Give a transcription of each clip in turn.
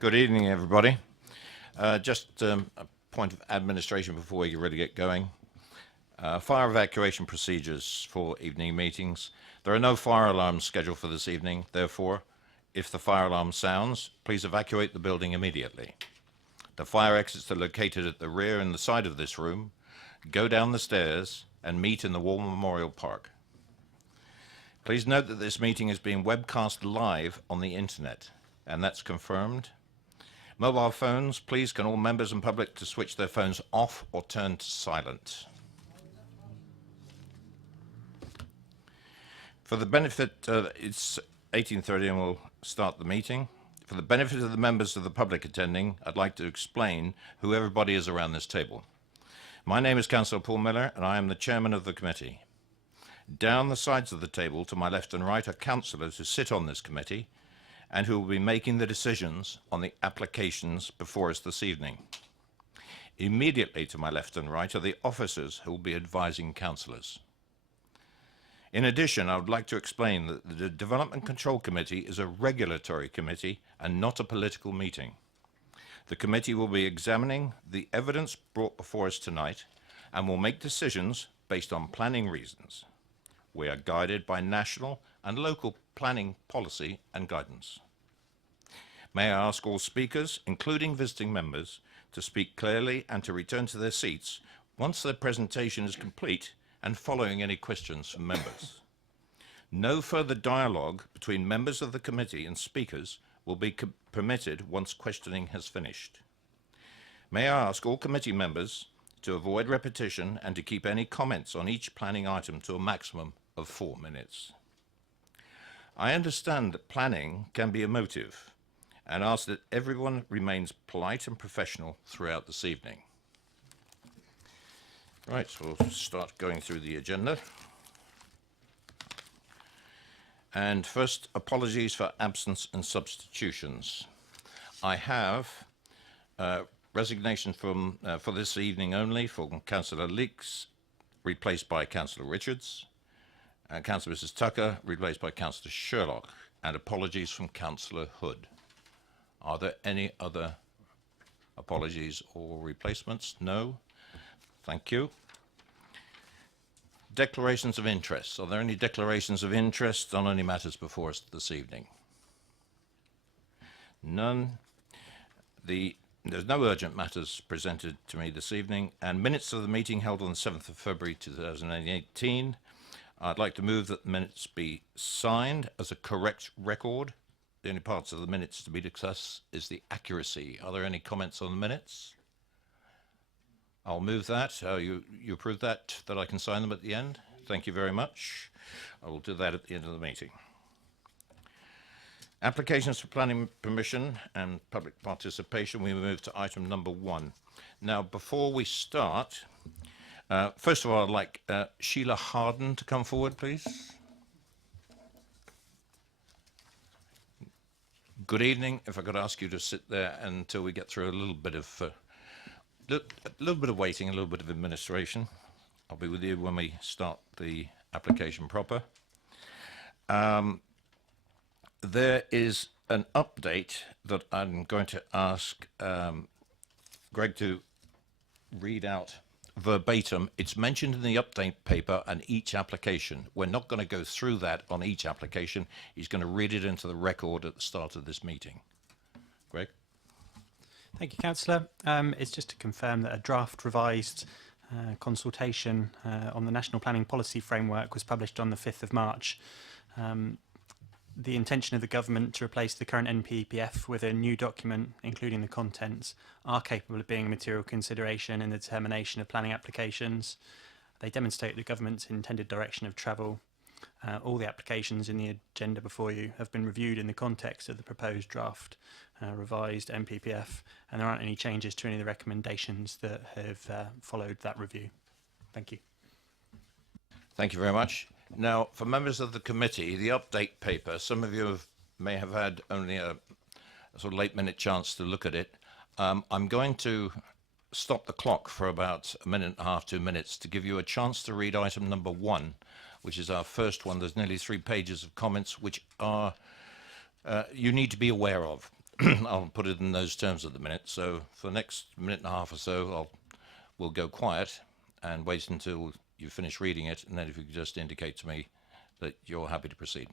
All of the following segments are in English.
Good evening, everybody. Just a point of administration before we really get going. Fire evacuation procedures for evening meetings. There are no fire alarms scheduled for this evening. Therefore, if the fire alarm sounds, please evacuate the building immediately. The fire exits are located at the rear and the side of this room. Go down the stairs and meet in the War Memorial Park. Please note that this meeting is being webcast live on the internet, and that's confirmed. Mobile phones, please can all members and public to switch their phones off or turn to silent. For the benefit, it's 18:30 and we'll start the meeting. For the benefit of the members of the public attending, I'd like to explain who everybody is around this table. My name is Councillor Paul Miller and I am the chairman of the committee. Down the sides of the table to my left and right are councillors who sit on this committee and who will be making the decisions on the applications before us this evening. Immediately to my left and right are the officers who will be advising councillors. In addition, I would like to explain that the Development Control Committee is a regulatory committee and not a political meeting. The committee will be examining the evidence brought before us tonight and will make decisions based on planning reasons. We are guided by national and local planning policy and guidance. May I ask all speakers, including visiting members, to speak clearly and to return to their seats once their presentation is complete and following any questions from members. No further dialogue between members of the committee and speakers will be permitted once questioning has finished. May I ask all committee members to avoid repetition and to keep any comments on each planning item to a maximum of 4 minutes. I understand that planning can be emotive and ask that everyone remains polite and professional throughout this evening. Right, so we'll start going through the agenda. And first, apologies for absence and substitutions. I have resignation from for this evening only for Councillor Leeks, replaced by Councillor Richards, Councillor Mrs. Tucker, replaced by Councillor Sherlock, and apologies from Councillor Hood. Are there any other apologies or replacements? No? Thank you. Declarations of interest. Are there any declarations of interest on any matters before us this evening? None. There's no urgent matters presented to me this evening, and minutes of the meeting held on the 7th of February 2018. I'd like to move that the minutes be signed as a correct record. The only parts of the minutes to be discussed is the accuracy. Are there any comments on the minutes? I'll move that. You approve that I can sign them at the end? Thank you very much. I will do that at the end of the meeting. Applications for planning permission and public participation. We move to item number 1. Now, before we start, first of all, I'd like Sheila Harden to come forward, please. Good evening. If I could ask you to sit there until we get through a little bit of waiting, a little bit of administration. I'll be with you when we start the application proper. There is an update that I'm going to ask Greg to read out verbatim. It's mentioned in the update paper and each application. We're not going to go through that on each application. He's going to read it into the record at the start of this meeting. Greg? Thank you, Councillor. It's just to confirm that a draft revised consultation on the National Planning Policy Framework was published on the 5th of March. The intention of the government to replace the current NPPF with a new document, including the contents, are capable of being a material consideration in the determination of planning applications. They demonstrate the government's intended direction of travel. All the applications in the agenda before you have been reviewed in the context of the proposed draft revised NPPF, and there aren't any changes to any of the recommendations that have followed that review. Thank you. Thank you very much. Now, for members of the committee, the update paper, some of you may have had only a sort of late-minute chance to look at it. I'm going to stop the clock for about a minute and a half, 2 minutes, to give you a chance to read item number 1, which is our first one. There's nearly 3 pages of comments which are you need to be aware of. I'll put it in those terms at the minute. So for the next minute and a half or so, we'll go quiet and wait until you finish reading it, and then if you could just indicate to me that you're happy to proceed.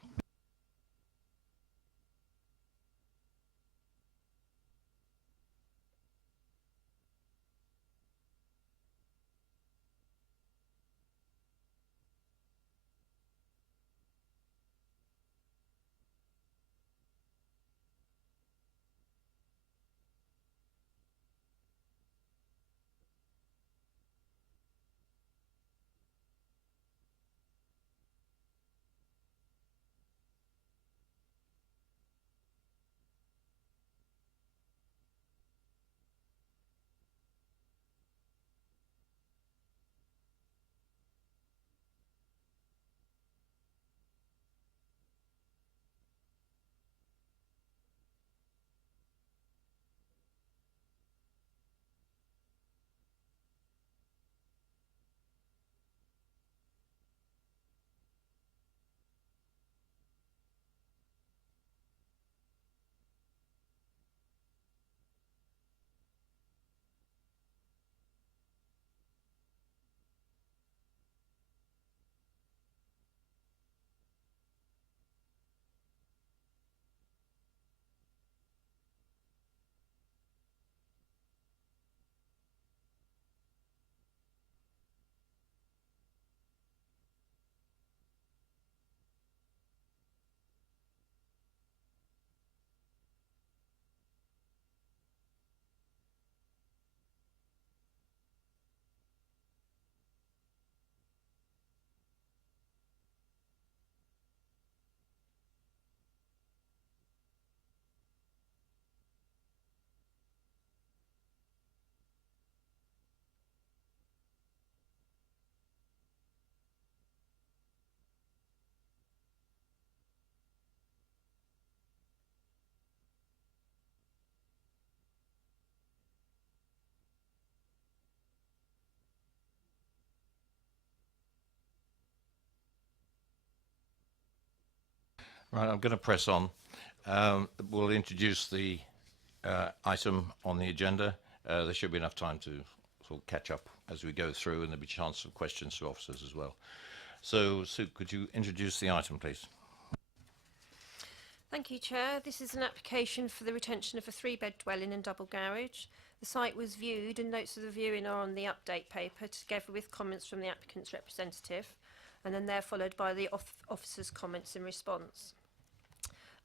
Right, I'm going to press on. We'll introduce the item on the agenda. There should be enough time to sort of catch up as we go through, and there'll be a chance for questions to officers as well. So, Sue, could you introduce the item, please? Thank you, Chair. This is an application for the retention of a 3-bed dwelling and double garage. The site was viewed and notes of the viewing are on the update paper together with comments from the applicant's representative, and then they're followed by the officer's comments in response.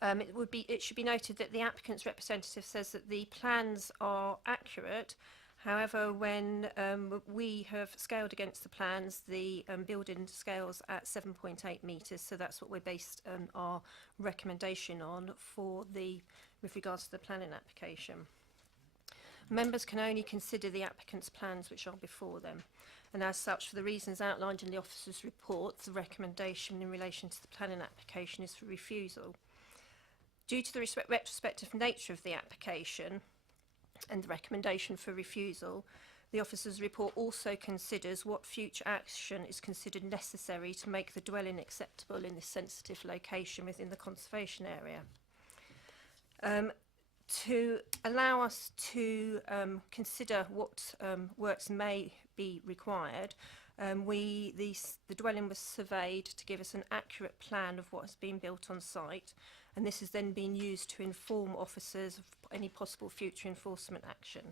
It should be noted that the applicant's representative says that the plans are accurate. However, when we have scaled against the plans, the building scales at 7.8 metres, so that's what we're based our recommendation on with regards to the planning application. Members can only consider the applicant's plans which are before them, and as such, for the reasons outlined in the officer's report, the recommendation in relation to the planning application is for refusal. Due to the retrospective nature of the application and the recommendation for refusal, the officer's report also considers what future action is considered necessary to make the dwelling acceptable in this sensitive location within the conservation area. To allow us to consider what works may be required, the dwelling was surveyed to give us an accurate plan of what has been built on site, and this has then been used to inform officers of any possible future enforcement action.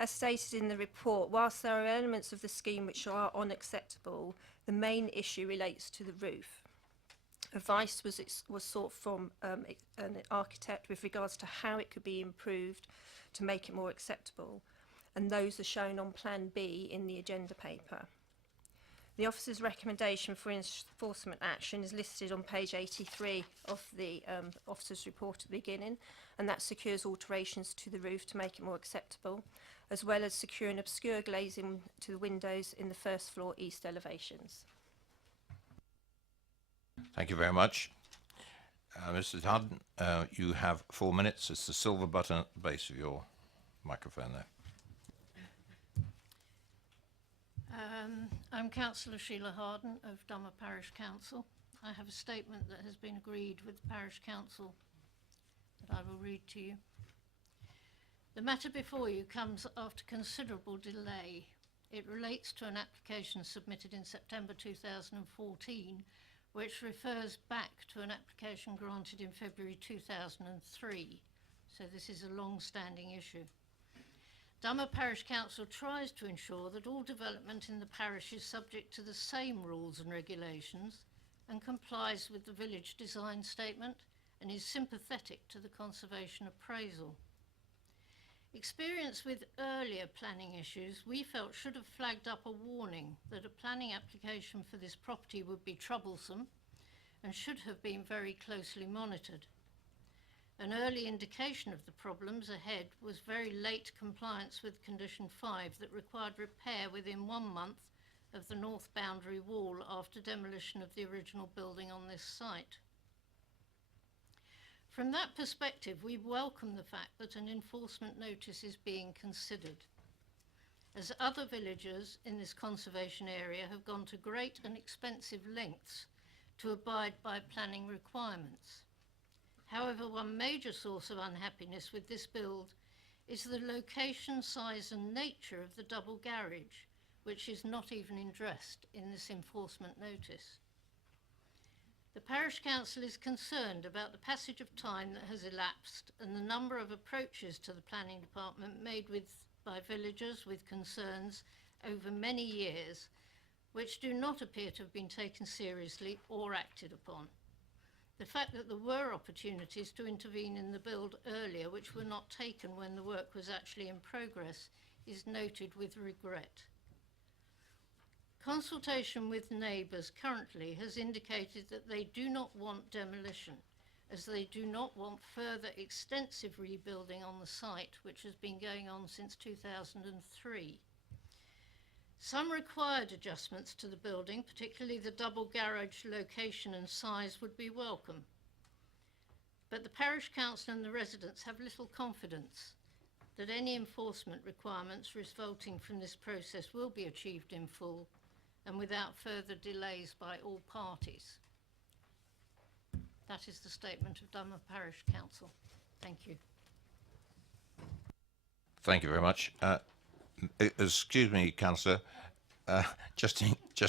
As stated in the report, whilst there are elements of the scheme which are unacceptable, the main issue relates to the roof. Advice was sought from an architect with regards to how it could be improved to make it more acceptable, and those are shown on Plan B in the agenda paper. The officer's recommendation for enforcement action is listed on page 83 of the officer's report at the beginning, and that secures alterations to the roof to make it more acceptable, as well as securing obscure glazing to the windows in the first floor east elevations. Thank you very much. Mr. Harden, you have 4 minutes. It's the silver button at the base of your microphone there. I'm Councillor Sheila Harden of Dummer Parish Council. I have a statement that has been agreed with the Parish Council that I will read to you. The matter before you comes after considerable delay. It relates to an application submitted in September 2014, which refers back to an application granted in February 2003. So this is a long-standing issue. Dummer Parish Council tries to ensure that all development in the parish is subject to the same rules and regulations and complies with the village design statement and is sympathetic to the conservation appraisal. Experience with earlier planning issues we felt should have flagged up a warning that a planning application for this property would be troublesome and should have been very closely monitored. An early indication of the problems ahead was very late compliance with Condition 5 that required repair within 1 month of the north boundary wall after demolition of the original building on this site. From that perspective, we welcome the fact that an enforcement notice is being considered, as other villagers in this conservation area have gone to great and expensive lengths to abide by planning requirements. However, one major source of unhappiness with this build is the location, size and nature of the double garage, which is not even addressed in this enforcement notice. The Parish Council is concerned about the passage of time that has elapsed and the number of approaches to the Planning Department made by villagers with concerns over many years, which do not appear to have been taken seriously or acted upon. The fact that there were opportunities to intervene in the build earlier which were not taken when the work was actually in progress is noted with regret. Consultation with neighbours currently has indicated that they do not want demolition, as they do not want further extensive rebuilding on the site, which has been going on since 2003. Some required adjustments to the building, particularly the double garage location and size, would be welcome. But the Parish Council and the residents have little confidence that any enforcement requirements resulting from this process will be achieved in full and without further delays by all parties. That is the statement of Dummer Parish Council. Thank you. Thank you very much. Excuse me, Councillor. Just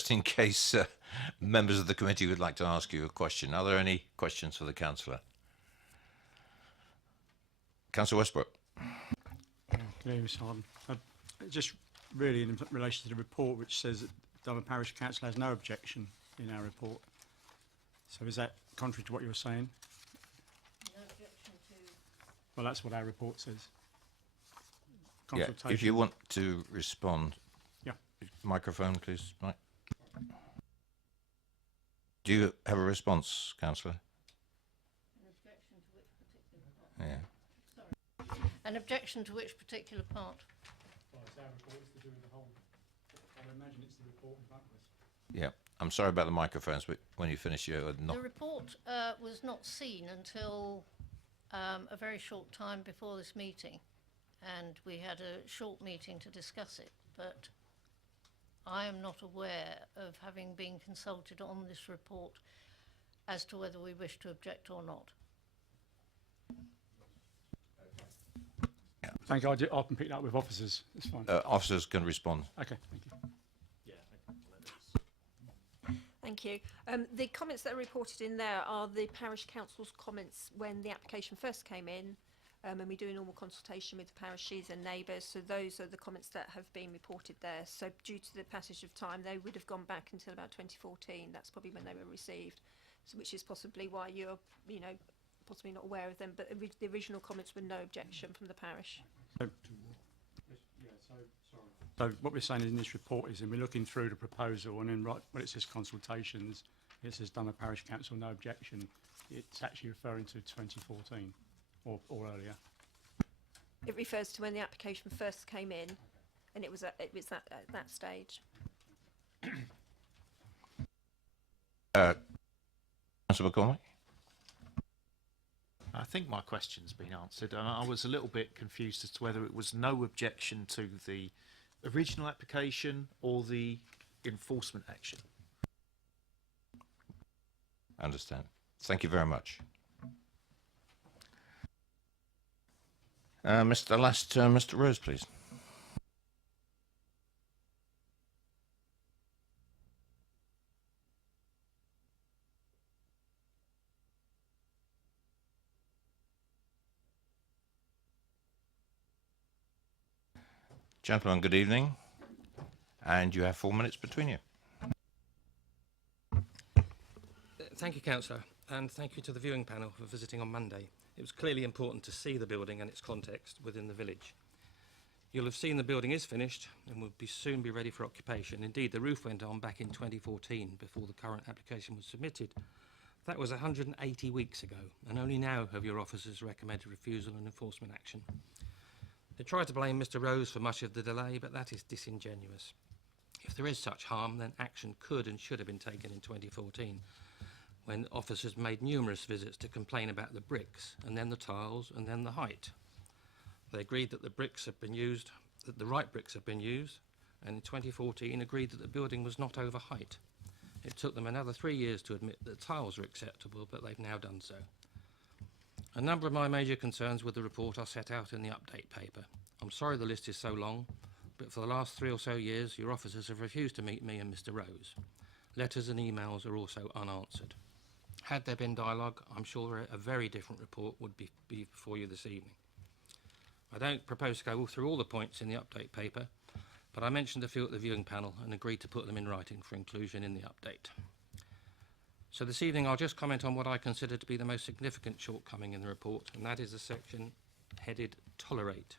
in case members of the committee would like to ask you a question, are there any questions for the councillor? Councillor Westbrook. Good evening, Mr. Harden. Just really in relation to the report, which says that Dummer Parish Council has no objection in our report. So is that contrary to what you were saying? No objection to... Well, that's what our report says. Yeah, if you want to respond. Yeah. Microphone, please, Mike. Do you have a response, Councillor? An objection to which particular part? Yeah. Sorry. An objection to which particular part? Well, it's our report. It's to do with the whole... I imagine it's the report in front of us. Yeah. I'm sorry about the microphones, but when you finish, you're not... The report was not seen until a very short time before this meeting, and we had a short meeting to discuss it, but I am not aware of having been consulted on this report as to whether we wish to object or not. Thank you. I can pick that up with officers. It's fine. Officers can respond. Okay, thank you. Thank you. The comments that are reported in there are the Parish Council's comments when the application first came in, and we do a normal consultation with the parishes and neighbours, so those are the comments that have been reported there. So due to the passage of time, they would have gone back until about 2014. That's probably when they were received, so which is possibly why you're, possibly not aware of them, but the original comments were no objection from the parish. So what we're saying in this report is, and we're looking through the proposal, and then right when it says consultations, it says Dummer Parish Council, no objection. It's actually referring to 2014 or earlier. It refers to when the application first came in, and it was at that stage. Councillor McCormick? I think my question's been answered, and I was a little bit confused as to whether it was no objection to the original application or the enforcement action. Understand. Thank you very much. Mr. Rose, please. Gentlemen, good evening. And you have 4 minutes between you. Thank you, Councillor, and thank you to the viewing panel for visiting on Monday. It was clearly important to see the building and its context within the village. You'll have seen the building is finished and will soon be ready for occupation. Indeed, the roof went on back in 2014 before the current application was submitted. That was 180 weeks ago, and only now have your officers recommended refusal and enforcement action. They try to blame Mr. Rose for much of the delay, but that is disingenuous. If there is such harm, then action could and should have been taken in 2014, when officers made numerous visits to complain about the bricks, and then the tiles, and then the height. They agreed that the bricks had been used, that the right bricks had been used, and in 2014 agreed that the building was not over height. It took them another 3 years to admit that tiles were acceptable, but they've now done so. A number of my major concerns with the report are set out in the update paper. I'm sorry the list is so long, but for the last 3 or so years, your officers have refused to meet me and Mr. Rose. Letters and emails are also unanswered. Had there been dialogue, I'm sure a very different report would be before you this evening. I don't propose to go through all the points in the update paper, but I mentioned a few at the viewing panel and agreed to put them in writing for inclusion in the update. So this evening I'll just comment on what I consider to be the most significant shortcoming in the report, and that is the section headed Tolerate.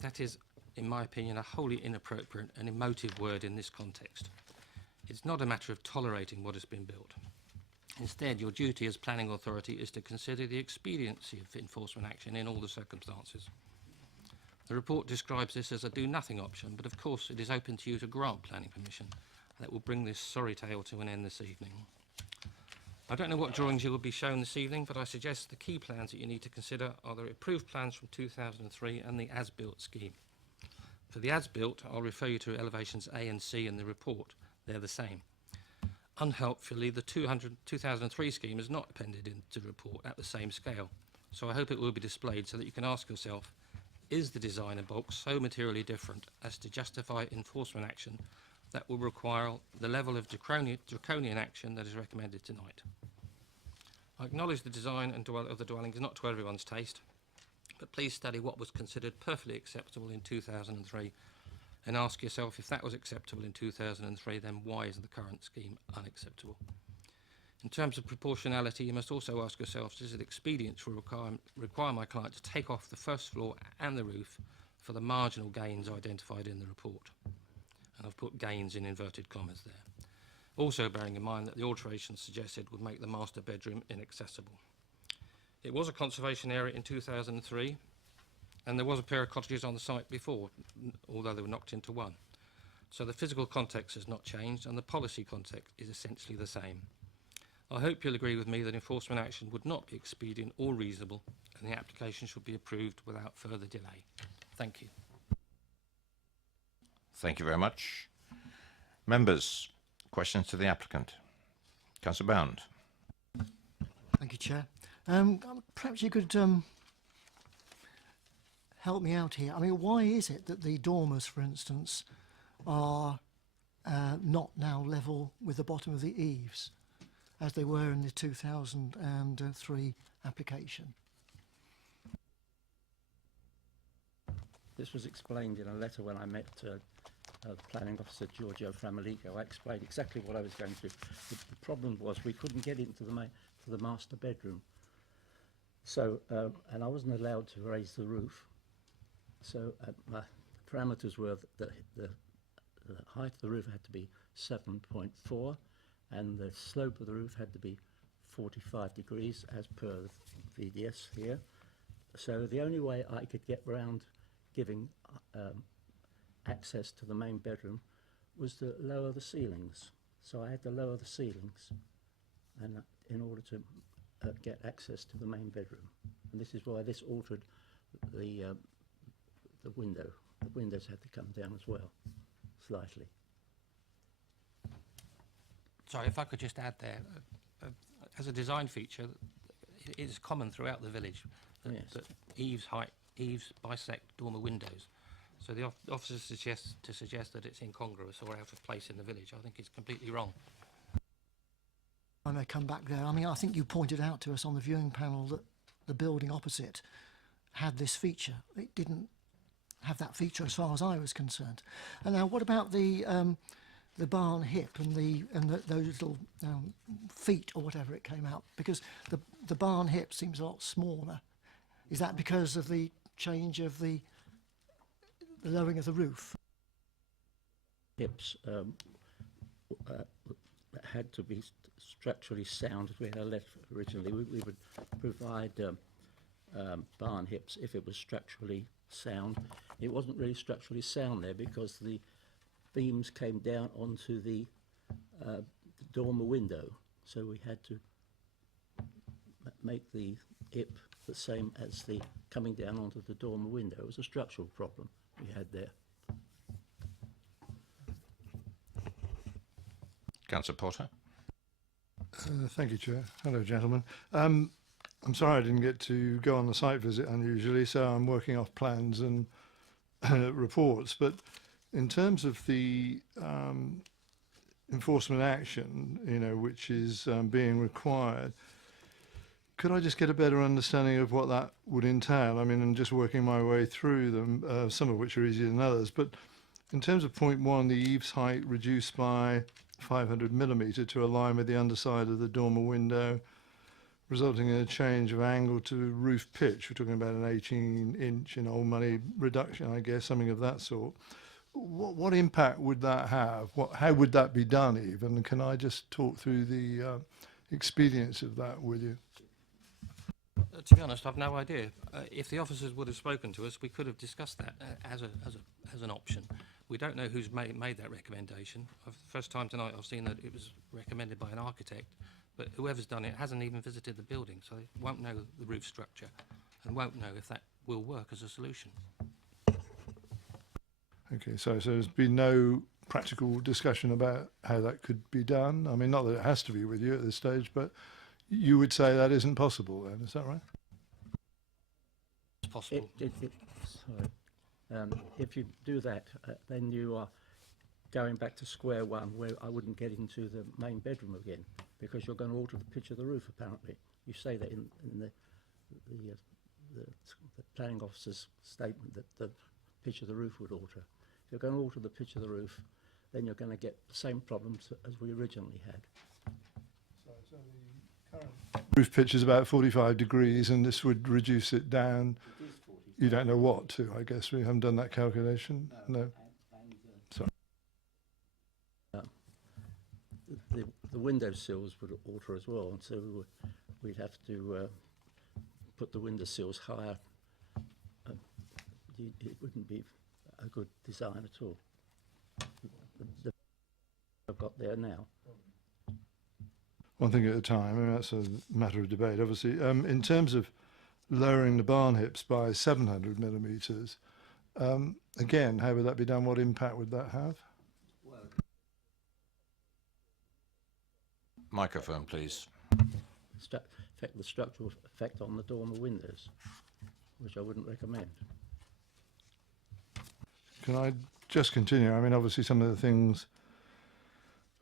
That is, in my opinion, a wholly inappropriate and emotive word in this context. It's not a matter of tolerating what has been built. Instead, your duty as planning authority is to consider the expediency of enforcement action in all the circumstances. The report describes this as a do-nothing option, but of course it is open to you to grant planning permission. That will bring this sorry tale to an end this evening. I don't know what drawings you will be shown this evening, but I suggest the key plans that you need to consider are the approved plans from 2003 and the as-built scheme. For the as-built, I'll refer you to elevations A and C in the report. They're the same. Unhelpfully, the 2003 scheme is not appended into the report at the same scale, so I hope it will be displayed so that you can ask yourself, is the design and bulk so materially different as to justify enforcement action that will require the level of draconian action that is recommended tonight? I acknowledge the design and of the dwelling is not to everyone's taste, but please study what was considered perfectly acceptable in 2003 and ask yourself, if that was acceptable in 2003, then why is the current scheme unacceptable? In terms of proportionality, you must also ask yourselves, is it expedient to require my client to take off the first floor and the roof for the marginal gains identified in the report? And I've put gains in inverted commas there. Also bearing in mind that the alterations suggested would make the master bedroom inaccessible. It was a conservation area in 2003, and there was a pair of cottages on the site before, although they were knocked into one. So the physical context has not changed, and the policy context is essentially the same. I hope you'll agree with me that enforcement action would not be expedient or reasonable, and the application should be approved without further delay. Thank you. Thank you very much. Members, questions to the applicant? Councillor Bound. Thank you, Chair. Perhaps you could help me out here. I mean, why is it that the dormers, for instance, are not now level with the bottom of the eaves, as they were in the 2003 application? This was explained in a letter when I met the planning officer, Giorgio Framalico. I explained exactly what I was going through. The problem was we couldn't get into the master bedroom. So, and I wasn't allowed to raise the roof. So my parameters were that the height of the roof had to be 7.4 and the slope of the roof had to be 45 degrees as per the VDS here. So the only way I could get round giving access to the main bedroom was to lower the ceilings. So I had to lower the ceilings and in order to get access to the main bedroom. And this is why this altered the window. The windows had to come down as well, slightly. Sorry, if I could just add there, as a design feature, it is common throughout the village that, Yes. that eaves height eaves bisect dormer windows. So the officer suggests that it's incongruous or out of place in the village. I think it's completely wrong. I may come back there. I mean, I think you pointed out to us on the viewing panel that the building opposite had this feature. It didn't have that feature as far as I was concerned. And now, what about the barn hip and those little feet or whatever it came out? Because the barn hip seems a lot smaller. Is that because of the change of the lowering of the roof? Hips had to be structurally sound. We had a letter originally. We would provide barn hips if it was structurally sound. It wasn't really structurally sound there because the beams came down onto the dormer window, so we had to make the hip the same as the coming down onto the dormer window. It was a structural problem we had there. Councillor Porter. Thank you, Chair. Hello, gentlemen. I'm sorry I didn't get to go on the site visit unusually, so I'm working off plans and reports. But in terms of the enforcement action, which is being required, could I just get a better understanding of what that would entail? I mean, I'm just working my way through them, some of which are easier than others. But in terms of point 1, the eaves height reduced by 500 millimetre to align with the underside of the dormer window, resulting in a change of angle to roof pitch. We're talking about an 18-inch in old money reduction, I guess, something of that sort. What impact would that have? How would that be done even? Can I just talk through the expedience of that with you? To be honest, I've no idea. If the officers would have spoken to us, we could have discussed that as an option. We don't know who's made that recommendation. First time tonight I've seen that it was recommended by an architect, but whoever's done it hasn't even visited the building, so they won't know the roof structure and won't know if that will work as a solution. Okay, so there's been no practical discussion about how that could be done? I mean, not that it has to be with you at this stage, but you would say that isn't possible then, is that right? It's possible. If you do that, then you are going back to square one, where I wouldn't get into the main bedroom again, because you're going to alter the pitch of the roof, apparently. You say that in the planning officer's statement that the pitch of the roof would alter. If you're going to alter the pitch of the roof, then you're going to get the same problems as we originally had. So the current roof pitch is about 45 degrees, and this would reduce it down. You don't know what to, I guess. We haven't done that calculation. No. Sorry. The window sills would alter as well, and so we'd have to put the window sills higher. It wouldn't be a good design at all. I've got there now. One thing at a time. I mean, that's a matter of debate, obviously. In terms of lowering the barn hips by 700 millimetres, again, how would that be done? What impact would that have? Microphone, please. Affect the structural effect on the dormer windows, which I wouldn't recommend. Can I just continue? I mean, obviously some of the things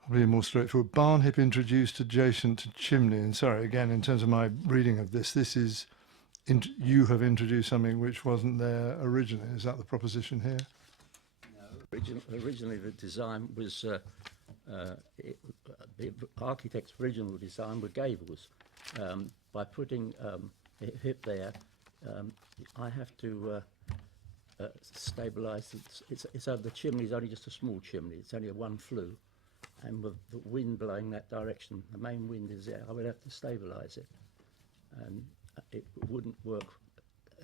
probably more straightforward. Barn hip introduced adjacent to chimney. And sorry, again, in terms of my reading of this, this is, you have introduced something which wasn't there originally. Is that the proposition here? No. Originally the design was, the architect's original design were gables. By putting a hip there, I have to stabilise it. The chimney is only just a small chimney. It's only a one flue, and with the wind blowing that direction, the main wind is there. I would have to stabilise it, and it wouldn't work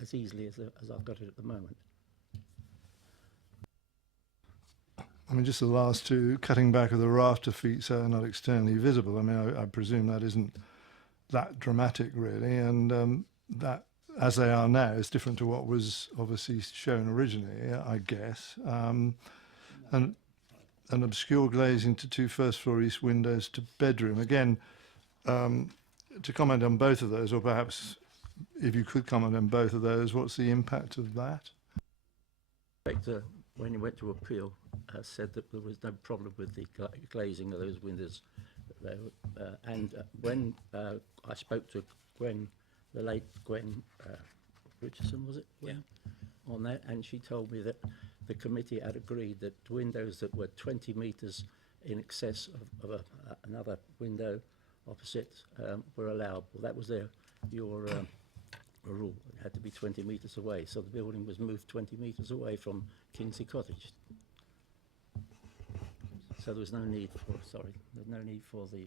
as easily as I've got it at the moment. I mean, just the last two, cutting back of the rafter feet so they're not externally visible. I mean, I presume that isn't that dramatic, really, and that, as they are now, is different to what was obviously shown originally, I guess. And obscure glazing to 2 first-floor east windows to bedroom. Again, to comment on both of those, or perhaps if you could comment on both of those, what's the impact of that? Inspector, when he went to appeal, said that there was no problem with the glazing of those windows. When I spoke to Gwen, the late Gwen Richardson, was it? Gwen? On that, and she told me that the committee had agreed that windows that were 20 metres in excess of another window opposite were allowable. That was your rule. It had to be 20 metres away. So the building was moved 20 metres away from Kingsley Cottage. So there was no need for the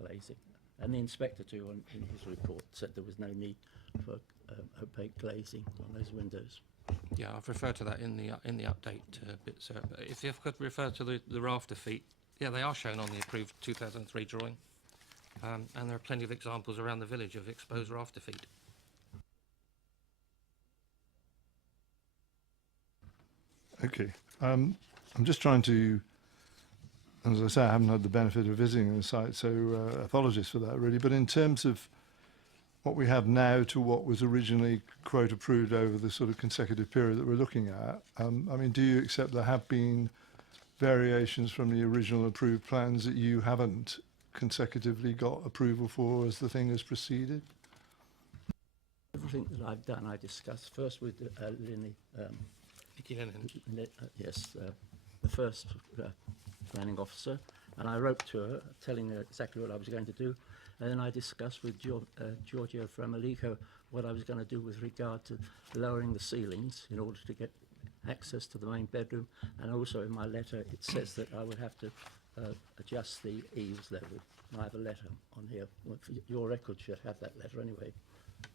glazing. And the inspector too, in his report, said there was no need for opaque glazing on those windows. Yeah, I've referred to that in the update bit, sir. But if you could refer to the rafter feet, yeah, they are shown on the approved 2003 drawing. And there are plenty of examples around the village of exposed rafter feet. Okay. I'm just trying to, as I say, I haven't had the benefit of visiting the site, so apologies for that, really. But in terms of what we have now to what was originally, quote, approved over the sort of consecutive period that we're looking at, I mean, do you accept there have been variations from the original approved plans that you haven't consecutively got approval for as the thing has proceeded? Everything that I've done, I discussed first with Linny. Nicky Lennon. Yes, the first planning officer, and I wrote to her telling her exactly what I was going to do, and then I discussed with Giorgio Framelico what I was going to do with regard to lowering the ceilings in order to get access to the main bedroom, and also in my letter it says that I would have to adjust the eaves level. I have a letter on here. Well, your record should have that letter anyway,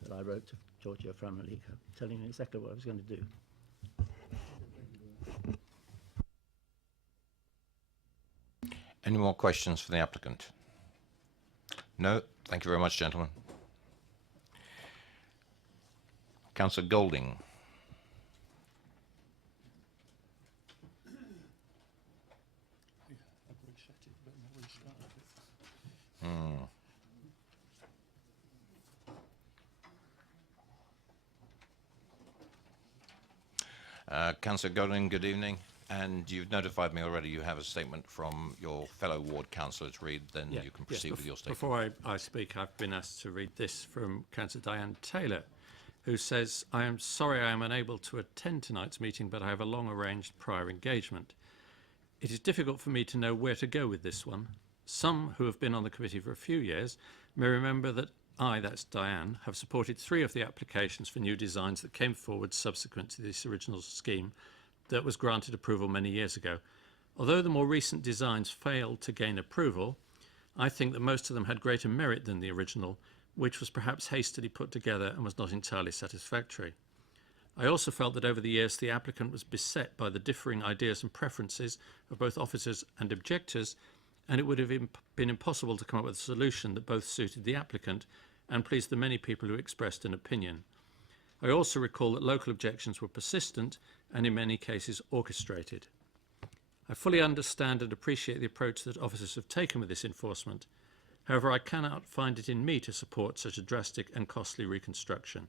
that I wrote to Giorgio Framelico telling him exactly what I was going to do. Any more questions for the applicant? No? Thank you very much, gentlemen. Councillor Golding. Councillor Golding, good evening. And you've notified me already you have a statement from your fellow ward councillor to read, then you can proceed with your statement. Before I speak, I've been asked to read this from Councillor Diane Taylor, who says, I am sorry I am unable to attend tonight's meeting, but I have a long-arranged prior engagement. It is difficult for me to know where to go with this one. Some who have been on the committee for a few years may remember that I, that's Diane, have supported 3 of the applications for new designs that came forward subsequent to this original scheme that was granted approval many years ago. Although the more recent designs failed to gain approval, I think that most of them had greater merit than the original, which was perhaps hastily put together and was not entirely satisfactory. I also felt that over the years the applicant was beset by the differing ideas and preferences of both officers and objectors, and it would have been impossible to come up with a solution that both suited the applicant and pleased the many people who expressed an opinion. I also recall that local objections were persistent and in many cases orchestrated. I fully understand and appreciate the approach that officers have taken with this enforcement. However, I cannot find it in me to support such a drastic and costly reconstruction.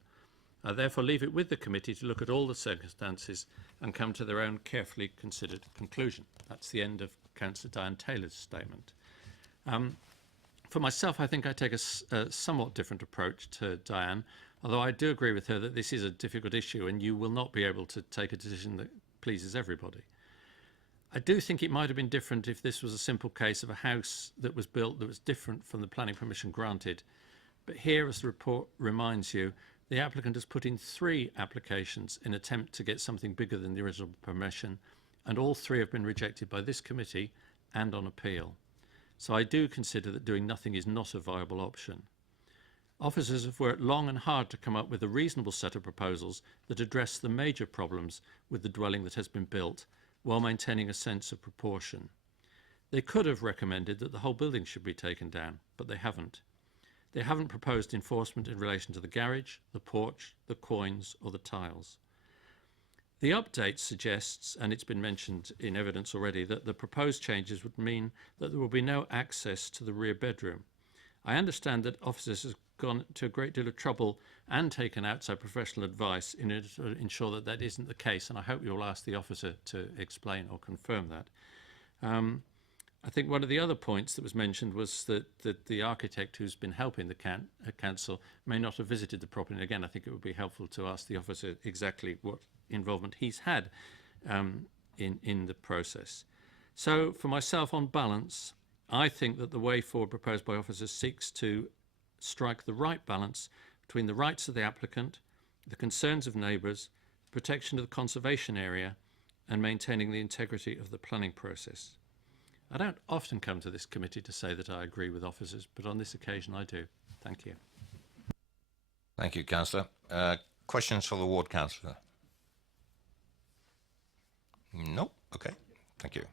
I therefore leave it with the committee to look at all the circumstances and come to their own carefully considered conclusion. That's the end of Councillor Diane Taylor's statement. For myself, I think I take a somewhat different approach to Diane, although I do agree with her that this is a difficult issue and you will not be able to take a decision that pleases everybody. I do think it might have been different if this was a simple case of a house that was built that was different from the planning permission granted. But here, as the report reminds you, the applicant has put in 3 applications in an attempt to get something bigger than the original permission, and all 3 have been rejected by this committee and on appeal. So I do consider that doing nothing is not a viable option. Officers have worked long and hard to come up with a reasonable set of proposals that address the major problems with the dwelling that has been built, while maintaining a sense of proportion. They could have recommended that the whole building should be taken down, but they haven't. They haven't proposed enforcement in relation to the garage, the porch, the coins, or the tiles. The update suggests, and it's been mentioned in evidence already, that the proposed changes would mean that there will be no access to the rear bedroom. I understand that officers gone to a great deal of trouble and taken outside professional advice in order to ensure that that isn't the case, and I hope you'll ask the officer to explain or confirm that. I think one of the other points that was mentioned was that the architect who's been helping the council may not have visited the property. And again, I think it would be helpful to ask the officer exactly what involvement he's had in the process. So for myself, on balance, I think that the way forward proposed by officers seeks to strike the right balance between the rights of the applicant, the concerns of neighbours, protection of the conservation area, and maintaining the integrity of the planning process. I don't often come to this committee to say that I agree with officers, but on this occasion I do. Thank you. Thank you, Councillor. Questions for the ward councillor? No? Okay. Thank you.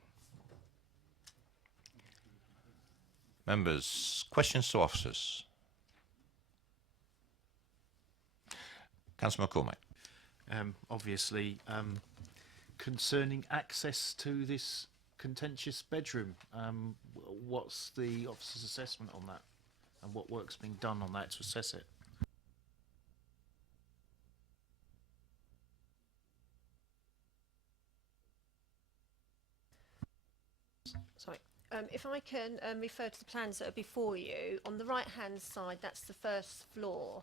Members, questions to officers? Councillor McCormack. Obviously, concerning access to this contentious bedroom, what's the officer's assessment on that, and what work's being done on that to assess it? Sorry. If I can refer to the plans that are before you, on the right-hand side, that's the first floor,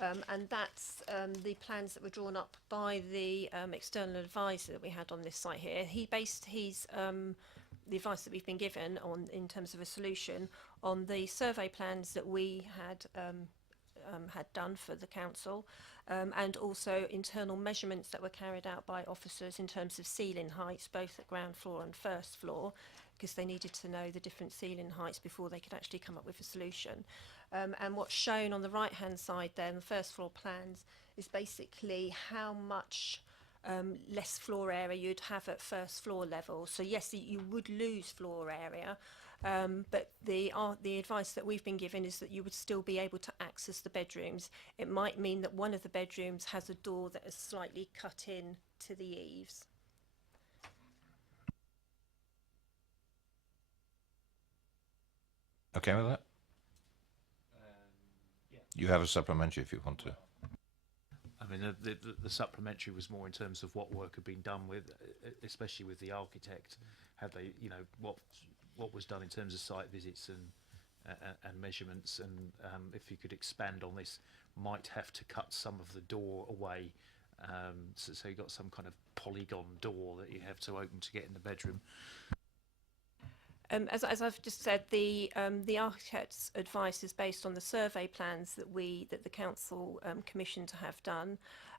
and that's the plans that were drawn up by the external advisor that we had on this site here. He based his the advice that we've been given on in terms of a solution on the survey plans that we had done for the council, and also internal measurements that were carried out by officers in terms of ceiling heights, both at ground floor and first floor, because they needed to know the different ceiling heights before they could actually come up with a solution. And what's shown on the right-hand side there in the first floor plans is basically how much less floor area you'd have at first floor level. So yes, you would lose floor area, but the advice that we've been given is that you would still be able to access the bedrooms. It might mean that one of the bedrooms has a door that is slightly cut in to the eaves. Okay with that? Yeah. You have a supplementary if you want to. I mean, the supplementary was more in terms of what work had been done with, especially with the architect. Had they, you know, what was done in terms of site visits and measurements, and if you could expand on this, might have to cut some of the door away, so you got some kind of polygon door that you have to open to get in the bedroom. As I've just said, the architect's advice is based on the survey plans that the council commissioned to have done,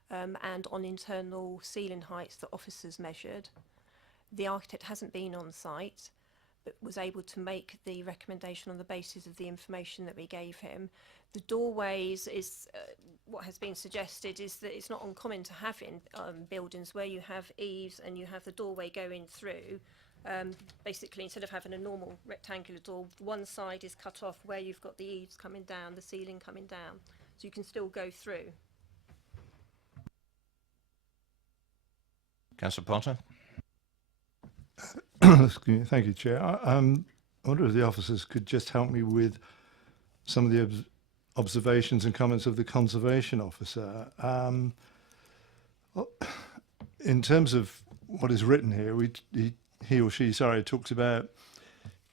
and on internal ceiling heights that officers measured. The architect hasn't been on site, but was able to make the recommendation on the basis of the information that we gave him. The doorways is what has been suggested is that it's not uncommon to have in buildings where you have eaves and you have the doorway going through. Basically, instead of having a normal rectangular door, one side is cut off where you've got the eaves coming down, the ceiling coming down, so you can still go through. Councillor Potter? Excuse me. Thank you, Chair. I wonder if the officers could just help me with some of the observations and comments of the conservation officer. In terms of what is written here, he or she, sorry, talks about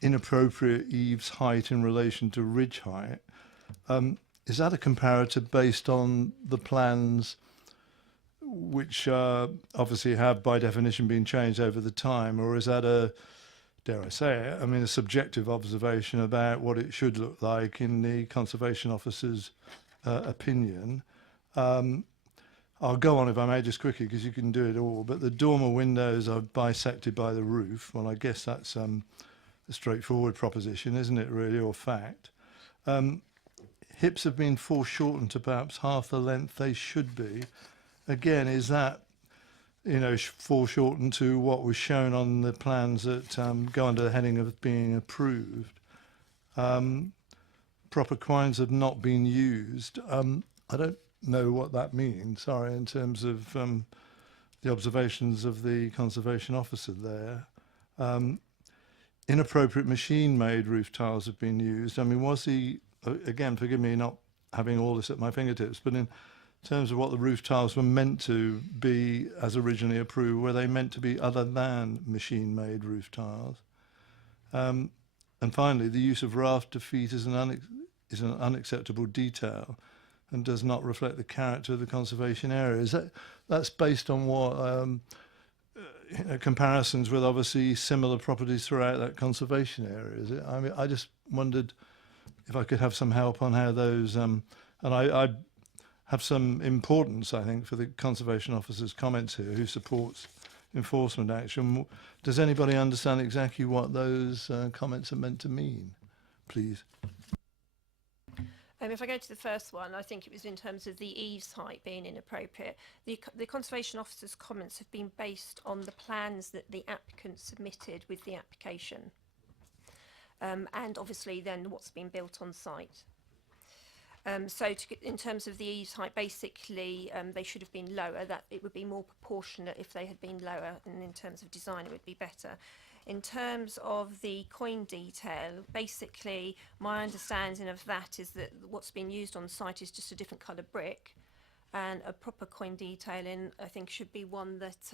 inappropriate eaves height in relation to ridge height. Is that a comparator based on the plans which obviously have by definition been changed over the time, or is that a, dare I say it, I mean a subjective observation about what it should look like in the conservation officer's opinion? I'll go on if I may just quickly because you can do it all, but the dormer windows are bisected by the roof. Well, I guess that's a straightforward proposition, isn't it really, or fact? Hips have been foreshortened to perhaps half the length they should be. Again, is that, you know, foreshortened to what was shown on the plans that go under the heading of being approved? Proper quines have not been used. I don't know what that means, sorry, in terms of the observations of the conservation officer there. Inappropriate machine-made roof tiles have been used. I mean, was he, again, forgive me not having all this at my fingertips, but in terms of what the roof tiles were meant to be as originally approved, were they meant to be other than machine-made roof tiles? And finally, the use of rafter feet is an unacceptable detail and does not reflect the character of the conservation area. That's based on what comparisons with obviously similar properties throughout that conservation area, is it? I mean, I just wondered if I could have some help on how those, and I have some importance, I think, for the Conservation Officer's comments here, who supports enforcement action. Does anybody understand exactly what those comments are meant to mean, please? If I go to the first one, I think it was in terms of the eaves height being inappropriate. The Conservation Officer's comments have been based on the plans that the applicant submitted with the application. And obviously then what's been built on site. In terms of the eaves height, basically they should have been lower. That it would be more proportionate if they had been lower, and in terms of design it would be better. In terms of the coin detail, basically my understanding of that is that what's been used on site is just a different colour brick, and a proper coin detailing I think should be one that,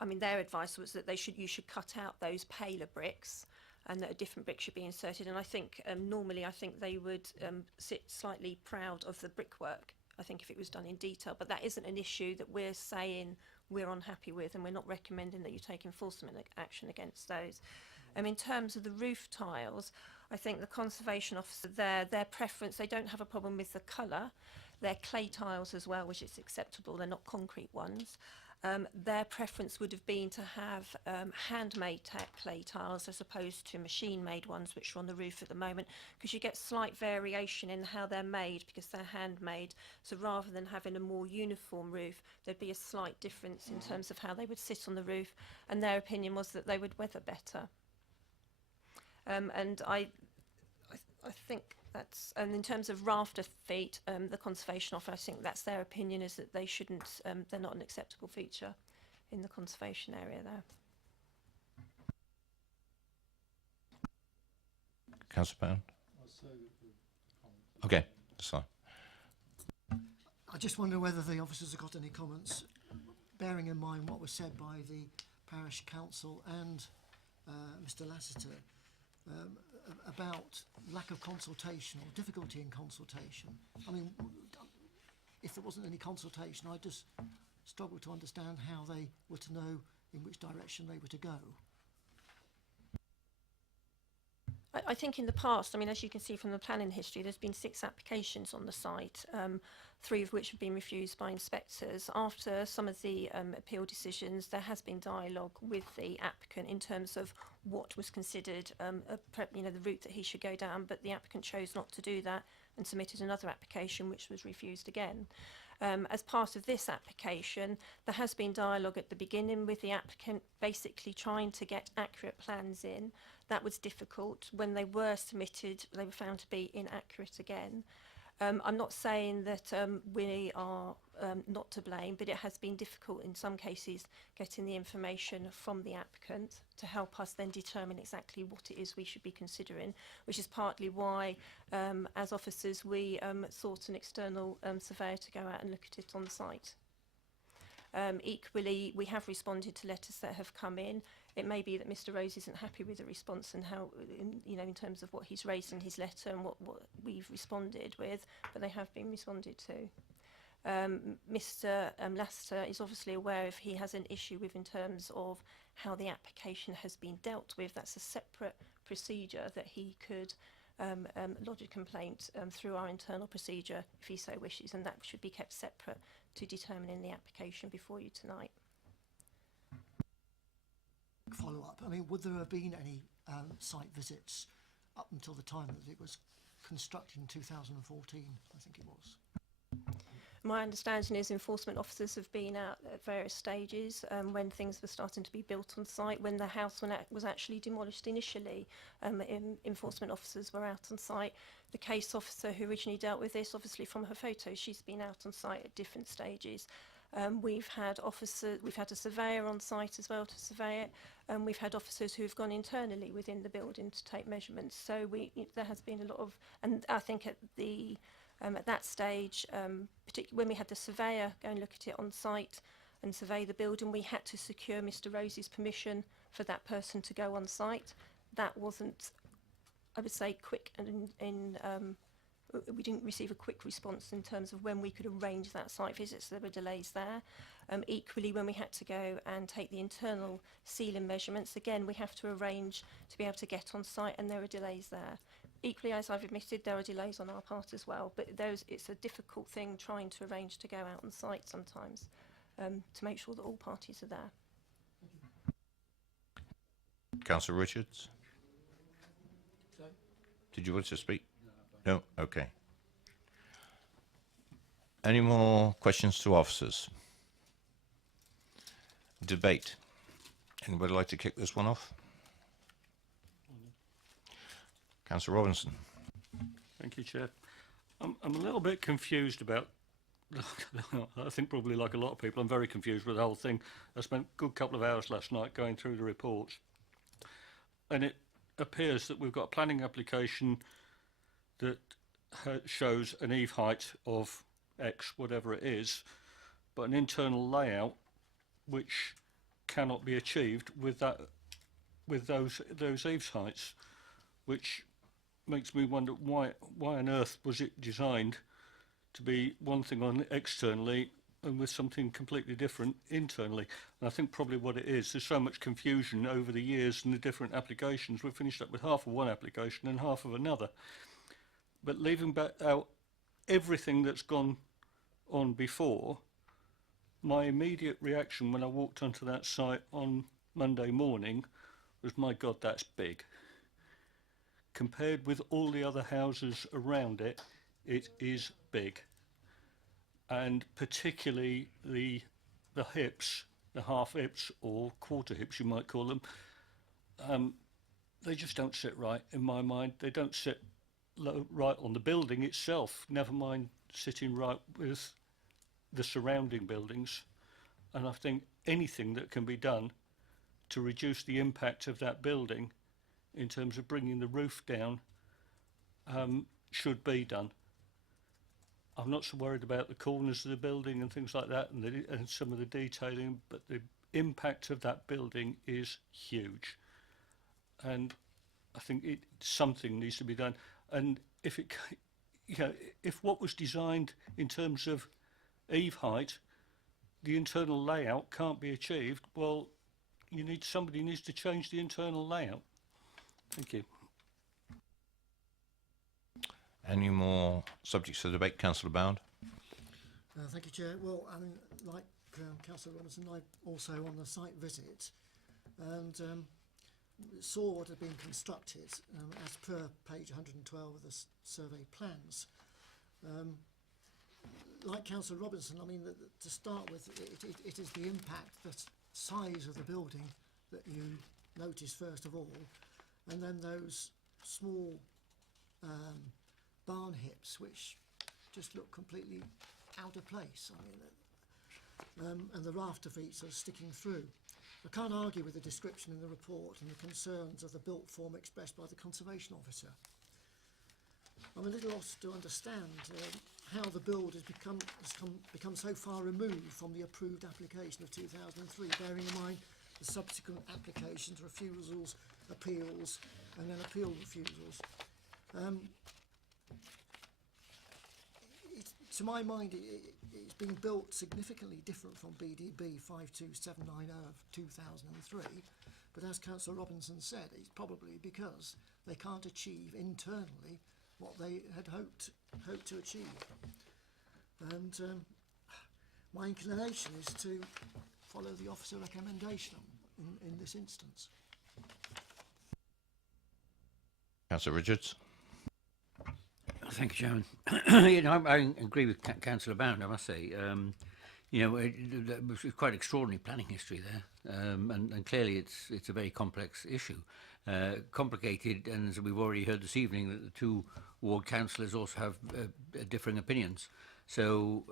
I mean, their advice was that you should cut out those paler bricks and that a different brick should be inserted. And I think normally I think they would sit slightly proud of the brickwork, I think, if it was done in detail, but that isn't an issue that we're saying we're unhappy with, and we're not recommending that you take enforcement action against those. In terms of the roof tiles, I think the Conservation Officer their preference, they don't have a problem with the colour. They're clay tiles as well, which is acceptable, they're not concrete ones. Their preference would have been to have handmade clay tiles as opposed to machine-made ones which are on the roof at the moment, because you get slight variation in how they're made because they're handmade. So rather than having a more uniform roof, there'd be a slight difference in terms of how they would sit on the roof, and their opinion was that they would weather better. And I think that's, and in terms of rafter feet, the Conservation Officer, I think that's their opinion, is that they shouldn't, they're not an acceptable feature in the conservation area there. Councillor Pound? Okay, that's fine. I just wonder whether the officers have got any comments, bearing in mind what was said by the Parish Council and Mr Lassiter about lack of consultation or difficulty in consultation. I mean, if there wasn't any consultation, I just struggle to understand how they were to know in which direction they were to go. I think in the past, I mean, as you can see from the planning history, there's been 6 applications on the site, 3 of which have been refused by inspectors. After some of the appeal decisions, there has been dialogue with the applicant in terms of what was considered the route that he should go down, but the applicant chose not to do that and submitted another application which was refused again. As part of this application, there has been dialogue at the beginning with the applicant, basically trying to get accurate plans in. That was difficult. When they were submitted, they were found to be inaccurate again. I'm not saying that we are not to blame, but it has been difficult in some cases getting the information from the applicant to help us then determine exactly what it is we should be considering, which is partly why, as officers, we sought an external surveyor to go out and look at it on the site. Equally, we have responded to letters that have come in. It may be that Mr Rose isn't happy with the response and how, in terms of what he's raised in his letter and what we've responded with, but they have been responded to. Mr Lassiter is obviously aware if he has an issue with in terms of how the application has been dealt with. That's a separate procedure that he could lodge a complaint through our internal procedure if he so wishes, and that should be kept separate to determining the application before you tonight. Follow up. I mean, would there have been any site visits up until the time that it was constructed in 2014, I think it was? My understanding is enforcement officers have been out at various stages when things were starting to be built on site. When the house was actually demolished initially, enforcement officers were out on site. The case officer who originally dealt with this, obviously from her photos, she's been out on site at different stages. We've had a surveyor on site as well to survey it, and we've had officers who have gone internally within the building to take measurements. So there has been a lot of, and I think at the At that stage, particularly when we had the surveyor go and look at it on site and survey the building, we had to secure Mr. Rose's permission for that person to go on site. That wasn't, I would say, quick, and we didn't receive a quick response in terms of when we could arrange that site visit, so there were delays there. Equally, when we had to go and take the internal ceiling measurements, again, we have to arrange to be able to get on site, and there are delays there. Equally, as I've admitted, there are delays on our part as well, but it's a difficult thing trying to arrange to go out on site sometimes to make sure that all parties are there. Councillor Richards? Did you want to speak? No? Okay. Any more questions to officers? Debate. Anybody like to kick this one off? Councillor Robinson. Thank you, Chair. I'm a little bit confused about, I think probably like a lot of people, I'm very confused with the whole thing. I spent a good couple of hours last night going through the reports, and it appears that we've got a planning application that shows an eave height of X, whatever it is, but an internal layout which cannot be achieved with those eaves heights, which makes me wonder why on earth was it designed to be one thing on externally and with something completely different internally. And I think probably what it is, there's so much confusion over the years and the different applications. We've finished up with half of one application and half of another. But leaving back out everything that's gone on before, my immediate reaction when I walked onto that site on Monday morning was, my God, that's big. Compared with all the other houses around it, it is big. And particularly the hips, the half hips or quarter hips you might call them, they just don't sit right in my mind. They don't sit right on the building itself, never mind sitting right with the surrounding buildings. And I think anything that can be done to reduce the impact of that building in terms of bringing the roof down should be done. I'm not so worried about the corners of the building and things like that and some of the detailing, but the impact of that building is huge. And I think something needs to be done. And if if what was designed in terms of eave height, the internal layout can't be achieved, well, somebody needs to change the internal layout. Thank you. Any more subjects for debate? Councillor Bound. Thank you, Chair. Well, I mean, like Councillor Robinson, I also on the site visit and saw what had been constructed as per page 112 of the survey plans. Like Councillor Robinson, I mean, to start with, it is the impact, the size of the building that you notice first of all, and then those small barn hips which just look completely out of place. I mean, and the rafter feet are sticking through. I can't argue with the description in the report and the concerns of the built form expressed by the conservation officer. I'm a little lost to understand how the build has become so far removed from the approved application of 2003, bearing in mind the subsequent applications, refusals, appeals, and then appeal refusals. To my mind, it's been built significantly different from BDB 52790 of 2003, but as Councillor Robinson said, it's probably because they can't achieve internally what they had hoped to achieve. And my inclination is to follow the officer recommendation in this instance. Councillor Richards. Thank you, Chairman. I agree with Councillor Bound, I must say. It was quite extraordinary planning history there, and clearly it's a very complex issue. Complicated, and as we've already heard this evening, that the two ward councillors also have differing opinions. So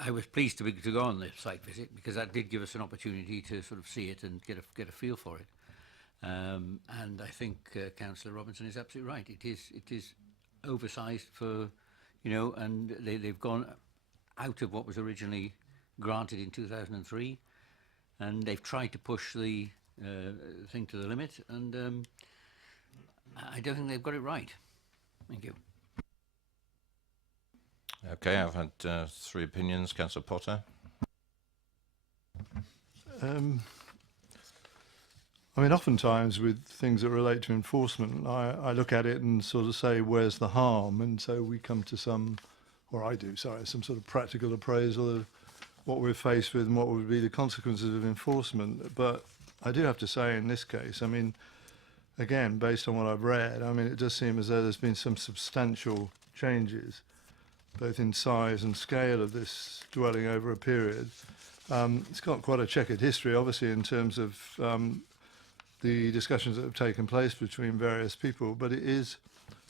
I was pleased to go on the site visit because that did give us an opportunity to sort of see it and get a feel for it. And I think Councillor Robinson is absolutely right. It is oversized for you know, and they've gone out of what was originally granted in 2003, and they've tried to push the thing to the limit, and I don't think they've got it right. Thank you. Okay, I've had three opinions. Councillor Potter. I mean, oftentimes with things that relate to enforcement, I look at it and sort of say, where's the harm? And so we come to some sort of practical appraisal of what we're faced with and what would be the consequences of enforcement. But I do have to say in this case, I mean, again, based on what I've read, I mean, it does seem as though there's been some substantial changes, both in size and scale of this dwelling over a period. It's got quite a checkered history, obviously, in terms of the discussions that have taken place between various people, but it is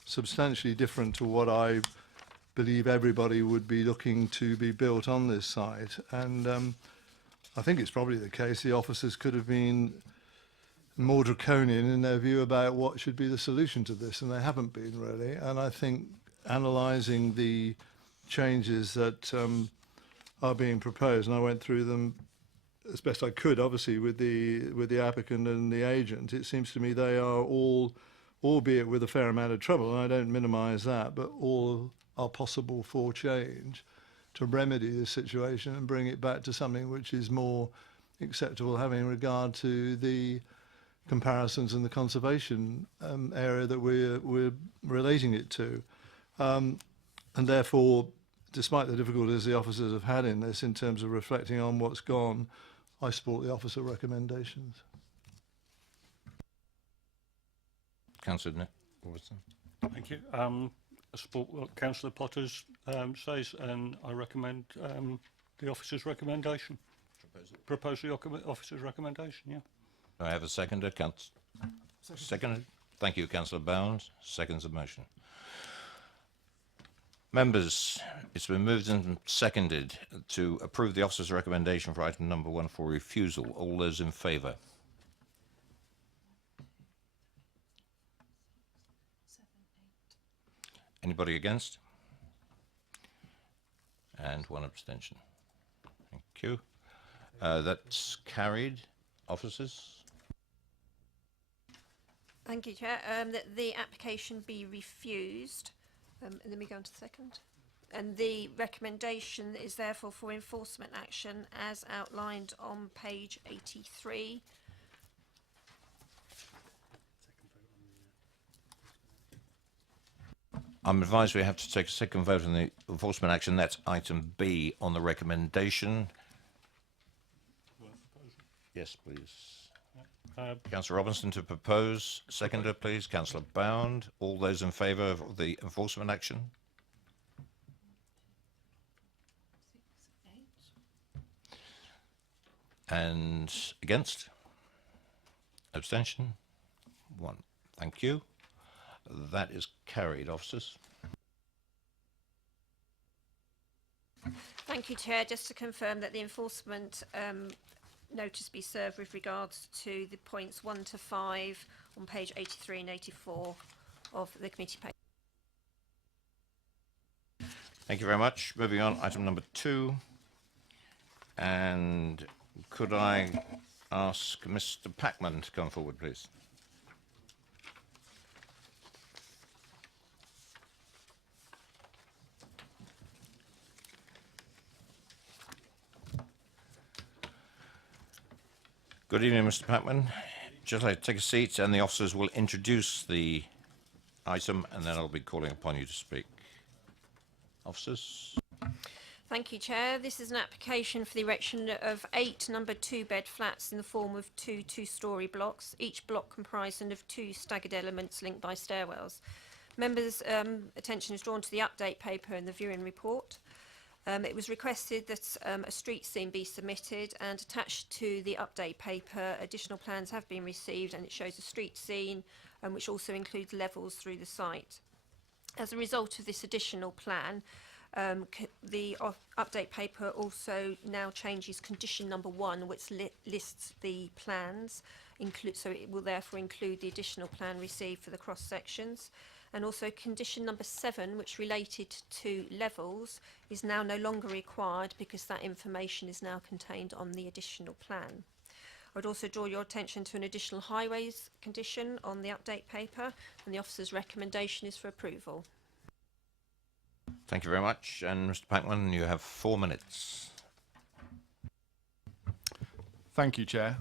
substantially different to what I believe everybody would be looking to be built on this site. And I think it's probably the case the officers could have been more draconian in their view about what should be the solution to this, and they haven't been really. And I think analysing the changes that are being proposed, and I went through them as best I could, obviously, with the applicant and the agent, it seems to me they are all, albeit with a fair amount of trouble, and I don't minimise that, but all are possible for change to remedy this situation and bring it back to something which is more acceptable, having regard to the comparisons and the conservation area that we're relating it to. And therefore, despite the difficulties the officers have had in this in terms of reflecting on what's gone, I support the officer recommendations. Councillor Nick Robertson. Thank you. I support what Councillor Potter says, and I recommend the officer's recommendation. Propose the officer's recommendation, yeah. Do I have a seconder? Seconded. Thank you, Councillor Bounds. Seconds the motion. Members, it's been moved and seconded to approve the officer's recommendation for item number 1 for refusal. All those in favour? Anybody against? And one abstention. Thank you. That's carried. Officers? Thank you, Chair. That the application be refused. And then we go on to the second. And the recommendation is therefore for enforcement action as outlined on page 83. I'm advised we have to take a second vote on the enforcement action. That's item B on the recommendation. Yes, please. Councillor Robinson to propose. Seconder, please. Councillor Bound. All those in favour of the enforcement action? And against? Abstention? 1. Thank you. That is carried, officers. Thank you, Chair. Just to confirm that the enforcement notice be served with regards to the points 1 to 5 on page 83 and 84 of the committee paper. Thank you very much. Moving on, item number 2. And could I ask Mr. Packman to come forward, please? Good evening, Mr. Packman. Just like to take a seat, and the officers will introduce the item, and then I'll be calling upon you to speak. Officers. Thank you, Chair. This is an application for the erection of 8 number 2-bed flats in the form of 2 two-storey blocks, each block comprising of 2 staggered elements linked by stairwells. Members' attention is drawn to the update paper and the viewing report. It was requested that a street scene be submitted, and attached to the update paper additional plans have been received, and it shows a street scene which also includes levels through the site. As a result of this additional plan, the update paper also now changes condition number 1, which lists the plans, so it will therefore include the additional plan received for the cross sections. And also condition number 7, which related to levels, is now no longer required because that information is now contained on the additional plan. I would also draw your attention to an additional highways condition on the update paper, and the officer's recommendation is for approval. Thank you very much. And Mr. Packman, you have 4 minutes. Thank you, Chair.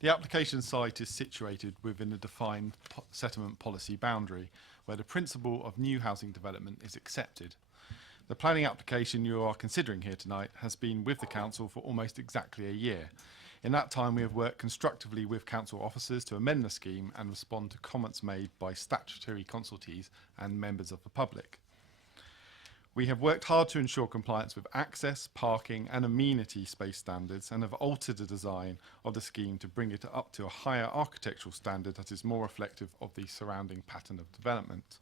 The application site is situated within a defined settlement policy boundary where the principle of new housing development is accepted. The planning application you are considering here tonight has been with the Council for almost exactly a year. In that time, we have worked constructively with Council officers to amend the scheme and respond to comments made by statutory consultees and members of the public. We have worked hard to ensure compliance with access, parking and amenity space standards and have altered the design of the scheme to bring it up to a higher architectural standard that is more reflective of the surrounding pattern of development.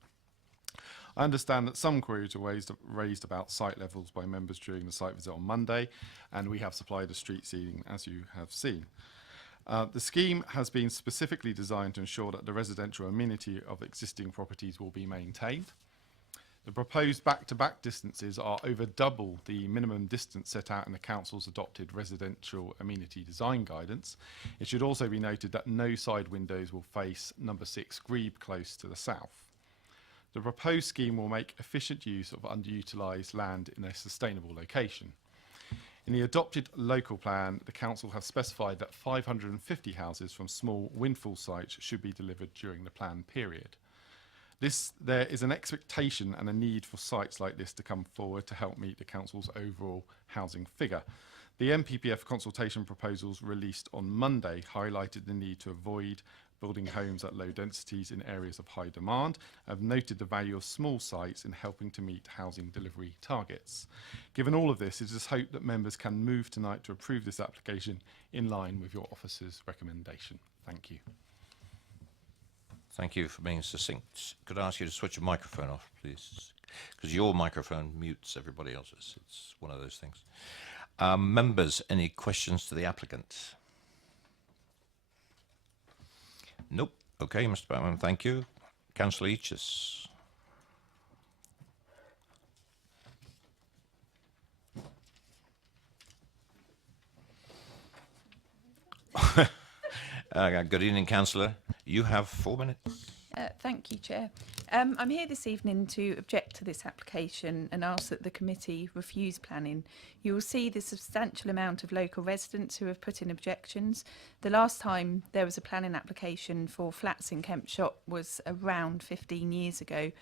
I understand that some queries were raised about site levels by members during the site visit on Monday, and we have supplied a street seating, as you have seen. The scheme has been specifically designed to ensure that the residential amenity of existing properties will be maintained. The proposed back-to-back distances are over double the minimum distance set out in the Council's adopted residential amenity design guidance. It should also be noted that no side windows will face number 6 Grebe Close to the south. The proposed scheme will make efficient use of underutilised land in a sustainable location. In the adopted local plan, the Council has specified that 550 houses from small windfall sites should be delivered during the plan period. There is an expectation and a need for sites like this to come forward to help meet the Council's overall housing figure. The MPPF consultation proposals released on Monday highlighted the need to avoid building homes at low densities in areas of high demand, have noted the value of small sites in helping to meet housing delivery targets. Given all of this, it is hoped that members can move tonight to approve this application in line with your officer's recommendation. Thank you. Thank you for being succinct. Could I ask you to switch your microphone off, please? Because your microphone mutes everybody else's. It's one of those things. Members, any questions to the applicant? Nope. Okay, Mr. Batman, thank you. Councillor Eaches. Good evening, Councillor. You have 4 minutes. Thank you, Chair. I'm here this evening to object to this application and ask that the committee refuse planning. You will see the substantial amount of local residents who have put in objections. The last time there was a planning application for flats in Kempshott was around 15 years ago.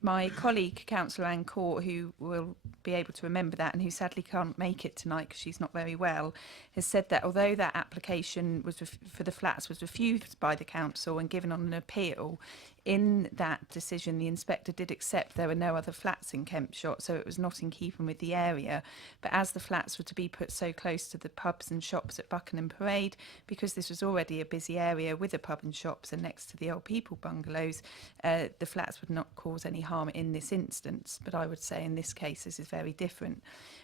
My colleague, Councillor Anne Court, who will be able to remember that and who sadly can't make it tonight because she's not very well, has said that although that application was for the flats was refused by the council and given on an appeal, in that decision the inspector did accept there were no other flats in Kempshott, so it was not in keeping with the area. But as the flats were to be put so close to the pubs and shops at Buckingham Parade, because this was already a busy area with a pub and shops and next to the old people bungalows, the flats would not cause any harm in this instance. But I would say in this case this is very different.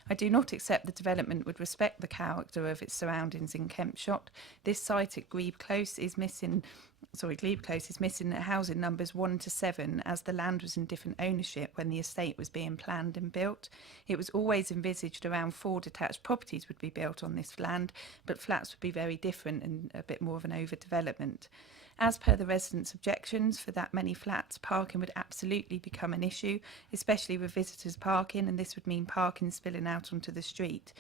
I do not accept the development would respect the character of its surroundings in Kempshott. This site at Glebe Close is missing housing numbers 1 to 7 as the land was in different ownership when the estate was being planned and built. It was always envisaged around 4 detached properties would be built on this land, but flats would be very different and a bit more of an overdevelopment. As per the residents' objections, for that many flats, parking would absolutely become an issue, especially with visitors parking, and this would mean parking spilling out onto the street.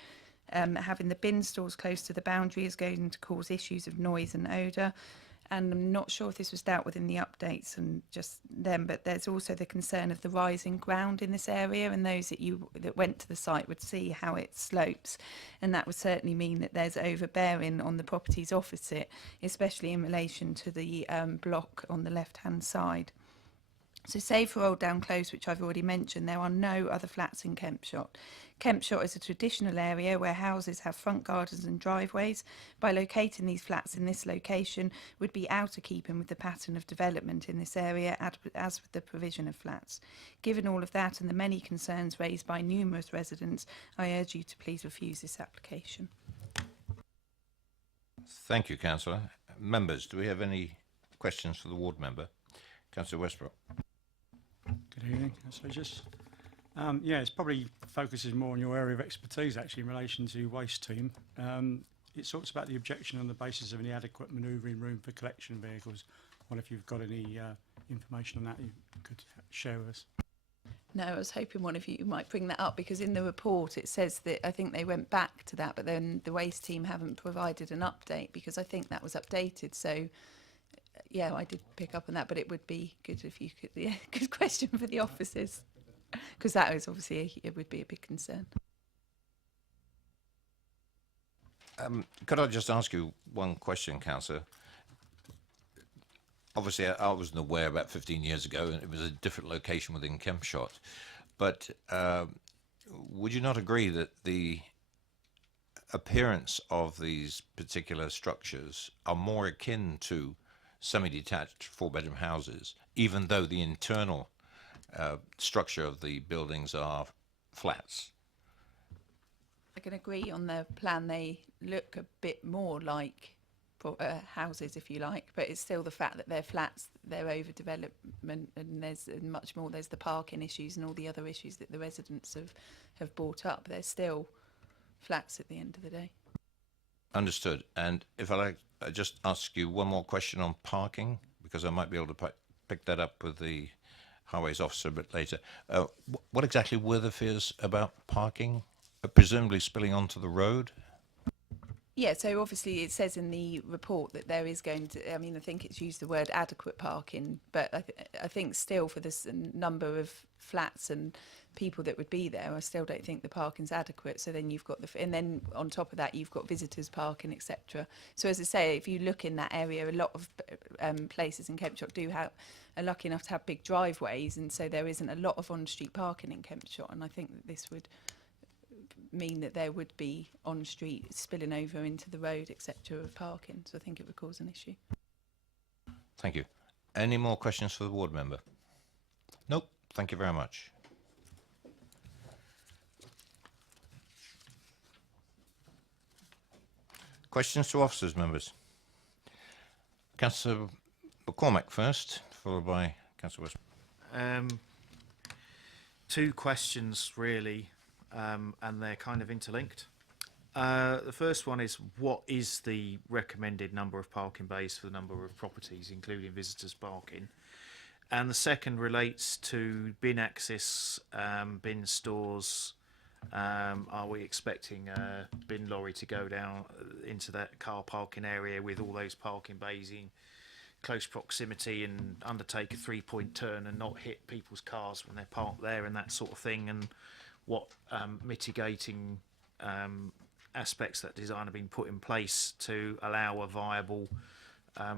Having the bin stores close to the boundary is going to cause issues of noise and odour. And I'm not sure if this was dealt with in the updates and just then, but there's also the concern of the rising ground in this area, and those that went to the site would see how it slopes, and that would certainly mean that there's overbearing on the properties opposite, especially in relation to the block on the left-hand side. So save for Old Down Close, which I've already mentioned, there are no other flats in Kempshott. Kempshott is a traditional area where houses have front gardens and driveways. By locating these flats in this location would be out of keeping with the pattern of development in this area, as with the provision of flats. Given all of that and the many concerns raised by numerous residents, I urge you to please refuse this application. Thank you, Councillor. Members, do we have any questions for the ward member? Councillor Westbrook. Good evening. So just, yeah, it's probably focuses more on your area of expertise actually in relation to waste team. It talks about the objection on the basis of any adequate manoeuvring room for collection vehicles. Well, if you've got any information on that, you could share with us. No, I was hoping one of you might bring that up because in the report it says that I think they went back to that, but then the waste team haven't provided an update because I think that was updated. So, yeah, I did pick up on that, but it would be good if you could. Yeah, good question for the officers because that is obviously it would be a big concern. Could I just ask you one question, Councillor? Obviously, I wasn't aware about 15 years ago, and it was a different location within Kempshot. But would you not agree that the appearance of these particular structures are more akin to semi-detached four-bedroom houses, even though the internal structure of the buildings are flats? I can agree on the plan. They look a bit more like houses, if you like, but it's still the fact that they're flats, they're overdevelopment, and there's much more. There's the parking issues and all the other issues that the residents have brought up. They're still flats at the end of the day. Understood. And if I just ask you one more question on parking, because I might be able to pick that up with the highways officer a bit later. What exactly were the fears about parking, presumably spilling onto the road? Yeah, so obviously it says in the report that there is going to, I mean, I think it's used the word adequate parking, but I think still for this number of flats and people that would be there, I still don't think the parking's adequate. So then you've got and then on top of that, you've got visitors parking, etc. So as I say, if you look in that area, a lot of places in Kempshot are lucky enough to have big driveways, and so there isn't a lot of on-street parking in Kempshot, and I think that this would mean that there would be on street spilling over into the road, etc., of parking. So I think it would cause an issue. Thank you. Any more questions for the ward member? Nope. Thank you very much. Questions to officers, members? Councillor McCormack first, followed by Councillor West. Two questions really. And they're kind of interlinked. The first one is, what is the recommended number of parking bays for the number of properties, including visitors parking? And the second relates to bin access, bin stores. Are we expecting a bin lorry to go down into that car parking area with all those parking bays in close proximity and undertake a three-point turn and not hit people's cars when they're parked there and that sort of thing? And what mitigating aspects that design have been put in place to allow a viable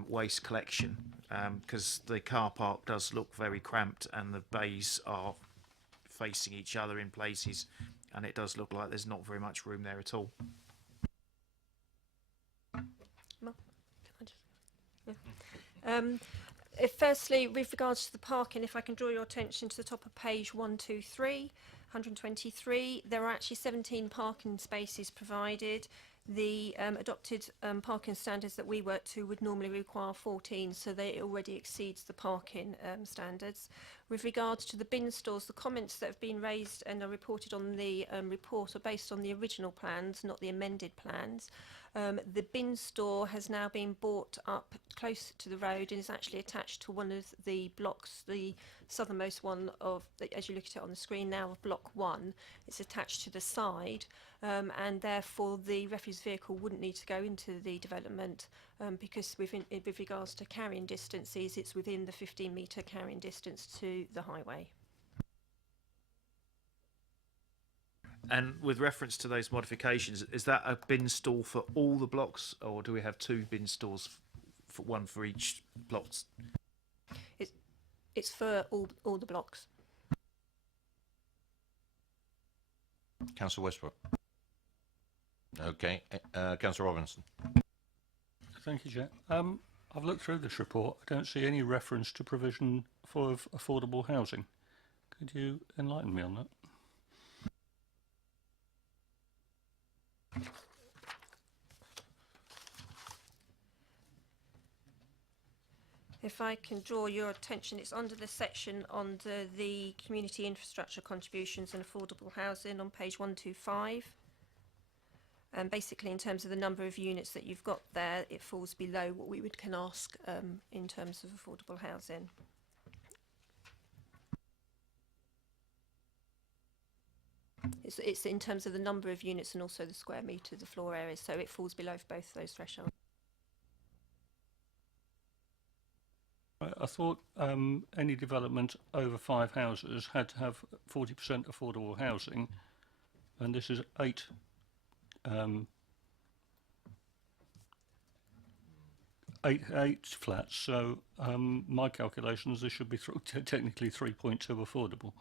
waste collection, because the car park does look very cramped and the bays are facing each other in places, and it does look like there's not very much room there at all. Firstly, with regards to the parking, if I can draw your attention to the top of page 123, 123, there are actually 17 parking spaces provided. The adopted parking standards that we work to would normally require 14, so they already exceeds the parking standards. With regards to the bin stores, the comments that have been raised and are reported on the report are based on the original plans, not the amended plans. The bin store has now been brought up close to the road and is actually attached to one of the blocks, the southernmost one of, as you look at it on the screen now, of block 1. It's attached to the side, and therefore the refuse vehicle wouldn't need to go into the development because with regards to carrying distances, it's within the 15-metre carrying distance to the highway. And with reference to those modifications, is that a bin stall for all the blocks, or do we have two bin stalls, for one for each blocks? It's for all the blocks. Councillor Westbrook. Okay. Councillor Robinson. Thank you, Chair. I've looked through this report. I don't see any reference to provision for affordable housing. Could you enlighten me on that? If I can draw your attention, it's under the section under the community infrastructure contributions and affordable housing on page 125. And basically, in terms of the number of units that you've got there, it falls below what we can ask in terms of affordable housing. It's in terms of the number of units and also the square metre, the floor area, so it falls below both those thresholds. I thought any development over 5 houses had to have 40% affordable housing, and this is 8 flats. So my calculations, this should be technically 3.2 affordable.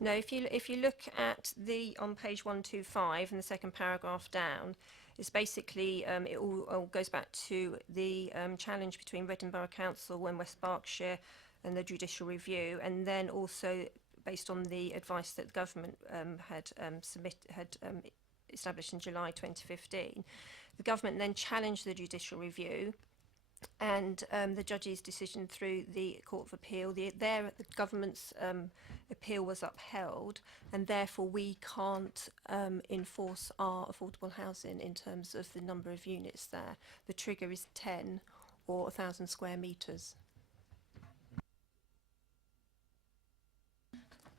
No, if you look at the on page 125 and the second paragraph down, it's basically it all goes back to the challenge between Reading Borough Council and West Berkshire and the judicial review, and then also based on the advice that the government had established in July 2015. The government then challenged the judicial review, and the judge's decision through the Court of Appeal, the government's appeal was upheld, and therefore we can't enforce our affordable housing in terms of the number of units there. The trigger is 10 or 1,000 square metres.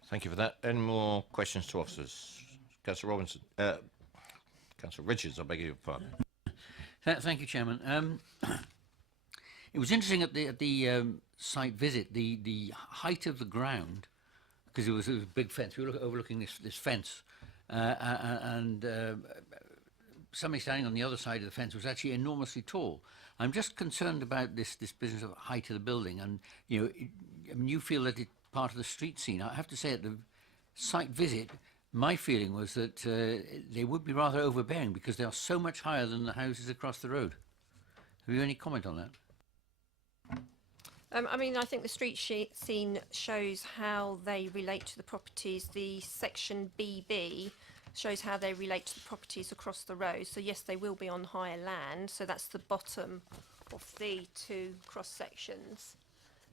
Thank you for that. Any more questions to officers? Councillor Robinson, Councillor Richards, I beg your pardon. Thank you, Chairman. It was interesting at the site visit, the height of the ground, because it was a big fence. We were overlooking this fence, and somebody standing on the other side of the fence was actually enormously tall. I'm just concerned about this business of height of the building, and I mean, you feel that it's part of the street scene. I have to say, at the site visit, my feeling was that they would be rather overbearing because they are so much higher than the houses across the road. Have you any comment on that? I mean, I think the street scene shows how they relate to the properties. The section BB shows how they relate to the properties across the road. So yes, they will be on higher land. So that's the bottom of the 2 cross sections.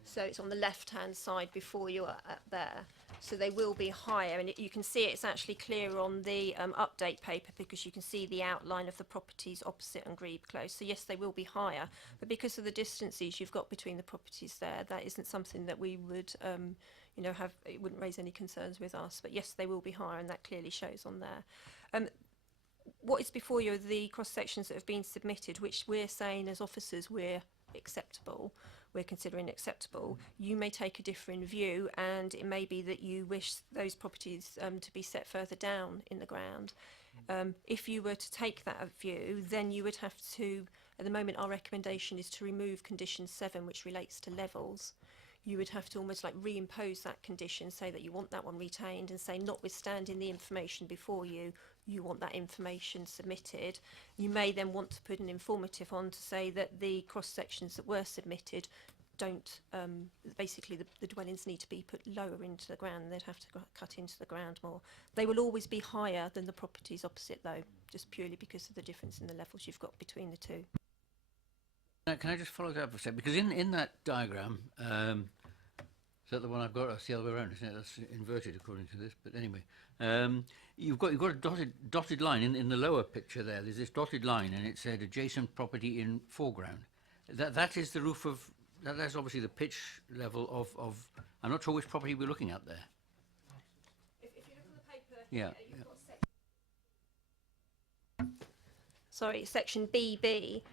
So it's on the left-hand side before you are at there. So they will be higher, and you can see it's actually clear on the update paper because you can see the outline of the properties opposite and Grebe Close. So yes, they will be higher, but because of the distances you've got between the properties there, that isn't something that we would, have. It wouldn't raise any concerns with us. But yes, they will be higher, and that clearly shows on there. What is before you are the cross sections that have been submitted, which we're saying as officers we're considering acceptable. You may take a different view, and it may be that you wish those properties to be set further down in the ground. If you were to take that view, then you would have to, at the moment our recommendation is to remove condition 7, which relates to levels. You would have to almost like reimpose that condition, say that you want that one retained, and say notwithstanding the information before you, you want that information submitted. You may then want to put an informative on to say that the cross sections that were submitted don't, basically the dwellings need to be put lower into the ground. They'd have to cut into the ground more. They will always be higher than the properties opposite though, just purely because of the difference in the levels you've got between the 2. Now, can I just follow that up for a second? Because in that diagram, is that the one I've got? That's the other way around, isn't it? That's inverted according to this. But anyway, you've got a dotted line in the lower picture there. There's this dotted line, and it said adjacent property in foreground. That is the roof of. That's obviously the pitch level of. I'm not sure which property we're looking at there. If you look on the paper, Yeah. you've got sorry, section BB.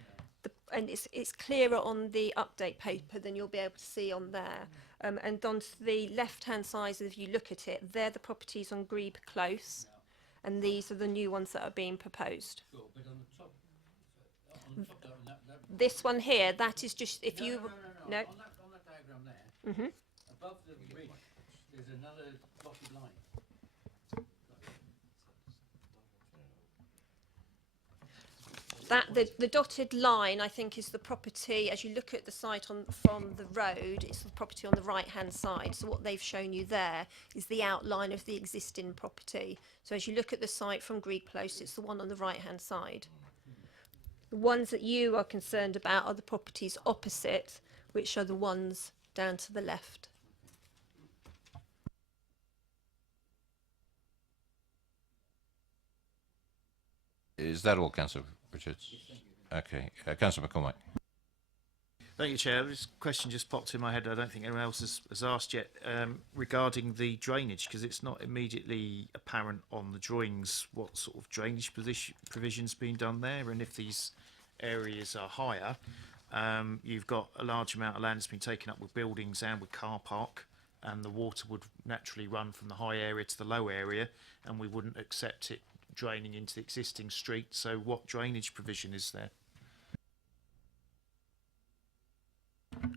And it's clearer on the update paper than you'll be able to see on there. And on to the left-hand side, if you look at it, they're the properties on Grebe Close, and these are the new ones that are being proposed. Sure, but on the top, This one here, that is just if you no. On that diagram there, above the ridge, there's another dotted line. The dotted line, I think, is the property, as you look at the site from the road, it's the property on the right-hand side. So what they've shown you there is the outline of the existing property. So as you look at the site from Grebe Close, it's the one on the right-hand side. The ones that you are concerned about are the properties opposite, which are the ones down to the left. Is that all, Councillor Richards? Okay. Councillor McCormack. Thank you, Chair. This question just popped in my head. I don't think anyone else has asked yet regarding the drainage, because it's not immediately apparent on the drawings what sort of drainage provisions being done there, and if these areas are higher. You've got a large amount of land that's been taken up with buildings and with car park, and the water would naturally run from the high area to the low area, and we wouldn't accept it draining into the existing street. So what drainage provision is there?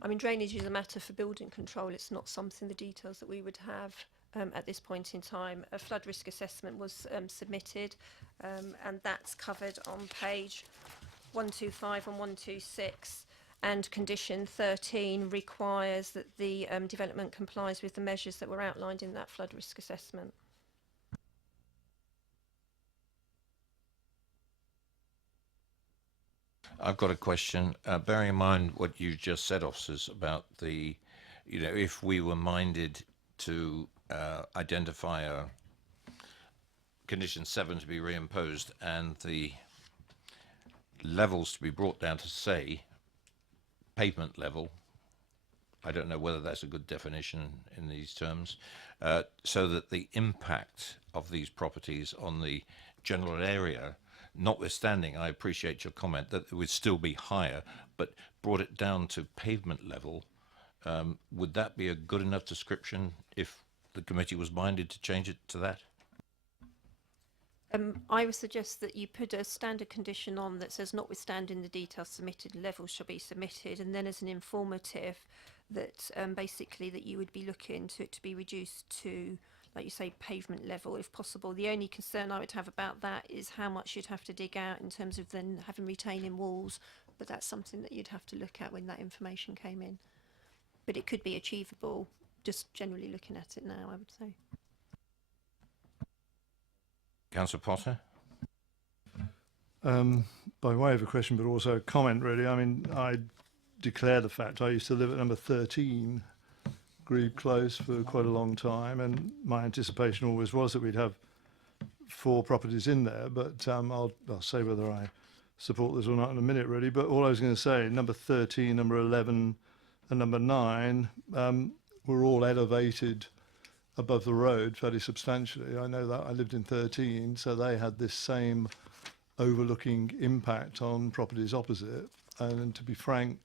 I mean, drainage is a matter for building control. It's not something, the details that we would have at this point in time. A flood risk assessment was submitted, and that's covered on page 125 and 126. And condition 13 requires that the development complies with the measures that were outlined in that flood risk assessment. I've got a question. Bearing in mind what you just said, officers, about the, if we were minded to identify a condition 7 to be reimposed and the levels to be brought down to, say, pavement level, I don't know whether that's a good definition in these terms, so that the impact of these properties on the general area, notwithstanding, I appreciate your comment that it would still be higher, but brought it down to pavement level, would that be a good enough description if the committee was minded to change it to that? I would suggest that you put a standard condition on that says, notwithstanding the details submitted, levels shall be submitted, and then as an informative that basically that you would be looking to it to be reduced to, like you say, pavement level if possible. The only concern I would have about that is how much you'd have to dig out in terms of then having retaining walls, but that's something that you'd have to look at when that information came in. But it could be achievable, just generally looking at it now, I would say. Councillor Potter? By way of a question, but also a comment, really. I mean, I declare the fact I used to live at number 13 Grebe Close for quite a long time, and my anticipation always was that we'd have 4 properties in there, but I'll say whether I support this or not in a minute, really. But all I was going to say, number 13, number 11 and number 9 were all elevated above the road fairly substantially. I know that. I lived in 13, so they had this same overlooking impact on properties opposite. And to be frank,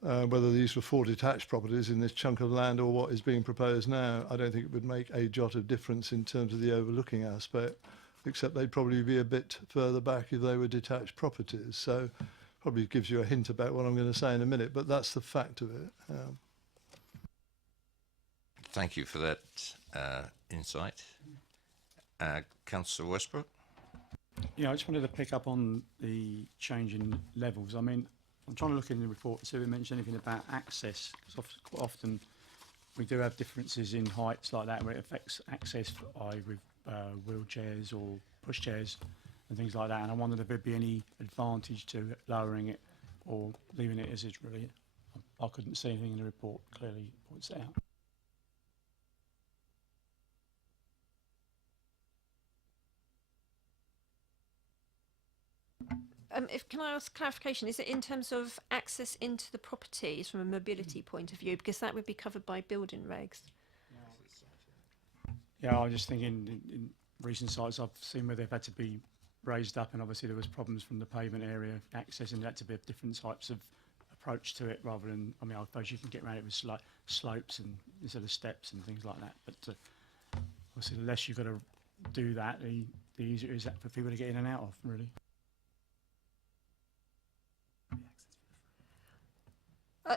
whether these were 4 detached properties in this chunk of land or what is being proposed now, I don't think it would make a jot of difference in terms of the overlooking aspect, except they'd probably be a bit further back if they were detached properties. So probably gives you a hint about what I'm going to say in a minute, but that's the fact of it. Thank you for that insight. Councillor Westbrook? Yeah, I just wanted to pick up on the change in levels. I mean, I'm trying to look in the report to see if it mentions anything about access, because quite often we do have differences in heights like that where it affects access with wheelchairs or pushchairs and things like that. And I wondered if there'd be any advantage to lowering it or leaving it as it's really. I couldn't see anything in the report clearly points it out. Can I ask clarification? Is it in terms of access into the properties from a mobility point of view? Because that would be covered by building regs. Yeah, I was just thinking in recent sites I've seen where they've had to be raised up, and obviously there was problems from the pavement area accessing that to be different types of approach to it rather than, I mean, I suppose you can get around it with slopes and instead of steps and things like that. But obviously the less you've got to do that, the easier it is that for people to get in and out of, really.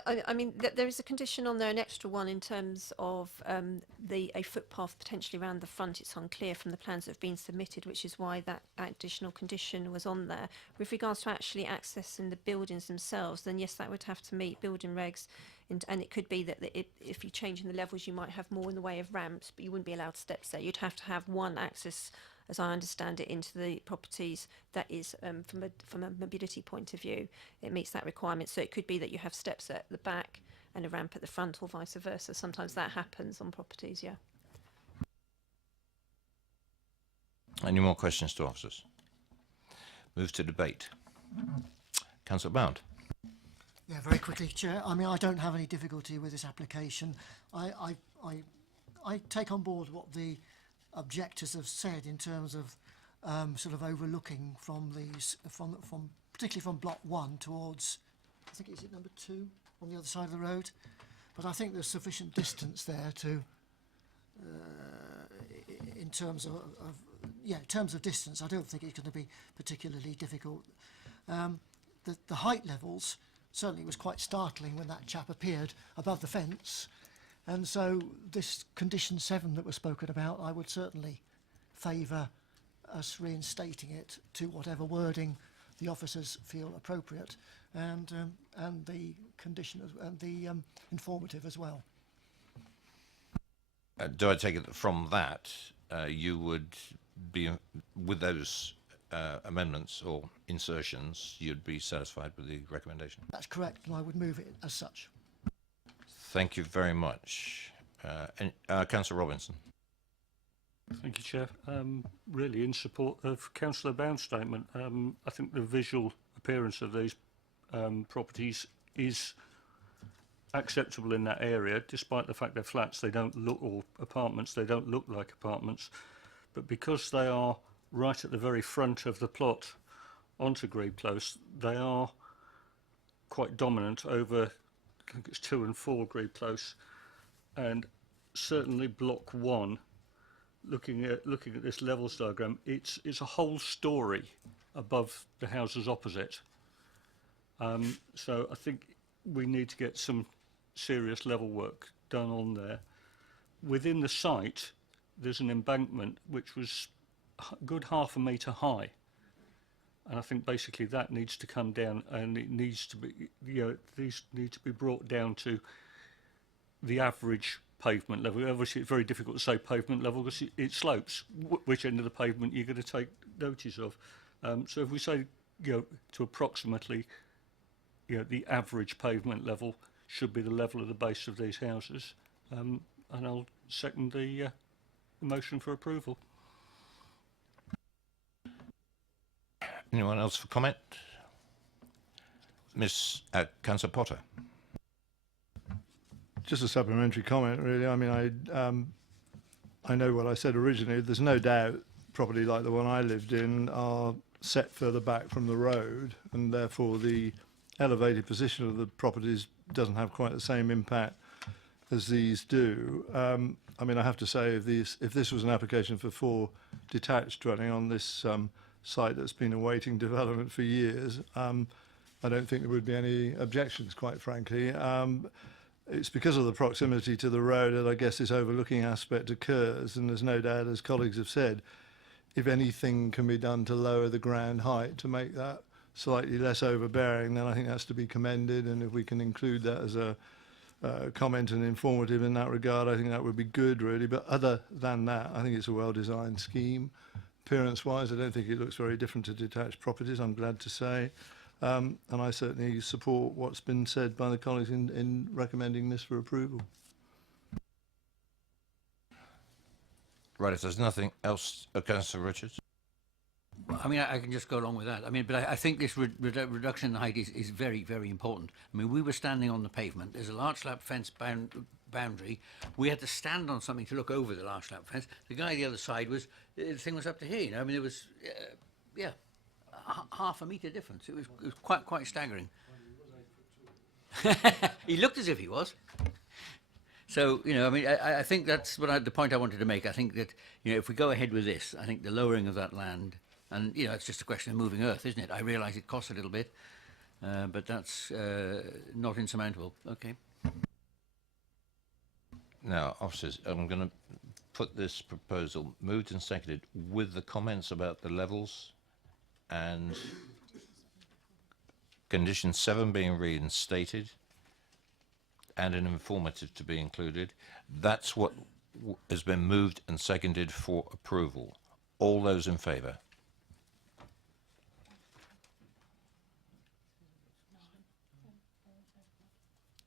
I mean, there is a condition on there, an extra one in terms of a footpath potentially around the front. It's unclear from the plans that have been submitted, which is why that additional condition was on there. With regards to actually accessing the buildings themselves, then yes, that would have to meet building regs, and it could be that if you change in the levels, you might have more in the way of ramps, but you wouldn't be allowed steps there. You'd have to have one access as I understand it, into the properties that is from a mobility point of view. It meets that requirement. So it could be that you have steps at the back and a ramp at the front, or vice versa. Sometimes that happens on properties, yeah. Any more questions to officers? Move to debate. Councillor Bound. Yeah, very quickly, Chair. I mean, I don't have any difficulty with this application. I take on board what the objectors have said in terms of sort of overlooking from these, from particularly from block 1 towards, I think is it number 2 on the other side of the road. But I think there's sufficient distance there to, in terms of distance, I don't think it's going to be particularly difficult. The height levels certainly was quite startling when that chap appeared above the fence. And so this condition 7 that was spoken about, I would certainly favour us reinstating it to whatever wording the officers feel appropriate, and the condition and the informative as well. Do I take it that from that you would be, with those amendments or insertions, you'd be satisfied with the recommendation? That's correct, and I would move it as such. Thank you very much. Councillor Robinson. Thank you, Chair. Really in support of Councillor Bound's statement. I think the visual appearance of these properties is acceptable in that area, despite the fact they're flats, they don't look, or apartments, they don't look like apartments. But because they are right at the very front of the plot onto Grebe Close, they are quite dominant over, I think it's 2 and 4 Grebe Close, and certainly block 1, looking at this levels diagram, it's a whole story above the houses opposite. So I think we need to get some serious level work done on there. Within the site, there's an embankment which was a good half a metre high, and I think basically that needs to come down, and it needs to be, these need to be brought down to the average pavement level. Obviously, it's very difficult to say pavement level because it slopes. Which end of the pavement you're going to take notice of? So if we say, to approximately, the average pavement level should be the level of the base of these houses, and I'll second the motion for approval. Anyone else for comment? Councillor Potter. Just a supplementary comment, really. I mean, I know what I said originally. There's no doubt property like the one I lived in are set further back from the road, and therefore the elevated position of the properties doesn't have quite the same impact as these do. I mean, I have to say, if this was an application for 4 detached dwelling on this site that's been awaiting development for years, I don't think there would be any objections, quite frankly. It's because of the proximity to the road that I guess this overlooking aspect occurs, and there's no doubt, as colleagues have said, if anything can be done to lower the ground height to make that slightly less overbearing, then I think that's to be commended, and if we can include that as a comment and informative in that regard, I think that would be good, really. But other than that, I think it's a well-designed scheme. Appearance-wise, I don't think it looks very different to detached properties, I'm glad to say. And I certainly support what's been said by the colleagues in recommending this for approval. Right, if there's nothing else, Councillor Richards. I mean, I can just go along with that. I mean, but I think this reduction in height is very, very important. I mean, we were standing on the pavement. There's a large slab fence boundary. We had to stand on something to look over the large slab fence. The guy the other side was, the thing was up to here, I mean, it was, half a metre difference. It was quite staggering. He looked as if he was. So, I mean, I think that's the point I wanted to make. I think that, if we go ahead with this, I think the lowering of that land, and, it's just a question of moving earth, isn't it? I realise it costs a little bit, but that's not insurmountable. Okay. Now, officers, I'm going to put this proposal moved and seconded with the comments about the levels and condition 7 being reinstated and an informative to be included. That's what has been moved and seconded for approval. All those in favour?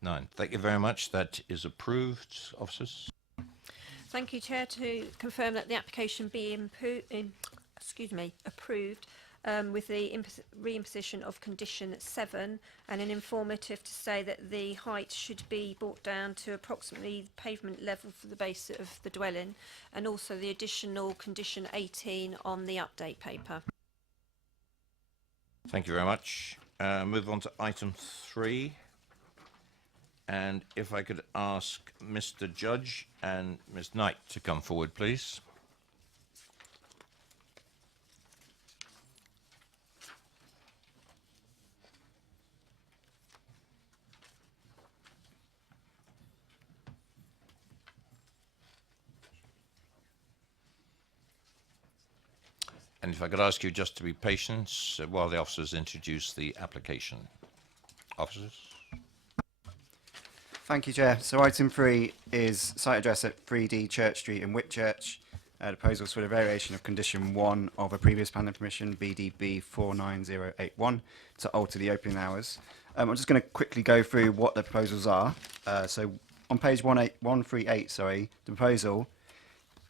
Nine. Thank you very much. That is approved. Officers? Thank you, Chair, to confirm that the application be approved with the reimposition of condition 7, and an informative to say that the height should be brought down to approximately pavement level for the base of the dwelling, and also the additional condition 18 on the update paper. Thank you very much. Move on to item 3. And if I could ask Mr. Judge and Ms. Knight to come forward, please. And if I could ask you just to be patient while the officers introduce the application. Officers? Thank you, Chair. So item 3 is site address at 3D Church Street in Whitchurch. Proposals for the variation of condition 1 of a previous planning permission, BDB 49081, to alter the opening hours. I'm just going to quickly go through what the proposals are. So on page 138, the proposal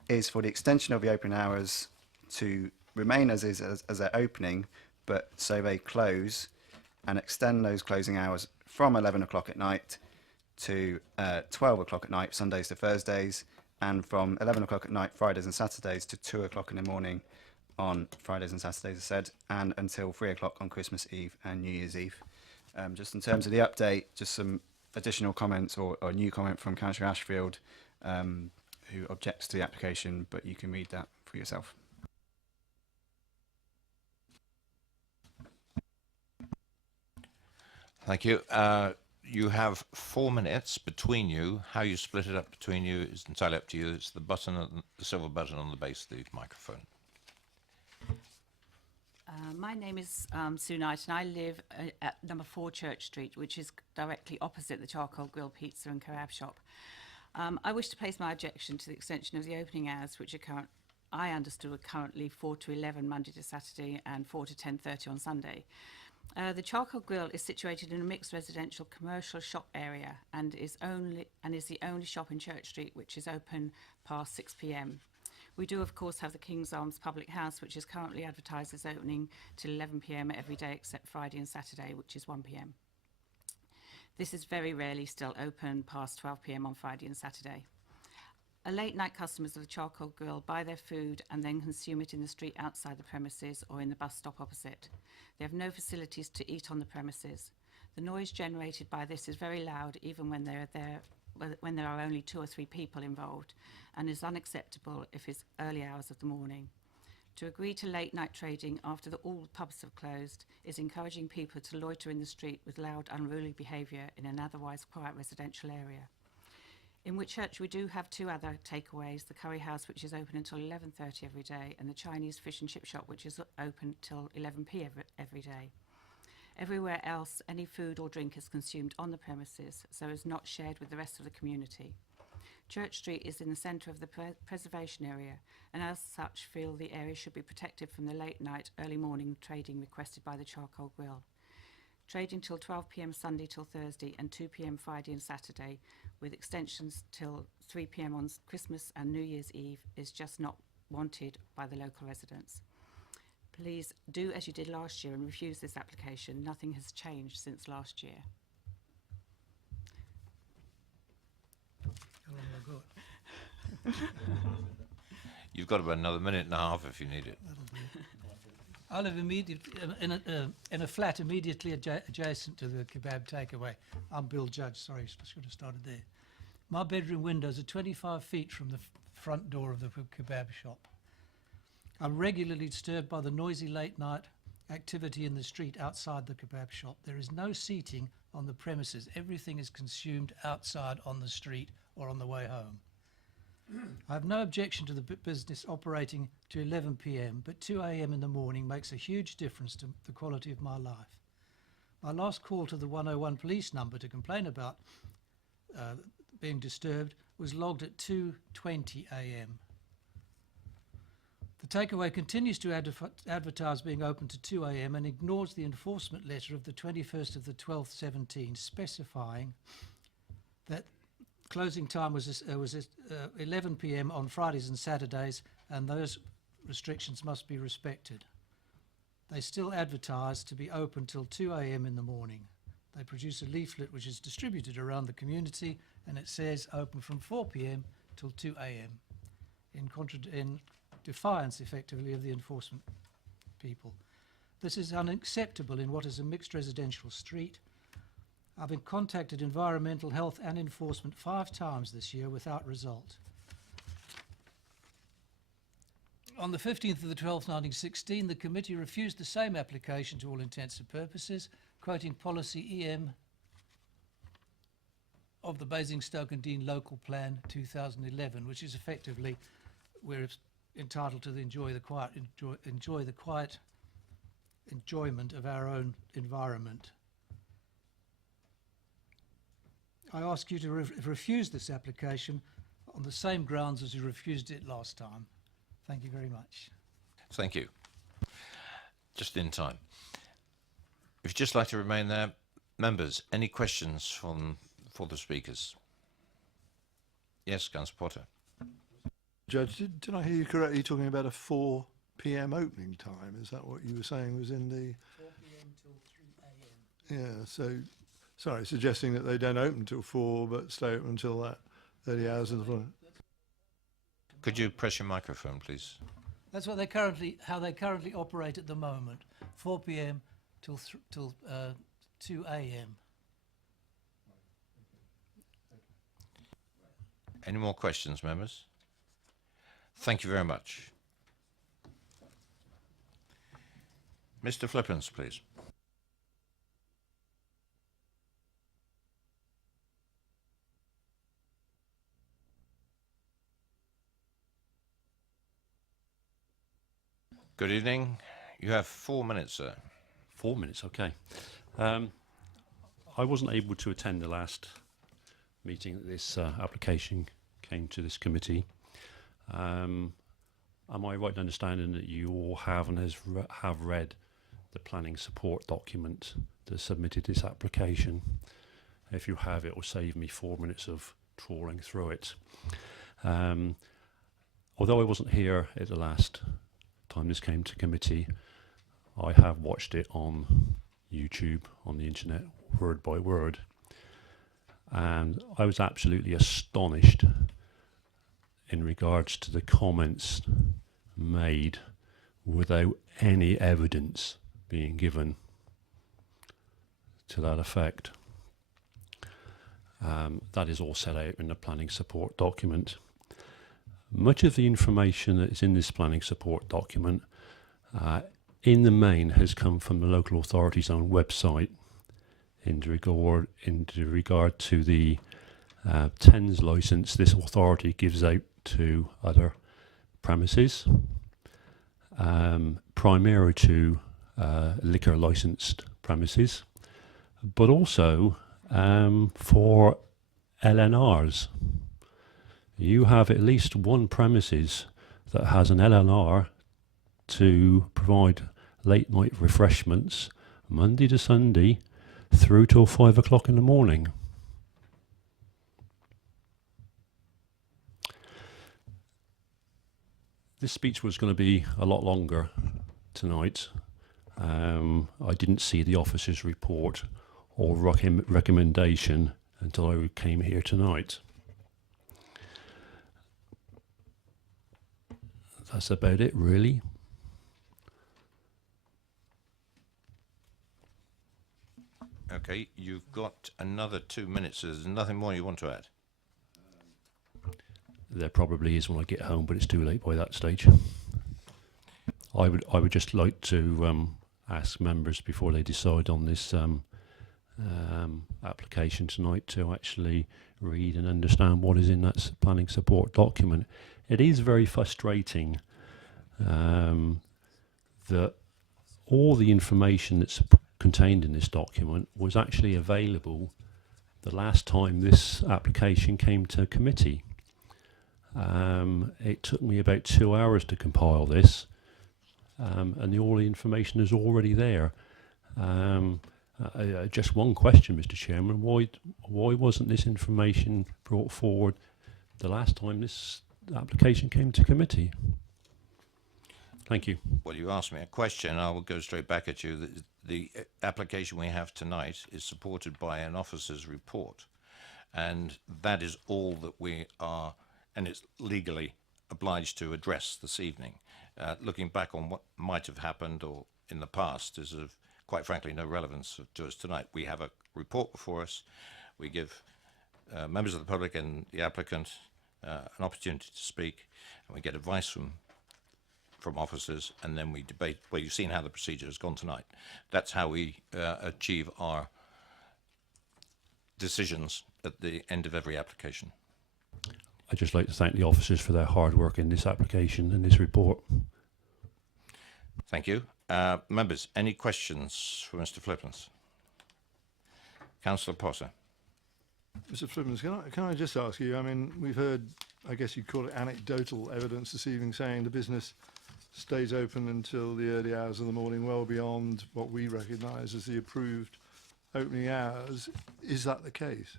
is for the extension of the opening hours to remain as is as they're opening, but so they close, and extend those closing hours from 11 o'clock at night to 12 o'clock at night, Sundays to Thursdays, and from 11 o'clock at night, Fridays and Saturdays, to 2 o'clock in the morning on Fridays and Saturdays, as said, and until 3 o'clock on Christmas Eve and New Year's Eve. Just in terms of the update, just some additional comments or a new comment from Councillor Ashfield, who objects to the application, but you can read that for yourself. Thank you. You have 4 minutes between you. How you split it up between you is entirely up to you. It's the button, the silver button on the base of the microphone. My name is Sue Knight, and I live at number 4 Church Street, which is directly opposite the Charcoal Grill Pizza and Kebab Shop. I wish to place my objection to the extension of the opening hours, which are I understood were currently 4 to 11 Monday to Saturday and 4 to 10:30 on Sunday. The Charcoal Grill is situated in a mixed residential commercial shop area and is the only shop in Church Street which is open past 6 p.m. We do, of course, have the King's Arms Public House, which is currently advertised as opening till 11 p.m. every day except Friday and Saturday, which is 1 p.m. This is very rarely still open past 12 p.m. on Friday and Saturday. Late night customers of the Charcoal Grill buy their food and then consume it in the street outside the premises or in the bus stop opposite. They have no facilities to eat on the premises. The noise generated by this is very loud, even when there are only 2 or 3 people involved, and is unacceptable if it's early hours of the morning. To agree to late night trading after all pubs have closed is encouraging people to loiter in the street with loud, unruly behaviour in an otherwise quiet residential area. In Whitchurch we do have 2 other takeaways, the Curry House, which is open until 11:30 every day, and the Chinese fish and chip shop, which is open till 11 p.m. every day. Everywhere else, any food or drink is consumed on the premises, so is not shared with the rest of the community. Church Street is in the centre of the preservation area, and as such feel the area should be protected from the late night, early morning trading requested by the Charcoal Grill. Trading till 12 p.m. Sunday till Thursday and 2 p.m. Friday and Saturday, with extensions till 3 p.m. on Christmas and New Year's Eve, is just not wanted by the local residents. Please do as you did last year and refuse this application. Nothing has changed since last year. How long have I got? You've got about another minute and a half if you need it. I live in a flat immediately adjacent to the kebab takeaway. I'm Bill Judge, sorry, I should have started there. My bedroom windows are 25 feet from the front door of the kebab shop. I'm regularly disturbed by the noisy late night activity in the street outside the kebab shop. There is no seating on the premises. Everything is consumed outside on the street or on the way home. I have no objection to the business operating to 11 p.m, but 2 a.m. in the morning makes a huge difference to the quality of my life. My last call to the 101 police number to complain about being disturbed was logged at 2:20 a.m. The takeaway continues to advertise being open to 2 a.m. and ignores the enforcement letter of the 21st of the 12th 17 specifying that closing time was 11 p.m. on Fridays and Saturdays, and those restrictions must be respected. They still advertise to be open till 2 a.m. in the morning. They produce a leaflet which is distributed around the community, and it says open from 4 p.m. till 2 a.m. in defiance, effectively, of the enforcement people. This is unacceptable in what is a mixed residential street. I've been contacted environmental, health and enforcement 5 times this year without result. On the 15th of the 12th, 1916, the committee refused the same application to all intents and purposes, quoting policy EM of the Basingstoke and Dean Local Plan 2011, which is effectively we're entitled to enjoy the quiet enjoyment of our own environment. I ask you to refuse this application on the same grounds as you refused it last time. Thank you very much. Thank you. Just in time. If you'd just like to remain there, members, any questions for the speakers? Yes, Councillor Potter. Judge, did I hear you correctly talking about a 4 p.m. opening time? Is that what you were saying was in the... 4 p.m. till 3 a.m. Yeah, so, sorry, suggesting that they don't open till 4 but stay open until that 30 hours of the morning. Could you press your microphone, please? That's what how they currently operate at the moment. 4 p.m. till 2 a.m. Any more questions, members? Thank you very much. Mr. Flippins, please. Good evening. You have 4 minutes, sir. 4 minutes, okay. I wasn't able to attend the last meeting that this application came to this committee. Am I right in understanding that you all have read the planning support document that submitted this application? If you have, it will save me 4 minutes of trawling through it. Although I wasn't here at the last time this came to committee, I have watched it on YouTube, on the internet, word by word, and I was absolutely astonished in regards to the comments made without any evidence being given to that effect. That is all set out in the planning support document. Much of the information that is in this planning support document in the main has come from the local authority's own website in regard to the TENS licence this authority gives out to other premises, primarily to liquor licensed premises, but also for LNRs. You have at least one premises that has an LNR to provide late night refreshments Monday to Sunday through till 5 o'clock in the morning. This speech was going to be a lot longer tonight. I didn't see the officer's report or recommendation until I came here tonight. That's about it, really. Okay, you've got another 2 minutes. There's nothing more you want to add? There probably is when I get home, but it's too late by that stage. I would just like to ask members before they decide on this application tonight to actually read and understand what is in that planning support document. It is very frustrating that all the information that's contained in this document was actually available the last time this application came to committee. It took me about 2 hours to compile this, and all the information is already there. Just one question, Mr. Chairman: why wasn't this information brought forward the last time this application came to committee? Thank you. Well, you asked me a question. I will go straight back at you. The application we have tonight is supported by an officer's report, and that is all that we are, and it's legally obliged to address this evening. Looking back on what might have happened or in the past is of, quite frankly, no relevance to us tonight. We have a report before us. We give members of the public and the applicant an opportunity to speak, and we get advice from officers, and then we debate. Well, you've seen how the procedure has gone tonight. That's how we achieve our decisions at the end of every application. I'd just like to thank the officers for their hard work in this application and this report. Thank you. Members, any questions for Mr. Flippins? Councillor Potter. Mr. Flippins, can I just ask you, I mean, we've heard, I guess you'd call it anecdotal evidence this evening, saying the business stays open until the early hours of the morning, well beyond what we recognise as the approved opening hours. Is that the case?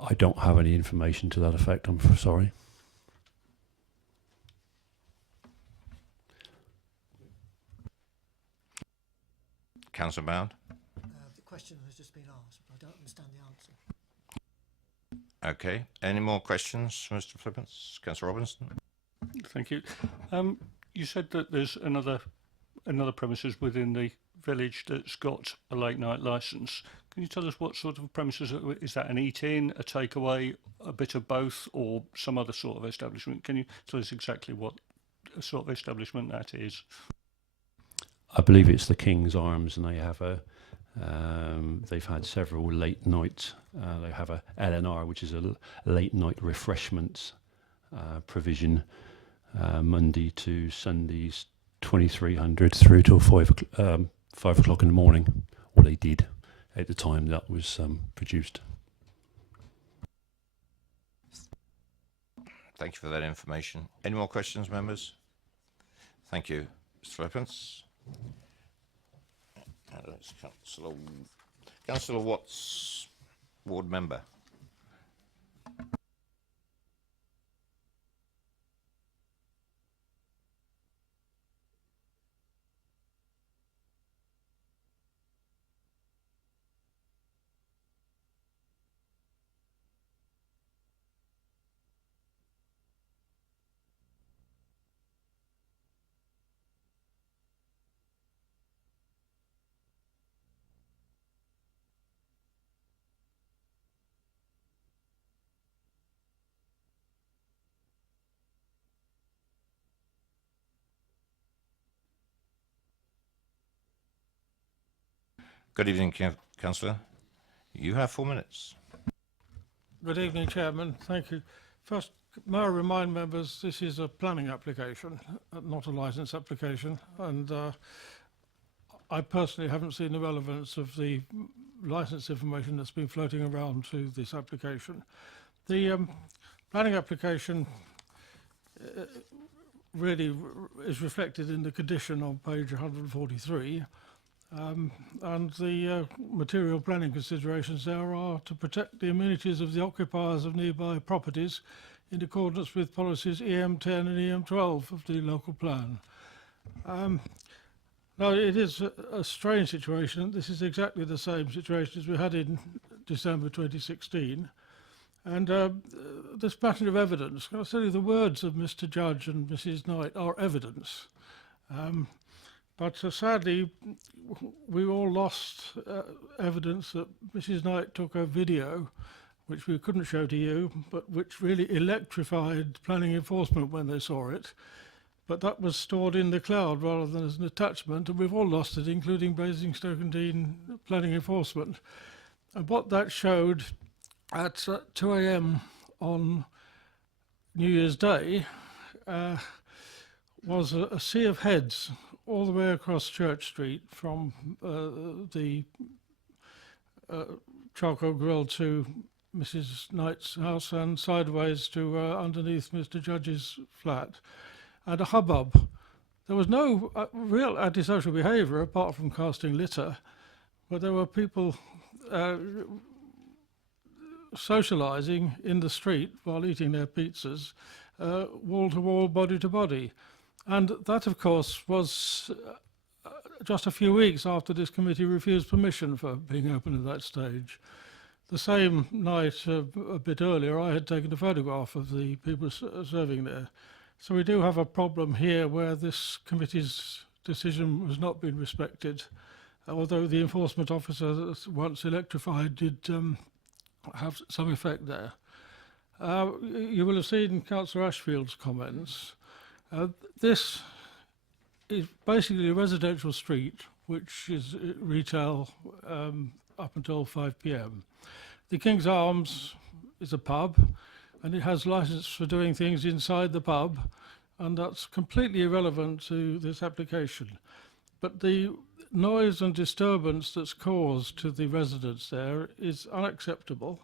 I don't have any information to that effect, I'm sorry. Councillor Bound. The question has just been asked, but I don't understand the answer. Okay. Any more questions, Mr. Flippins? Councillor Robinson. Thank you. You said that there's another premises within the village that's got a late night licence. Can you tell us what sort of premises? Is that an eat-in, a takeaway, a bit of both, or some other sort of establishment? Can you tell us exactly what sort of establishment that is? I believe it's the King's Arms, and they have they've had several late night. They have a LNR, which is a late night refreshments provision, Monday to Sundays, 2300 through till 5 o'clock in the morning, or they did at the time that was produced. Thank you for that information. Any more questions, members? Thank you. Mr. Flippins. Councillor Watts, ward member. Good evening, Councillor. You have 4 minutes. Good evening, Chairman. Thank you. First, may I remind members this is a planning application, not a licence application, and I personally haven't seen the relevance of the licence information that's been floating around to this application. The planning application really is reflected in the condition on page 143. And the material planning considerations there are to protect the amenities of the occupiers of nearby properties in accordance with policies EM10 and EM12 of the local plan. Now, it is a strange situation. This is exactly the same situation as we had in December 2016. And this pattern of evidence, can I tell you, the words of Mr. Judge and Mrs. Knight are evidence. But sadly, we all lost evidence that Mrs. Knight took a video, which we couldn't show to you, but which really electrified planning enforcement when they saw it. But that was stored in the cloud rather than as an attachment, and we've all lost it, including Basingstoke and Dean planning enforcement. And what that showed at 2 a.m. on New Year's Day was a sea of heads all the way across Church Street from the Charcoal Grill to Mrs. Knight's house and sideways to underneath Mr. Judge's flat, and a hubbub. There was no real antisocial behaviour apart from casting litter, but there were people socialising in the street while eating their pizzas, wall to wall, body to body. And that, of course, was just a few weeks after this committee refused permission for being open at that stage. The same night, a bit earlier, I had taken a photograph of the people serving there. So we do have a problem here where this committee's decision has not been respected, although the enforcement officer, once electrified, did have some effect there. You will have seen Councillor Ashfield's comments. This is basically a residential street, which is retail up until 5 p.m. The King's Arms is a pub, and it has licence for doing things inside the pub, and that's completely irrelevant to this application. But the noise and disturbance that's caused to the residents there is unacceptable,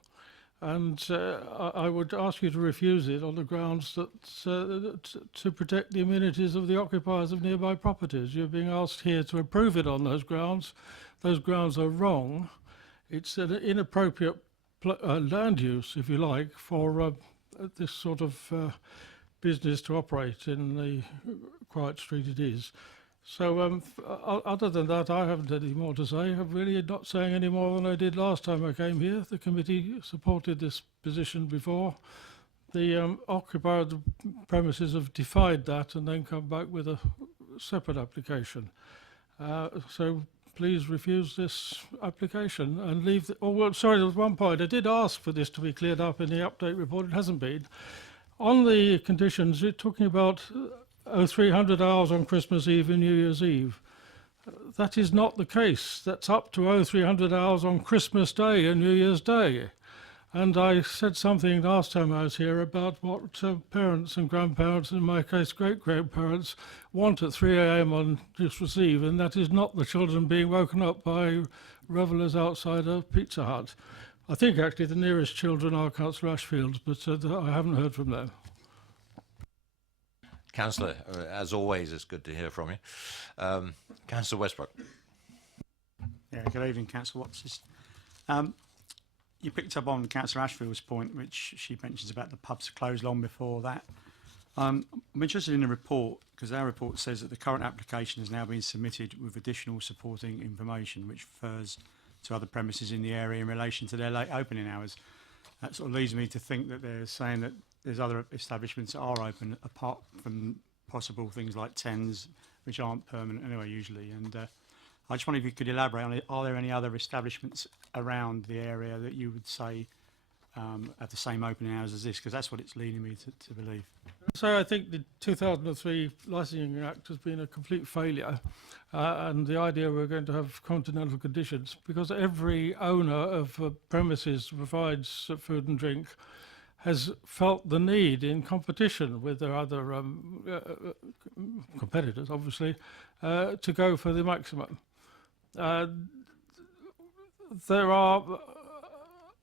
and I would ask you to refuse it on the grounds that to protect the amenities of the occupiers of nearby properties. You're being asked here to approve it on those grounds. Those grounds are wrong. It's an inappropriate land use, if you like, for this sort of business to operate in the quiet street it is. So other than that, I haven't any more to say. I'm really not saying any more than I did last time I came here. The committee supported this position before. The occupier of the premises have defied that and then come back with a separate application. So please refuse this application and leave the, oh, well, sorry, there was one point. I did ask for this to be cleared up in the update report. It hasn't been. On the conditions, it's talking about 0300 hours on Christmas Eve and New Year's Eve. That is not the case. That's up to 0300 hours on Christmas Day and New Year's Day. And I said something last time I was here about what parents and grandparents, in my case great-grandparents, want at 3 a.m. on Christmas Eve, and that is not the children being woken up by revellers outside a Pizza Hut. I think actually the nearest children are Councillor Ashfield's, but I haven't heard from them. Councillor, as always, it's good to hear from you. Councillor Westbrook. Yeah, good evening, Councillor Watts. You picked up on Councillor Ashfield's point, which she mentions about the pubs closed long before that. I'm interested in the report, because our report says that the current application has now been submitted with additional supporting information, which refers to other premises in the area in relation to their late opening hours. That sort of leads me to think that they're saying that there's other establishments that are open, apart from possible things like tens, which aren't permanent anyway usually. And I just wonder if you could elaborate on it. Are there any other establishments around the area that you would say have the same opening hours as this? Because that's what it's leading me to believe. So I think the 2003 Licensing Act has been a complete failure, and the idea we're going to have continental conditions, because every owner of premises that provides food and drink has felt the need, in competition with their other competitors, obviously, to go for the maximum. There are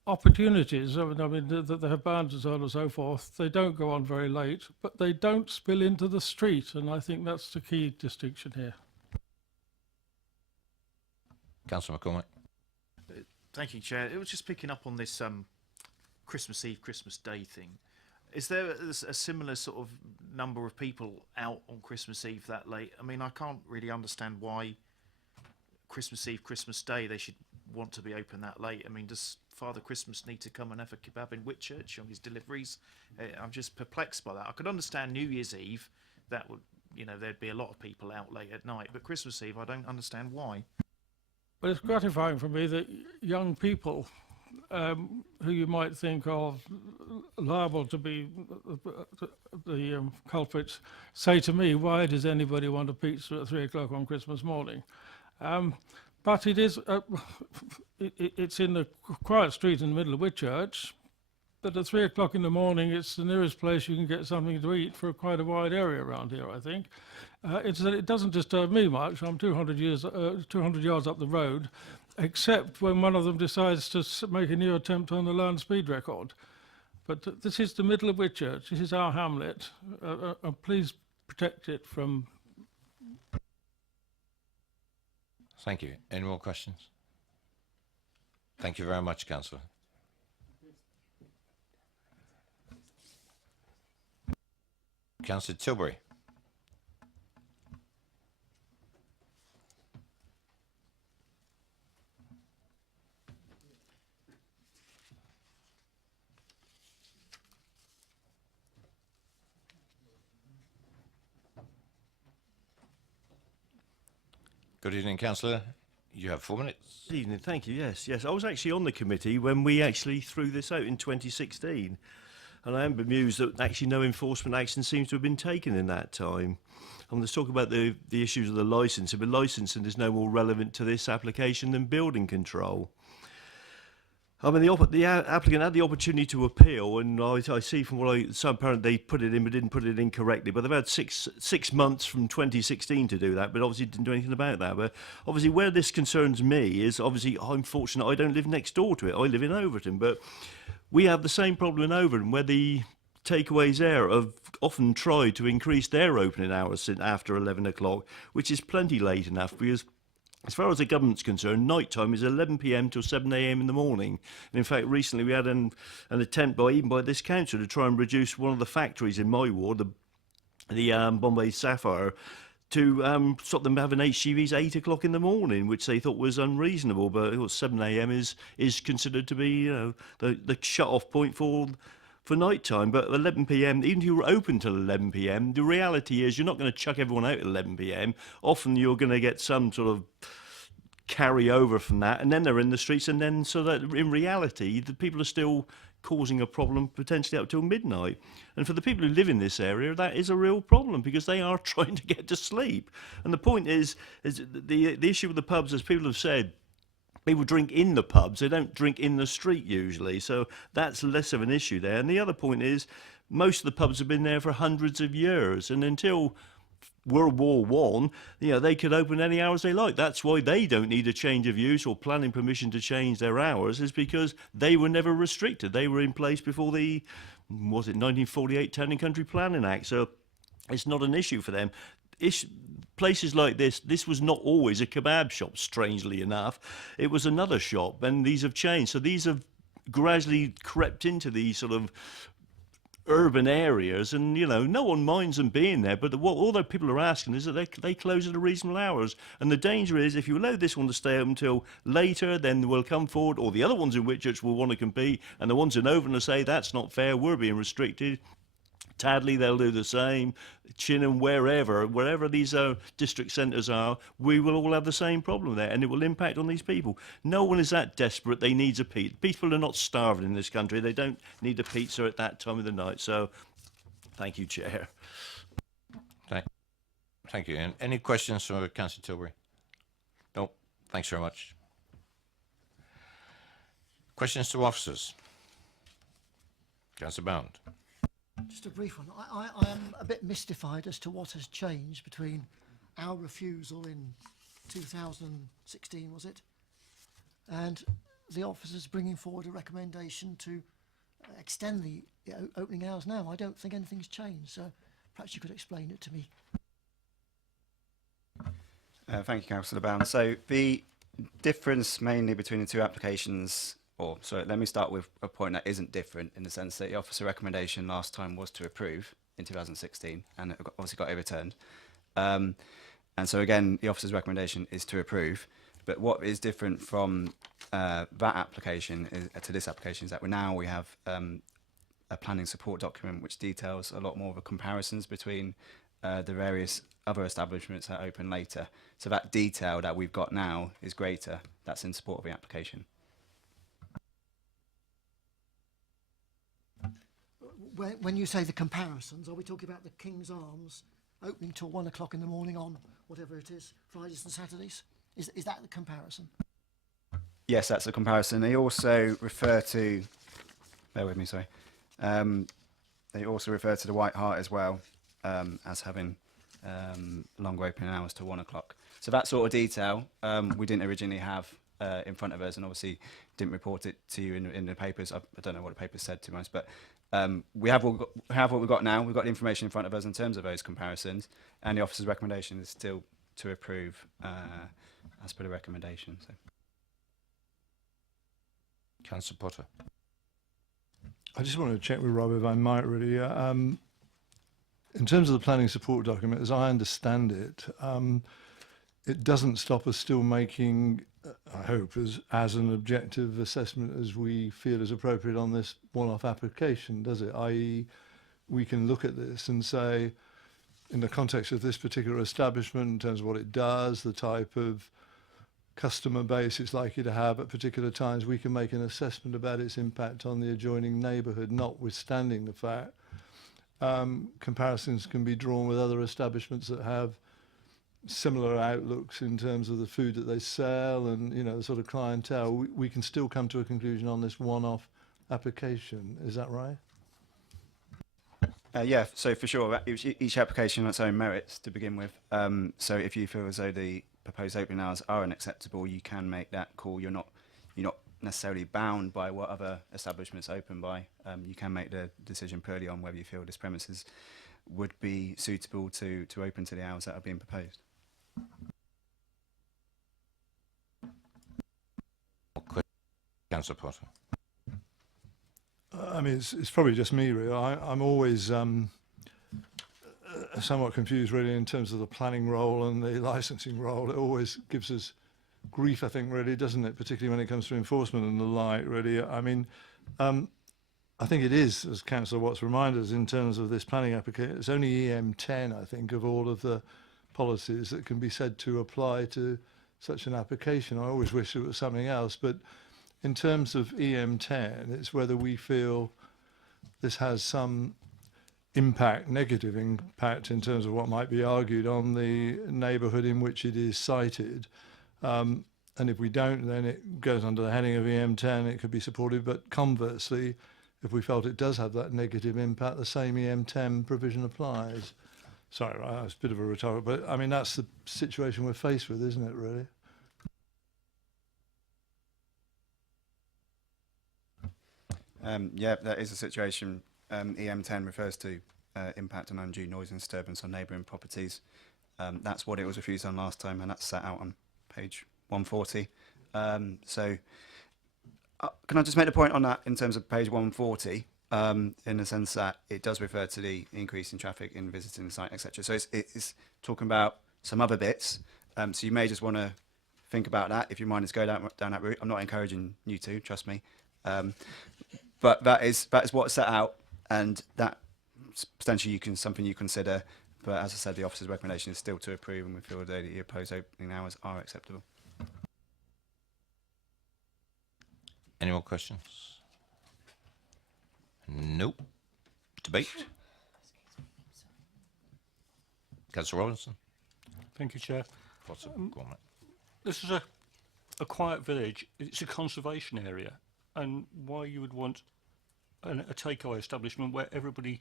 opportunities, I mean, that they have bans and so on and so forth. They don't go on very late, but they don't spill into the street, and I think that's the key distinction here. Councillor McCormick. Thank you, Chair. It was just picking up on this Christmas Eve, Christmas Day thing. Is there a similar sort of number of people out on Christmas Eve that late? I mean, I can't really understand why Christmas Eve, Christmas Day, they should want to be open that late. I mean, does Father Christmas need to come and have a kebab in Whitchurch on his deliveries? I'm just perplexed by that. I could understand New Year's Eve, that would, you know, there'd be a lot of people out late at night, but Christmas Eve, I don't understand why. But it's gratifying for me that young people who you might think are liable to be the culprits say to me, why does anybody want a pizza at 3 o'clock on Christmas morning? But it is, it's in the quiet street in the middle of Whitchurch, but at 3 o'clock in the morning it's the nearest place you can get something to eat for quite a wide area around here, I think. It doesn't disturb me much. I'm 200 yards up the road, except when one of them decides to make a new attempt on the land speed record. But this is the middle of Whitchurch. This is our hamlet. Please protect it from... Thank you. Any more questions? Thank you very much, Councillor. Councillor Tilbury. Good evening, Councillor. You have 4 minutes. Good evening, thank you. Yes. I was actually on the committee when we actually threw this out in 2016. And I am bemused that actually no enforcement action seems to have been taken in that time. And let's talk about the issues of the licensing. But licensing is no more relevant to this application than building control. I mean, the applicant had the opportunity to appeal, and I see from what so apparently they put it in but didn't put it in correctly. But they've had six months from 2016 to do that, but obviously didn't do anything about that. But obviously where this concerns me is obviously I'm fortunate I don't live next door to it. I live in Overton, but we have the same problem in Overton where the takeaways there have often tried to increase their opening hours after 11 o'clock, which is plenty late enough because as far as the government's concerned, night time is 11 p.m. till 7 a.m. in the morning. And in fact, recently we had an attempt by this council to try and reduce one of the factories in my ward, the Bombay Sapphire, to stop them having HGVs 8 o'clock in the morning, which they thought was unreasonable. But 7 a.m. is considered to be the shut-off point for night time. But 11 p.m, even if you're open till 11 p.m, the reality is you're not going to chuck everyone out at 11 p.m. Often you're going to get some sort of carry over from that, and then they're in the streets, and then so that in reality the people are still causing a problem potentially up till midnight. And for the people who live in this area, that is a real problem because they are trying to get to sleep. And the point is the issue with the pubs, as people have said, people drink in the pubs, they don't drink in the street usually, so that's less of an issue there. And the other point is most of the pubs have been there for hundreds of years, and until World War One, they could open any hours they like. That's why they don't need a change of use or planning permission to change their hours, is because they were never restricted. They were in place before the 1948 Town and Country Planning Act, so it's not an issue for them. Places like this was not always a kebab shop, strangely enough. It was another shop, and these have changed. So these have gradually crept into these sort of urban areas, and no one minds them being there, but what all the people are asking is that they close at a reasonable hours. And the danger is if you allow this one to stay open until later, then we'll come forward, or the other ones in Whitchurch will want to compete, and the ones in Overton will say that's not fair, we're being restricted. Tadley, they'll do the same. Chinham, wherever these district centres are, we will all have the same problem there, and it will impact on these people. No one is that desperate they need a pizza. People are not starving in this country. They don't need a pizza at that time of the night. So, thank you, Chair. Thank you. And any questions for Councillor Tilbury? No. Thanks very much. Questions to officers? Councillor Bound. Just a brief one. I am a bit mystified as to what has changed between our refusal in 2016, was it, and the officers bringing forward a recommendation to extend the opening hours now. I don't think anything's changed, so perhaps you could explain it to me. Thank you, Councillor Bound. So the difference mainly between the two applications, let me start with a point that isn't different in the sense that the officer recommendation last time was to approve in 2016, and it obviously got overturned. And so again, the officer's recommendation is to approve. But what is different from that application to this application is that we have a planning support document which details a lot more of the comparisons between the various other establishments that open later. So that detail that we've got now is greater. That's in support of the application. When you say the comparisons, are we talking about the King's Arms opening till 1 o'clock in the morning on whatever it is, Fridays and Saturdays? Is that the comparison? Yes, that's a comparison. They also refer to, bear with me, sorry. They also refer to the White Hart as well as having longer opening hours to 1 o'clock. So that sort of detail we didn't originally have in front of us, and obviously didn't report it to you in the papers. I don't know what the papers said, to be honest, but we have what we've got now. We've got the information in front of us in terms of those comparisons, and the officer's recommendation is still to approve as per the recommendation. So. Councillor Potter. I just want to check with Rob, if I might, really. In terms of the planning support document, as I understand it, it doesn't stop us still making, I hope, as an objective assessment as we feel is appropriate on this one-off application, does it? I.e., we can look at this and say, in the context of this particular establishment, in terms of what it does, the type of customer base it's likely to have at particular times, we can make an assessment about its impact on the adjoining neighbourhood, notwithstanding the fact comparisons can be drawn with other establishments that have similar outlooks in terms of the food that they sell and, you know, the sort of clientele. We can still come to a conclusion on this one-off application. Is that right? Yeah, so for sure, each application on its own merits to begin with. So if you feel as though the proposed opening hours are unacceptable, you can make that call. You're not necessarily bound by what other establishments open by. You can make the decision purely on whether you feel this premises would be suitable to open to the hours that are being proposed. Councillor Potter. I mean, it's probably just me, really. I'm always somewhat confused, really, in terms of the planning role and the licensing role. It always gives us grief, I think, really, doesn't it? Particularly when it comes to enforcement and the like, really. I mean, I think it is, as Councillor Watts reminded us, in terms of this planning application, it's only EM10, I think, of all of the policies that can be said to apply to such an application. I always wish it was something else, but in terms of EM10, it's whether we feel this has some impact, negative impact, in terms of what might be argued on the neighbourhood in which it is sited. And if we don't, then it goes under the heading of EM10, it could be supported. But conversely, if we felt it does have that negative impact, the same EM10 provision applies. Sorry, it's a bit of a rhetorical, but I mean, that's the situation we're faced with, isn't it, really? Yeah, that is a situation. EM10 refers to impact on undue noise and disturbance on neighbouring properties. That's what it was refused on last time, and that's set out on page 140. So can I just make the point on that in terms of page 140, in the sense that it does refer to the increase in traffic in visiting the site, etc. So it's talking about some other bits. So you may just want to think about that if your mind is go down that route. I'm not encouraging you to, trust me. But that is what's set out, and that potentially something you consider. But as I said, the officer's recommendation is still to approve, and we feel that the opposed opening hours are acceptable. Any more questions? Nope. Debate? Councillor Robinson. Thank you, Chair. Go on, mate. This is a quiet village. It's a conservation area, and why you would want a takeaway establishment where everybody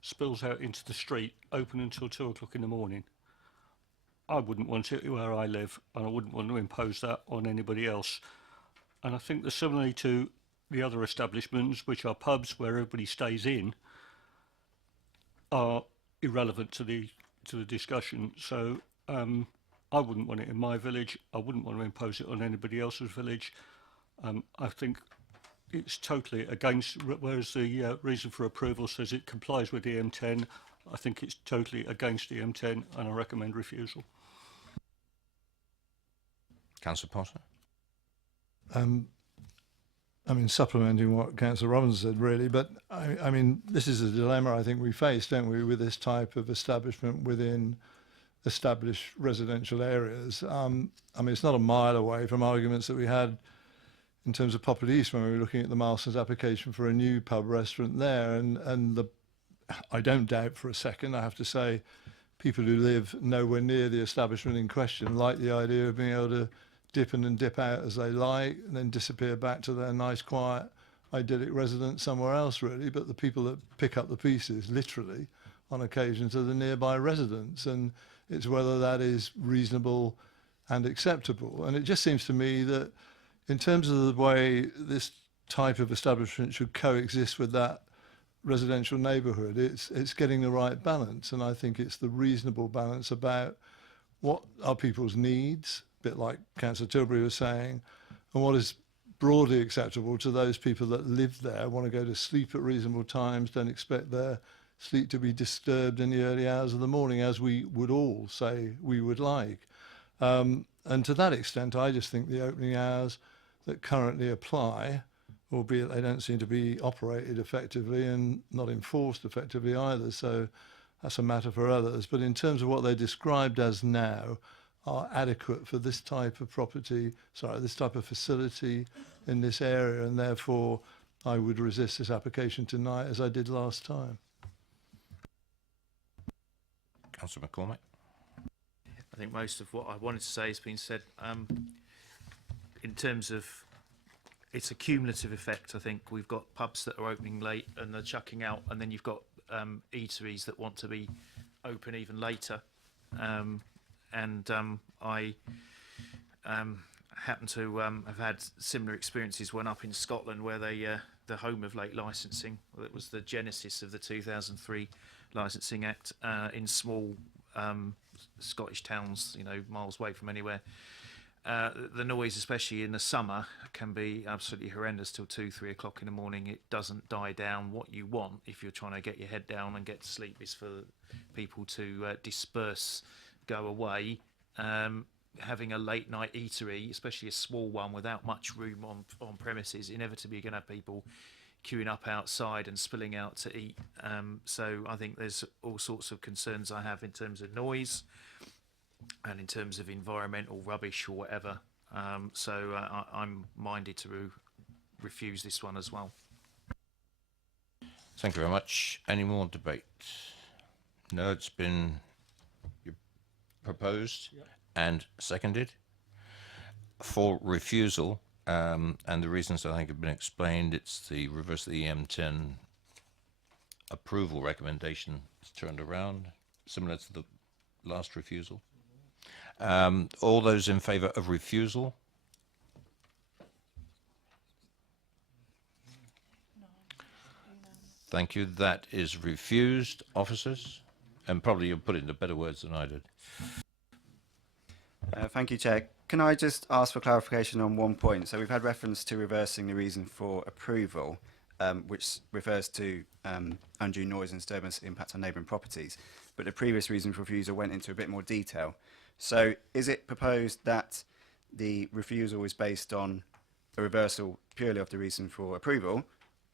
spills out into the street, open until 2 o'clock in the morning. I wouldn't want it where I live, and I wouldn't want to impose that on anybody else. And I think that similarly to the other establishments, which are pubs where everybody stays in, are irrelevant to the discussion. So I wouldn't want it in my village. I wouldn't want to impose it on anybody else's village. I think it's totally against, whereas the reason for approval says it complies with EM10, I think it's totally against EM10, and I recommend refusal. Councillor Potter. I mean, supplementing what Councillor Robinson said, really, but I mean, this is a dilemma I think we face, don't we, with this type of establishment within established residential areas. I mean, it's not a mile away from arguments that we had in terms of Poplar East when we were looking at the Marston's application for a new pub restaurant there, and I don't doubt for a second, I have to say, people who live nowhere near the establishment in question like the idea of being able to dip in and dip out as they like and then disappear back to their nice, quiet, idyllic residence somewhere else, really. But the people that pick up the pieces, literally, on occasions are the nearby residents, and it's whether that is reasonable and acceptable. And it just seems to me that in terms of the way this type of establishment should coexist with that residential neighbourhood, it's getting the right balance, and I think it's the reasonable balance about what are people's needs, a bit like Councillor Tilbury was saying, and what is broadly acceptable to those people that live there, want to go to sleep at reasonable times, don't expect their sleep to be disturbed in the early hours of the morning, as we would all say we would like. And to that extent, I just think the opening hours that currently apply, albeit they don't seem to be operated effectively and not enforced effectively either, so that's a matter for others. But in terms of what they're described as now, are adequate for this type of property, this type of facility in this area, and therefore I would resist this application tonight as I did last time. Councillor McCormick. I think most of what I wanted to say has been said. In terms of it's a cumulative effect. I think we've got pubs that are opening late and they're chucking out, and then you've got eateries that want to be open even later. I happen to have had similar experiences when up in Scotland, where they the home of late licensing. It was the genesis of the 2003 Licensing Act in small Scottish towns, miles away from anywhere. The noise, especially in the summer, can be absolutely horrendous till 2-3 o'clock in the morning. It doesn't die down. What you want, if you're trying to get your head down and get to sleep, is for people to disperse, go away. Having a late night eatery, especially a small one without much room on premises, inevitably you're going to have people queuing up outside and spilling out to eat. So I think there's all sorts of concerns I have in terms of noise and in terms of environmental rubbish or whatever. I'm minded to refuse this one as well. Thank you very much. Any more debate? No, it's been proposed and seconded for refusal, and the reasons I think have been explained. It's the reverse of the EM10 approval recommendation turned around, similar to the last refusal. All those in favour of refusal? Thank you. That is refused. Officers? And probably you'll put it into better words than I did. Thank you, Chair. Can I just ask for clarification on one point? So we've had reference to reversing the reason for approval, which refers to undue noise and disturbance impact on neighbouring properties. But the previous reason for refusal went into a bit more detail. So is it proposed that the refusal is based on a reversal purely of the reason for approval,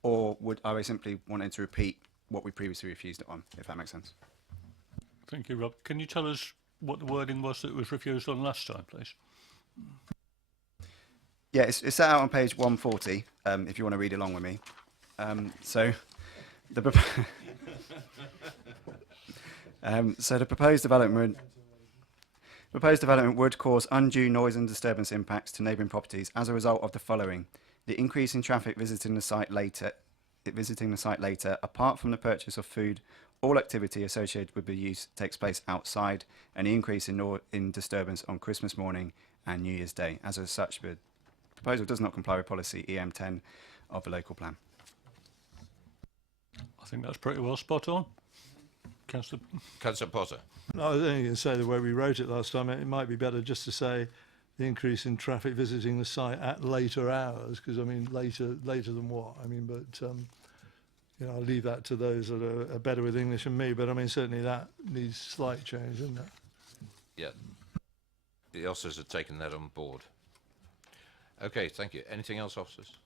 or are we simply wanting to repeat what we previously refused it on, if that makes sense? Thank you, Rob. Can you tell us what the wording was that was refused on last time, please? Yeah, it's set out on page 140, if you want to read along with me. So the proposed development would cause undue noise and disturbance impacts to neighbouring properties as a result of the following: the increase in traffic visiting the site later, apart from the purchase of food. All activity associated with the use takes place outside, and the increase in disturbance on Christmas morning and New Year's Day. As such, the proposal does not comply with policy EM10 of the local plan. I think that's pretty well spot on. Councillor Potter. No, I was only going to say the way we wrote it last time, it might be better just to say the increase in traffic visiting the site at later hours, because I mean later than what? I mean, but I'll leave that to those that are better with English than me, but I mean, certainly that needs slight change, doesn't it? Yeah. The officers have taken that on board. Okay, thank you. Anything else, officers?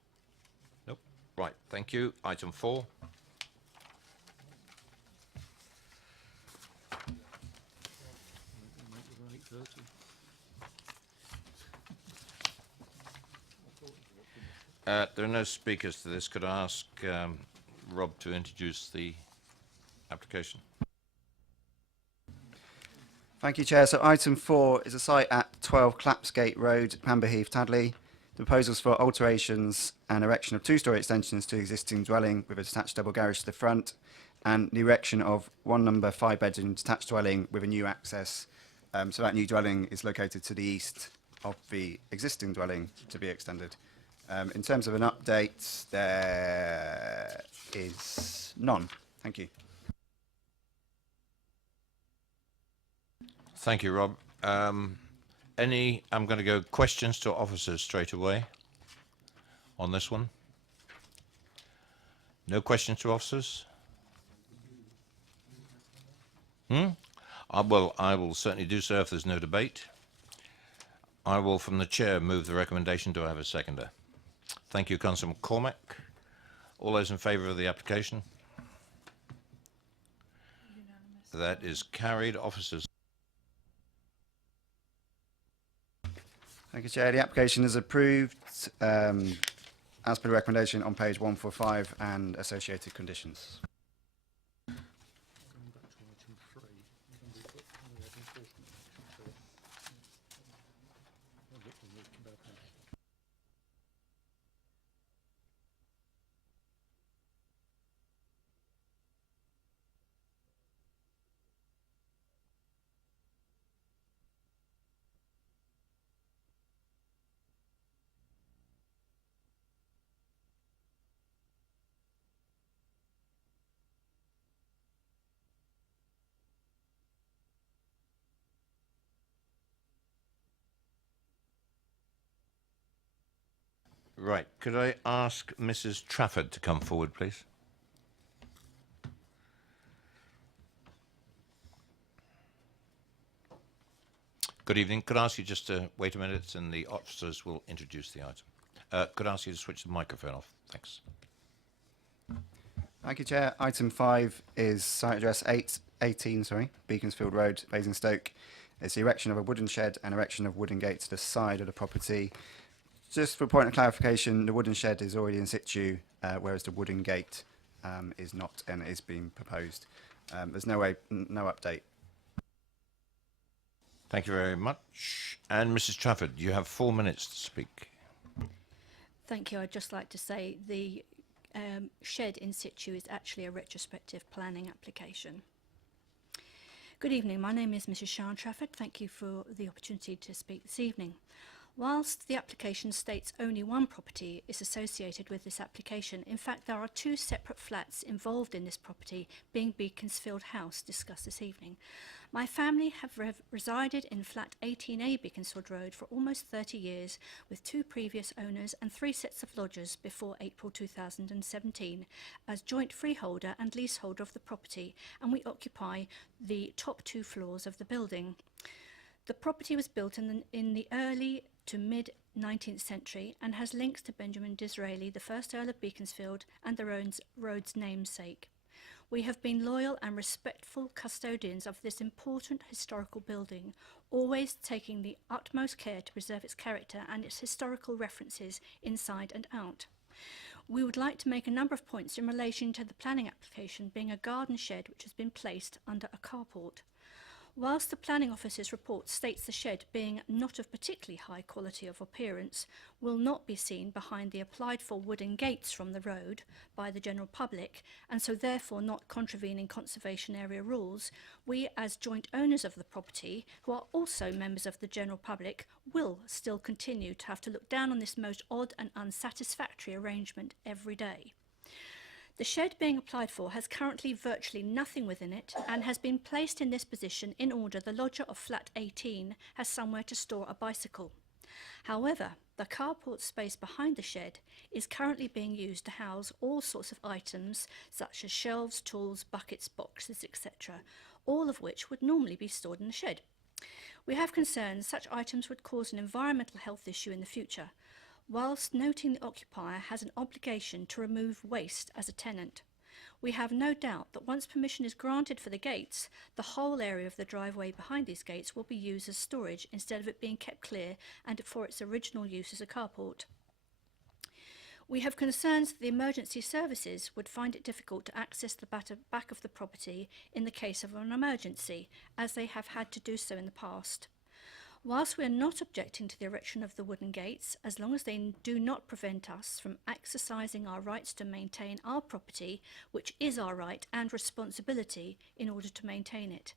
Nope. Right, thank you. Item 4. There are no speakers to this. Could I ask Rob to introduce the application? Thank you, Chair. So item 4 is a site at 12 Clapsgate Road, Pamberheath, Tadley. The proposals for alterations and erection of 2-storey extensions to existing dwelling with a detached double garage to the front, and the erection of one number 5-bedroom detached dwelling with a new access. So that new dwelling is located to the east of the existing dwelling to be extended. In terms of an update, there is none. Thank you. Thank you, Rob. I'm going to go questions to officers straight away on this one. No questions to officers? I will certainly do so if there's no debate. I will, from the chair, move the recommendation. Do I have a seconder? Thank you, Councillor McCormack. All those in favour of the application? That is carried. Officers. Thank you, Chair. The application is approved as per the recommendation on page 145 and associated conditions. Going back to item 3, can we put enforcement action to it? Or look at the kebab house? Right. Could I ask Mrs. Trafford to come forward, please? Good evening. Could I ask you just to wait a minute and the officers will introduce the item. Could I ask you to switch the microphone off? Thanks. Thank you, Chair. Item 5 is site address 18, Beaconsfield Road, Basingstoke. It's the erection of a wooden shed and erection of wooden gate to the side of the property. Just for a point of clarification, the wooden shed is already in situ, whereas the wooden gate is not and is being proposed. There's no update. Thank you very much. And Mrs. Trafford, you have 4 minutes to speak. Thank you. I'd just like to say the shed in situ is actually a retrospective planning application. Good evening. My name is Mrs. Sharon Trafford. Thank you for the opportunity to speak this evening. Whilst the application states only one property is associated with this application, in fact there are 2 separate flats involved in this property, being Beaconsfield House, discussed this evening. My family have resided in flat 18A Beaconsfield Road for almost 30 years, with 2 previous owners and 3 sets of lodgers before April 2017, as joint freeholder and leaseholder of the property, and we occupy the top 2 floors of the building. The property was built in the early to mid-19th century and has links to Benjamin Disraeli, the first Earl of Beaconsfield and the road's namesake. We have been loyal and respectful custodians of this important historical building, always taking the utmost care to preserve its character and its historical references inside and out. We would like to make a number of points in relation to the planning application being a garden shed which has been placed under a carport. Whilst the planning officer's report states the shed, being not of particularly high quality of appearance, will not be seen behind the applied for wooden gates from the road by the general public, and so therefore not contravening conservation area rules, we as joint owners of the property, who are also members of the general public, will still continue to have to look down on this most odd and unsatisfactory arrangement every day. The shed being applied for has currently virtually nothing within it and has been placed in this position in order the lodger of flat 18 has somewhere to store a bicycle. However, the carport space behind the shed is currently being used to house all sorts of items such as shelves, tools, buckets, boxes, etc., all of which would normally be stored in the shed. We have concerns such items would cause an environmental health issue in the future, whilst noting the occupier has an obligation to remove waste as a tenant. We have no doubt that once permission is granted for the gates, the whole area of the driveway behind these gates will be used as storage instead of it being kept clear and for its original use as a carport. We have concerns that the emergency services would find it difficult to access the back of the property in the case of an emergency, as they have had to do so in the past. Whilst we are not objecting to the erection of the wooden gates, as long as they do not prevent us from exercising our rights to maintain our property, which is our right and responsibility in order to maintain it.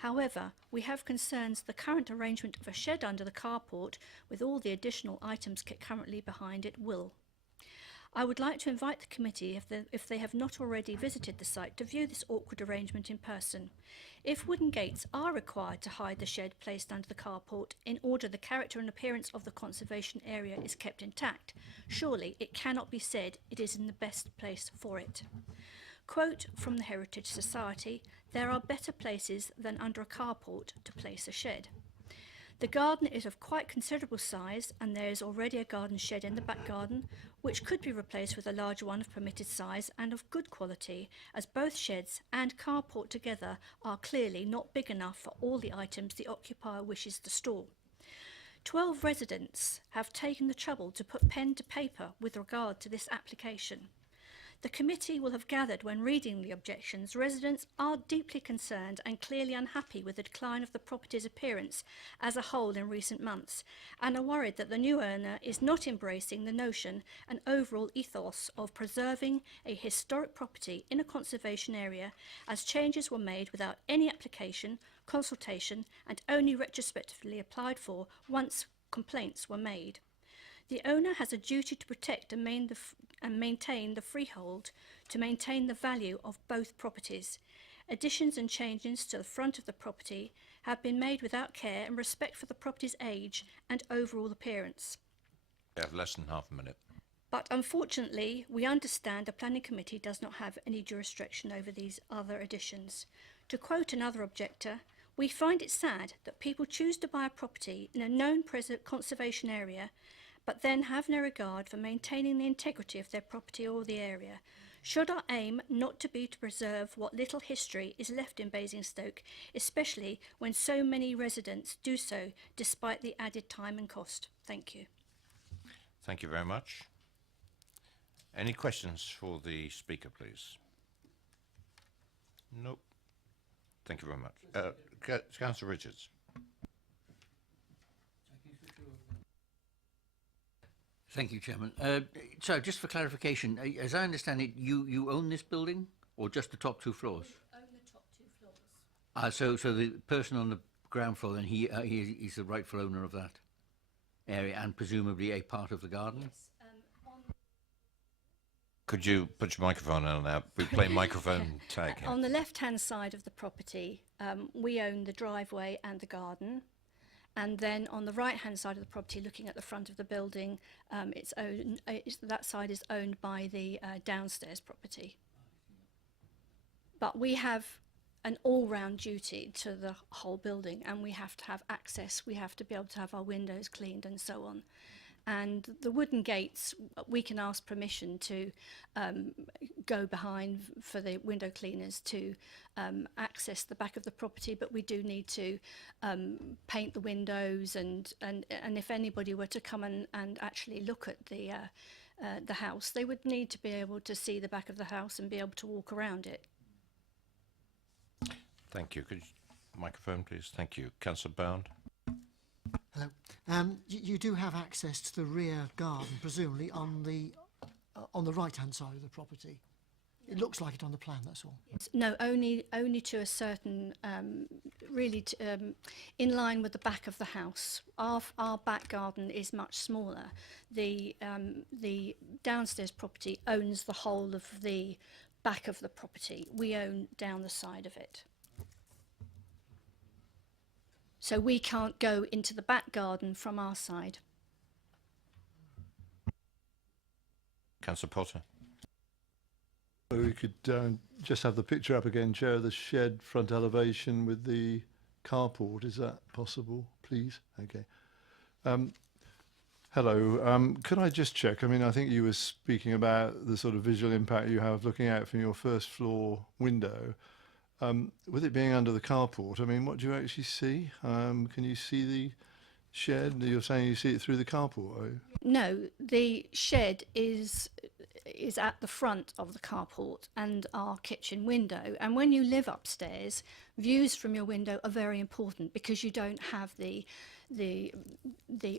However, we have concerns the current arrangement of a shed under the carport with all the additional items currently behind it will. I would like to invite the committee, if they have not already visited the site, to view this awkward arrangement in person. If wooden gates are required to hide the shed placed under the carport in order the character and appearance of the conservation area is kept intact, surely it cannot be said it is in the best place for it. Quote from the Heritage Society, "There are better places than under a carport to place a shed." The garden is of quite considerable size, and there is already a garden shed in the back garden, which could be replaced with a larger one of permitted size and of good quality, as both sheds and carport together are clearly not big enough for all the items the occupier wishes to store. 12 residents have taken the trouble to put pen to paper with regard to this application. The committee will have gathered when reading the objections residents are deeply concerned and clearly unhappy with the decline of the property's appearance as a whole in recent months, and are worried that the new owner is not embracing the notion and overall ethos of preserving a historic property in a conservation area, as changes were made without any application, consultation, and only retrospectively applied for once complaints were made. The owner has a duty to protect and maintain the freehold to maintain the value of both properties. Additions and changes to the front of the property have been made without care and respect for the property's age and overall appearance. You have less than half a minute. But unfortunately, we understand the planning committee does not have any jurisdiction over these other additions. To quote another objector, "We find it sad that people choose to buy a property in a known conservation area but then have no regard for maintaining the integrity of their property or the area. Should our aim not to be to preserve what little history is left in Basingstoke, especially when so many residents do so despite the added time and cost?" Thank you. Thank you very much. Any questions for the speaker, please? Nope. Thank you very much. Councillor Richards. Thank you, Chairman. So, just for clarification, as I understand it, you own this building, or just the top 2 floors? We own the top 2 floors. So the person on the ground floor, then he's the rightful owner of that area, and presumably a part of the garden? Yes. Could you put your microphone on now? We play microphone tag here. On the left-hand side of the property, we own the driveway and the garden. And then on the right-hand side of the property, looking at the front of the building, that side is owned by the downstairs property. But we have an all-round duty to the whole building, and we have to have access. We have to be able to have our windows cleaned and so on. And the wooden gates, we can ask permission to go behind for the window cleaners to access the back of the property, but we do need to paint the windows, and if anybody were to come and actually look at the house, they would need to be able to see the back of the house and be able to walk around it. Thank you. Could you, microphone, please? Thank you. Councillor Bound. Hello. You do have access to the rear garden, presumably on the right-hand side of the property. It looks like it on the plan. That's all. No, only to a certain, in line with the back of the house. Our back garden is much smaller. The downstairs property owns the whole of the back of the property. We own down the side of it. So we can't go into the back garden from our side. Councillor Potter. We could just have the picture up again, Chair, of the shed front elevation with the carport. Is that possible, please? Okay. Hello. Could I just check? I mean, I think you were speaking about the sort of visual impact you have looking out from your first floor window. With it being under the carport, I mean, what do you actually see? Can you see the shed? You're saying you see it through the carport, are you? No, the shed is at the front of the carport and our kitchen window. And when you live upstairs, views from your window are very important because you don't have the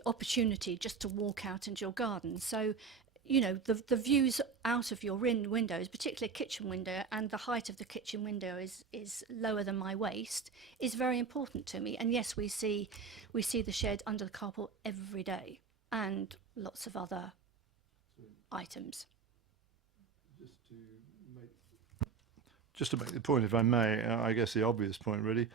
opportunity just to walk out into your garden. So you know, the views out of your windows, particularly a kitchen window, and the height of the kitchen window is lower than my waist, is very important to me. And yes, we see the shed under the carport every day, and lots of other items. Just to make the point, if I may, I guess the obvious point really,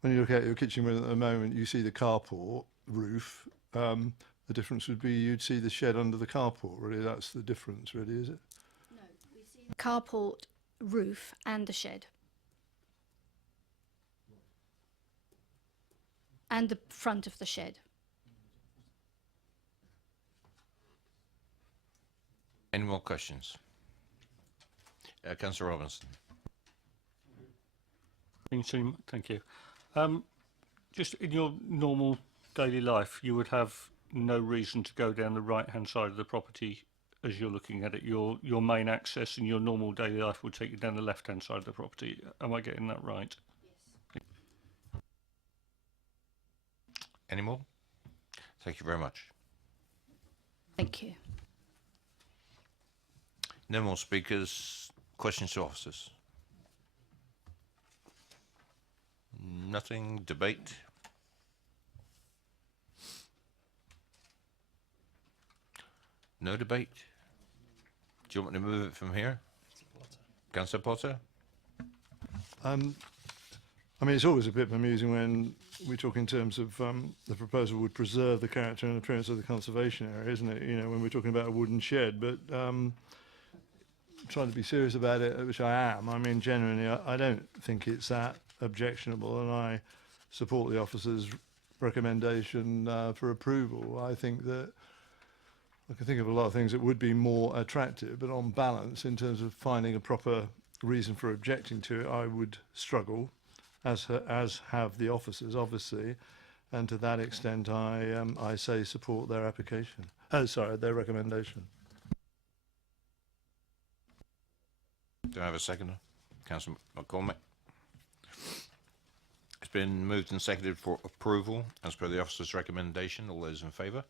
when you look at your kitchen window at the moment, you see the carport roof. The difference would be you'd see the shed under the carport, really. That's the difference, really, is it? No, we see the carport roof and the shed. And the front of the shed. Any more questions? Councillor Robinson. Thank you. Just in your normal daily life, you would have no reason to go down the right-hand side of the property as you're looking at it. Your main access in your normal daily life would take you down the left-hand side of the property. Am I getting that right? Yes. Any more? Thank you very much. Thank you. No more speakers. Questions to officers? Nothing. Debate? No debate? Do you want me to move it from here? Councillor Potter? I mean, it's always a bit amusing when we talk in terms of the proposal would preserve the character and appearance of the conservation area, isn't it? You know, when we're talking about a wooden shed, but trying to be serious about it, which I am. I mean, genuinely, I don't think it's that objectionable, and I support the officer's recommendation for approval. I think that I can think of a lot of things that would be more attractive, but on balance, in terms of finding a proper reason for objecting to it, I would struggle, as have the officers, obviously, and to that extent, I say support their application. Oh, sorry, their recommendation. Do I have a seconder? Councillor McCormick. It's been moved and seconded for approval as per the officer's recommendation. All those in favour?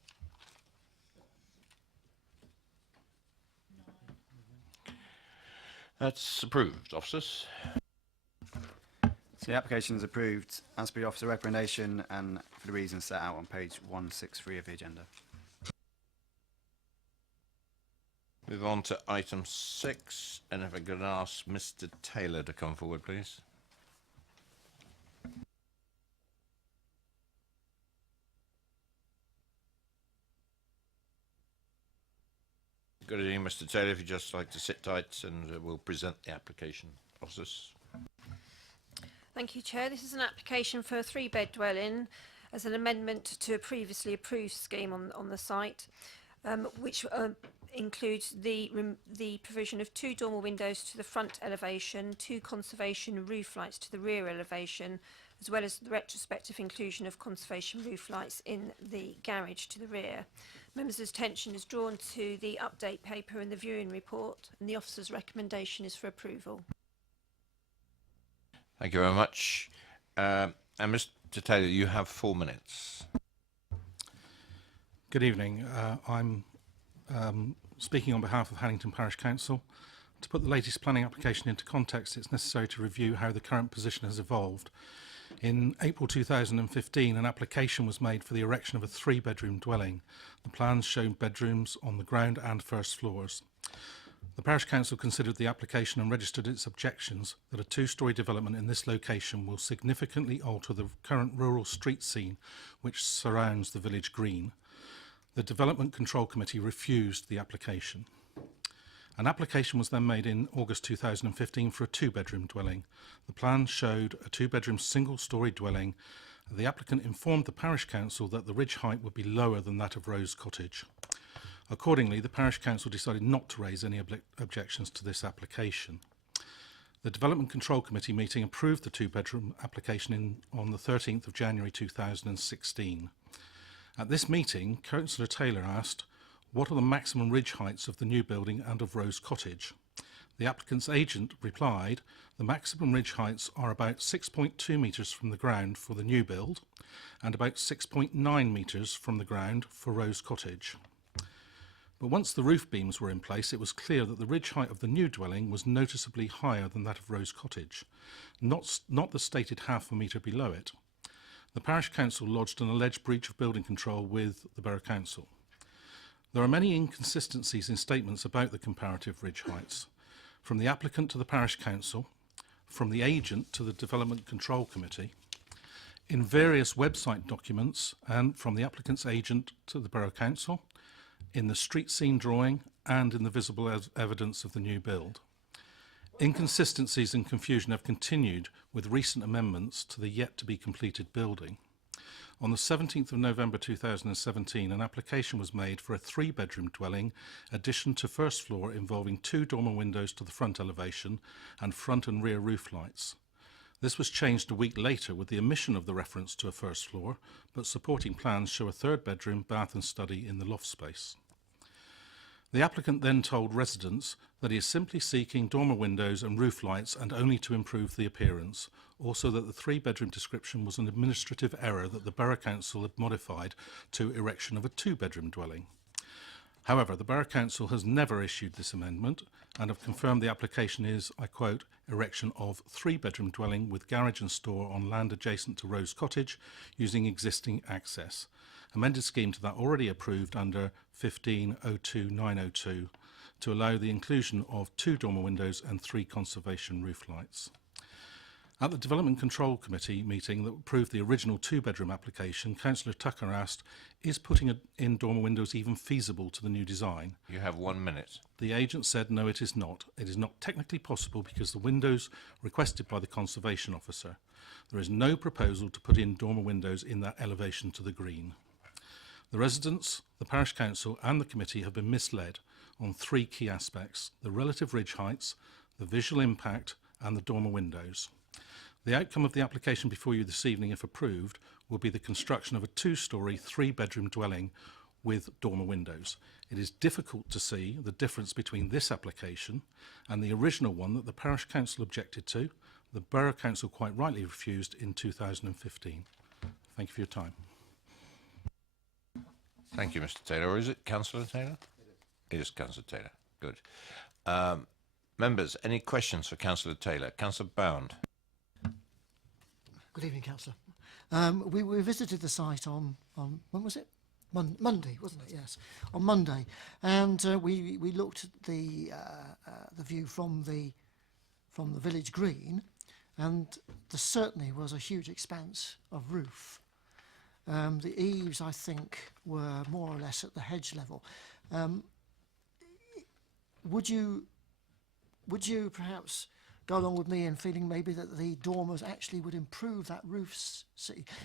That's approved. Officers? So the application is approved as per the officer recommendation and for the reasons set out on page 163 of the agenda. Move on to item 6, and if I could ask Mr. Taylor to come forward, please. Good evening, Mr. Taylor. If you'd just like to sit tight, and we'll present the application. Officers. Thank you, Chair. This is an application for a 3-bed dwelling as an amendment to a previously approved scheme on the site, which includes the provision of 2 dormer windows to the front elevation, 2 conservation roof lights to the rear elevation, as well as the retrospective inclusion of conservation roof lights in the garage to the rear. Members' attention is drawn to the update paper and the viewing report, and the officer's recommendation is for approval. Thank you very much. And Mr. Taylor, you have 4 minutes. Good evening. I'm speaking on behalf of Hannington Parish Council. To put the latest planning application into context, it's necessary to review how the current position has evolved. In April 2015, an application was made for the erection of a 3-bedroom dwelling. The plans showed bedrooms on the ground and first floors. The Parish Council considered the application and registered its objections that a 2-storey development in this location will significantly alter the current rural street scene which surrounds the village green. The Development Control Committee refused the application. An application was then made in August 2015 for a 2-bedroom dwelling. The plan showed a 2-bedroom single-storey dwelling. The applicant informed the Parish Council that the ridge height would be lower than that of Rose Cottage. Accordingly, the Parish Council decided not to raise any objections to this application. The Development Control Committee meeting approved the 2-bedroom application on the 13th of January 2016. At this meeting, Councillor Taylor asked, "What are the maximum ridge heights of the new building and of Rose Cottage?" The applicant's agent replied, "The maximum ridge heights are about 6.2 metres from the ground for the new build and about 6.9 metres from the ground for Rose Cottage." But once the roof beams were in place, it was clear that the ridge height of the new dwelling was noticeably higher than that of Rose Cottage, not the stated half a metre below it. The Parish Council lodged an alleged breach of building control with the Borough Council. There are many inconsistencies in statements about the comparative ridge heights, from the applicant to the Parish Council, from the agent to the Development Control Committee, in various website documents, and from the applicant's agent to the Borough Council, in the street scene drawing, and in the visible evidence of the new build. Inconsistencies and confusion have continued with recent amendments to the yet-to-be-completed building. On the 17th of November 2017, an application was made for a 3-bedroom dwelling addition to first floor involving 2 dormer windows to the front elevation and front and rear roof lights. This was changed a week later with the omission of the reference to a first floor, but supporting plans show a 3rd bedroom, bath and study in the loft space. The applicant then told residents that he is simply seeking dormer windows and roof lights and only to improve the appearance. Also that the 3-bedroom description was an administrative error that the Borough Council had modified to erection of a 2-bedroom dwelling. However, the Borough Council has never issued this amendment and have confirmed the application is, I quote, erection of 3-bedroom dwelling with garage and store on land adjacent to Rose Cottage using existing access. Amended scheme to that already approved under 15.02.902 to allow the inclusion of 2 dormer windows and 3 conservation roof lights. At the Development Control Committee meeting that approved the original 2-bedroom application, Councillor Tucker asked, is putting in dormer windows even feasible to the new design? You have 1 minute. The agent said no, it is not. It is not technically possible because the windows requested by the Conservation Officer. There is no proposal to put in dormer windows in that elevation to the green. The residents, the Parish Council and the committee have been misled on 3 key aspects: the relative ridge heights, the visual impact and the dormer windows. The outcome of the application before you this evening, if approved, will be the construction of a 2-storey, 3-bedroom dwelling with dormer windows. It is difficult to see the difference between this application and the original one that the Parish Council objected to. The Borough Council quite rightly refused in 2015. Thank you for your time. Thank you, Mr. Taylor. Or is it Councillor Taylor? It is Councillor Taylor. Good. Members, any questions for Councillor Taylor? Councillor Bound. Good evening, Councillor. We visited the site on when was it? Monday, wasn't it? Yes, on Monday, and we looked at the view from the village green, and there certainly was a huge expanse of roof. The eaves, I think, were more or less at the hedge level. Would you perhaps go along with me in feeling maybe that the dormers actually would improve that roof?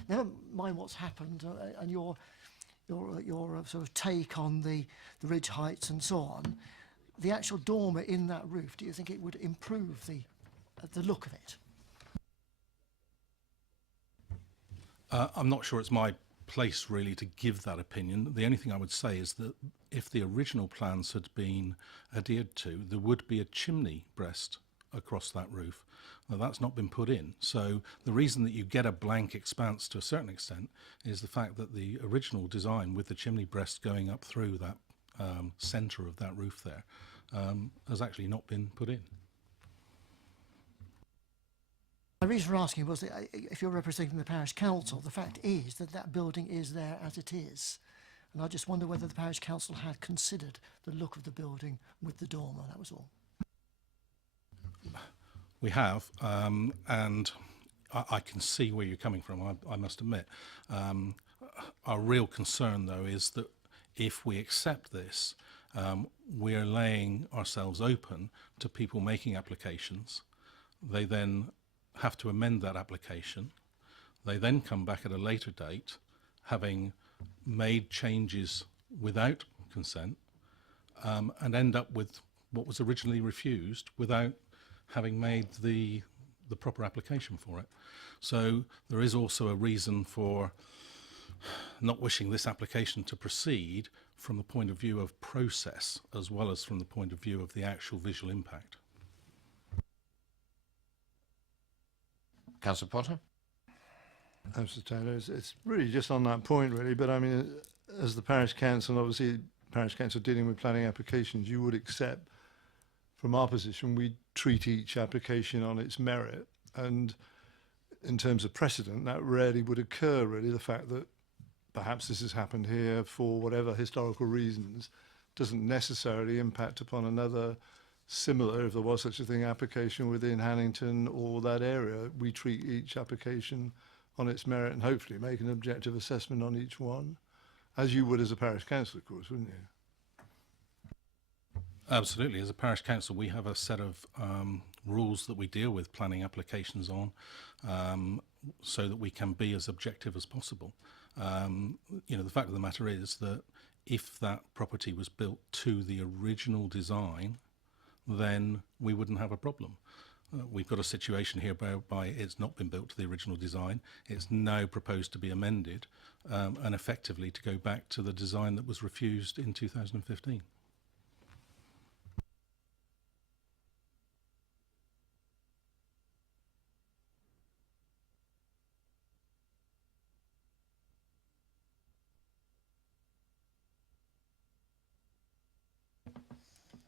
Never mind what's happened and your sort of take on the ridge heights and so on. The actual dormer in that roof, do you think it would improve the look of it? I'm not sure it's my place really to give that opinion. The only thing I would say is that if the original plans had been adhered to, there would be a chimney breast across that roof. Now that's not been put in. So the reason that you get a blank expanse to a certain extent is the fact that the original design with the chimney breast going up through that centre of that roof there has actually not been put in. The reason for asking was that if you're representing the Parish Council, the fact is that that building is there as it is. And I just wonder whether the Parish Council had considered the look of the building with the dormer, that was all. We have, and I can see where you're coming from, I must admit. Our real concern, though, is that if we accept this, we're laying ourselves open to people making applications. They then have to amend that application. They then come back at a later date, having made changes without consent, and end up with what was originally refused without having made the proper application for it. So there is also a reason for not wishing this application to proceed from the point of view of process as well as from the point of view of the actual visual impact. Councillor Potter? Mr. Taylor, it's really just on that point, really. But I mean, as the Parish Council, obviously Parish Council dealing with planning applications, you would accept, from our position, we treat each application on its merit. And in terms of precedent, that rarely would occur, really. The fact that perhaps this has happened here for whatever historical reasons doesn't necessarily impact upon another similar, if there was such a thing, application within Hannington or that area. We treat each application on its merit and hopefully make an objective assessment on each one, as you would as a parish council, of course, wouldn't you? Absolutely. As a parish council, we have a set of rules that we deal with planning applications on, so that we can be as objective as possible. You know, the fact of the matter is that if that property was built to the original design, then we wouldn't have a problem. We've got a situation here whereby it's not been built to the original design. It's now proposed to be amended and effectively to go back to the design that was refused in 2015.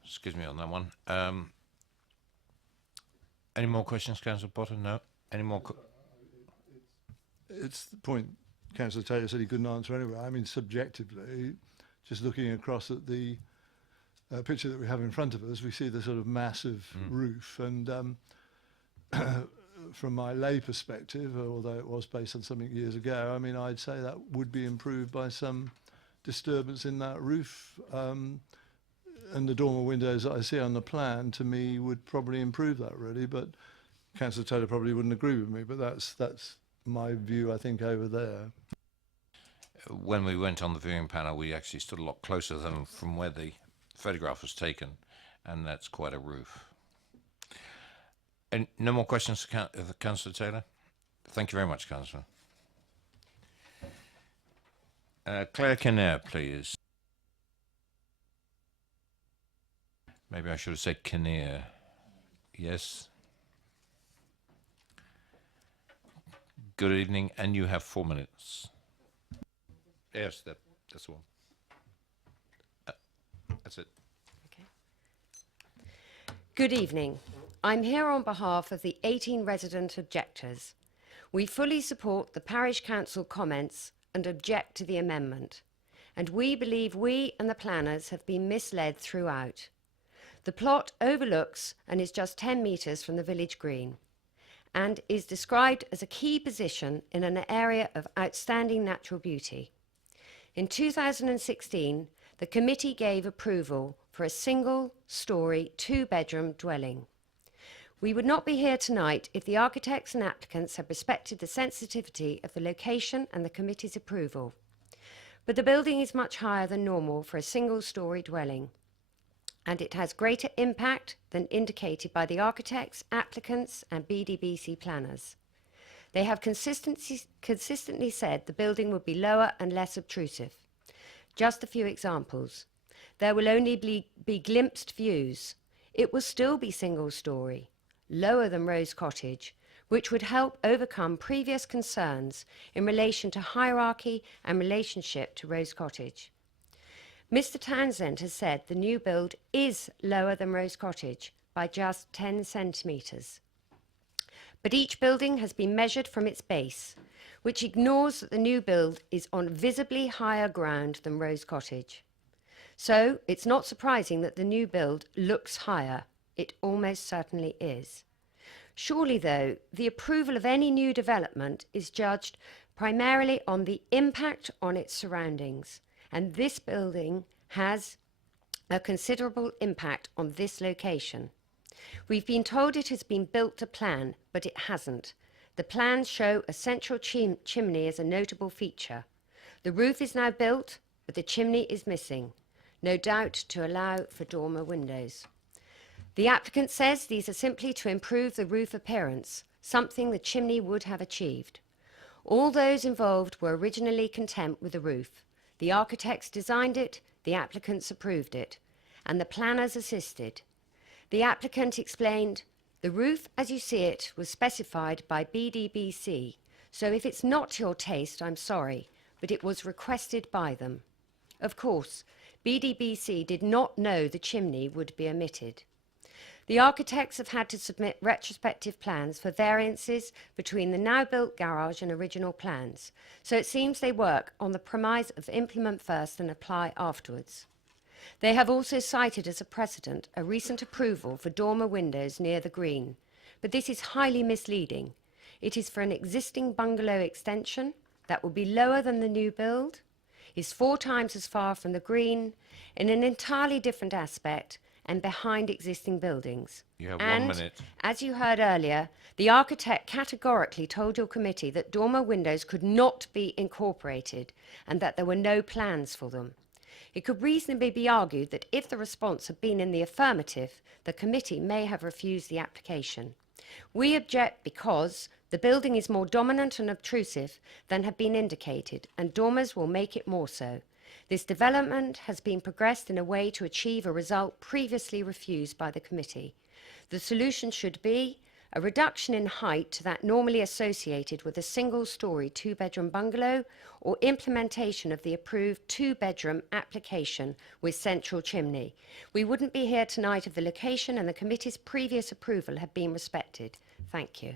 Excuse me on that one. Any more questions, Councillor Potter? No? Any more? It's the point Councillor Taylor said he couldn't answer anyway. I mean, subjectively, just looking across at the picture that we have in front of us, we see the sort of massive roof. And from my lay perspective, although it was based on something years ago, I mean, I'd say that would be improved by some disturbance in that roof. And the dormer windows that I see on the plan, to me, would probably improve that, really. But Councillor Taylor probably wouldn't agree with me, but that's my view, I think, over there. When we went on the viewing panel, we actually stood a lot closer than from where the photograph was taken, and that's quite a roof. And no more questions, Councillor Taylor? Thank you very much, Councillor. Claire Kinnair, please. Maybe I should have said Kinnear. Yes. Good evening, and you have 4 minutes. Yes, that's all. That's it. Okay. Good evening. I'm here on behalf of the 18 resident objectors. We fully support the Parish Council comments and object to the amendment. And we believe we and the planners have been misled throughout. The plot overlooks and is just 10 metres from the village green and is described as a key position in an area of outstanding natural beauty. In 2016, the committee gave approval for a single-storey, two-bedroom dwelling. We would not be here tonight if the architects and applicants had respected the sensitivity of the location and the committee's approval. But the building is much higher than normal for a single-storey dwelling, and it has greater impact than indicated by the architects, applicants and BDBC planners. They have consistently said the building would be lower and less obtrusive. Just a few examples. There will only be glimpsed views. It will still be single-storey, lower than Rose Cottage, which would help overcome previous concerns in relation to hierarchy and relationship to Rose Cottage. Mr. Townsend has said the new build is lower than Rose Cottage by just 10 centimetres. But each building has been measured from its base, which ignores that the new build is on visibly higher ground than Rose Cottage. So it's not surprising that the new build looks higher. It almost certainly is. Surely, though, the approval of any new development is judged primarily on the impact on its surroundings. And this building has a considerable impact on this location. We've been told it has been built to plan, but it hasn't. The plans show a central chimney as a notable feature. The roof is now built, but the chimney is missing, no doubt to allow for dormer windows. The applicant says these are simply to improve the roof appearance, something the chimney would have achieved. All those involved were originally content with the roof. The architects designed it, the applicants approved it, and the planners assisted. The applicant explained, the roof as you see it was specified by BDBC, so if it's not your taste, I'm sorry, but it was requested by them. Of course, BDBC did not know the chimney would be omitted. The architects have had to submit retrospective plans for variances between the now built garage and original plans, so it seems they work on the premise of implement first and apply afterwards. They have also cited as a precedent a recent approval for dormer windows near the green, but this is highly misleading. It is for an existing bungalow extension that will be lower than the new build, is 4 times as far from the green, in an entirely different aspect, and behind existing buildings. You have and, 1 minute. as you heard earlier, the architect categorically told your committee that dormer windows could not be incorporated and that there were no plans for them. It could reasonably be argued that if the response had been in the affirmative, the committee may have refused the application. We object because the building is more dominant and obtrusive than had been indicated, and dormers will make it more so. This development has been progressed in a way to achieve a result previously refused by the committee. The solution should be a reduction in height to that normally associated with a single-storey 2-bedroom bungalow, or implementation of the approved 2-bedroom application with central chimney. We wouldn't be here tonight if the location and the committee's previous approval had been respected. Thank you.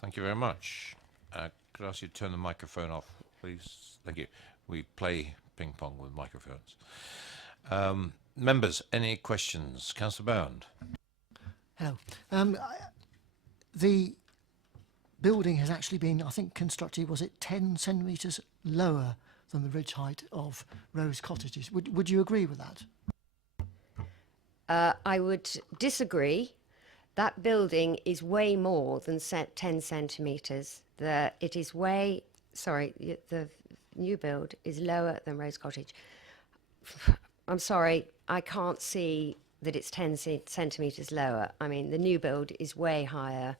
Thank you very much. Could I ask you to turn the microphone off, please? Thank you. We play ping pong with microphones. Members, any questions? Councillor Bound. Hello. The building has actually been, I think, constructed, was it 10 centimetres lower than the ridge height of Rose Cottages? Would you agree with that? I would disagree. That building is way more than 10 centimetres. The new build is lower than Rose Cottage. I'm sorry, I can't see that it's 10 centimetres lower. I mean, the new build is way higher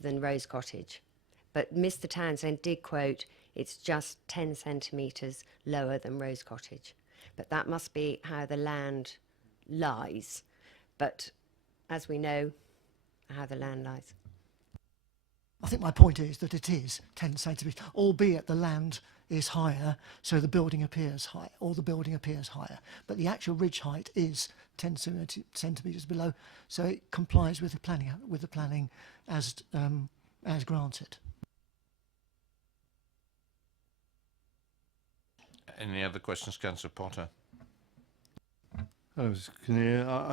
than Rose Cottage. But Mr. Townsend did quote, it's just 10 centimetres lower than Rose Cottage. But that must be how the land lies. But as we know, how the land lies. I think my point is that it is 10 centimetres, albeit the land is higher, so the building appears high, or the building appears higher. But the actual ridge height is 10 centimetres below, so it complies with the planning as granted. Any other questions, Councillor Potter? I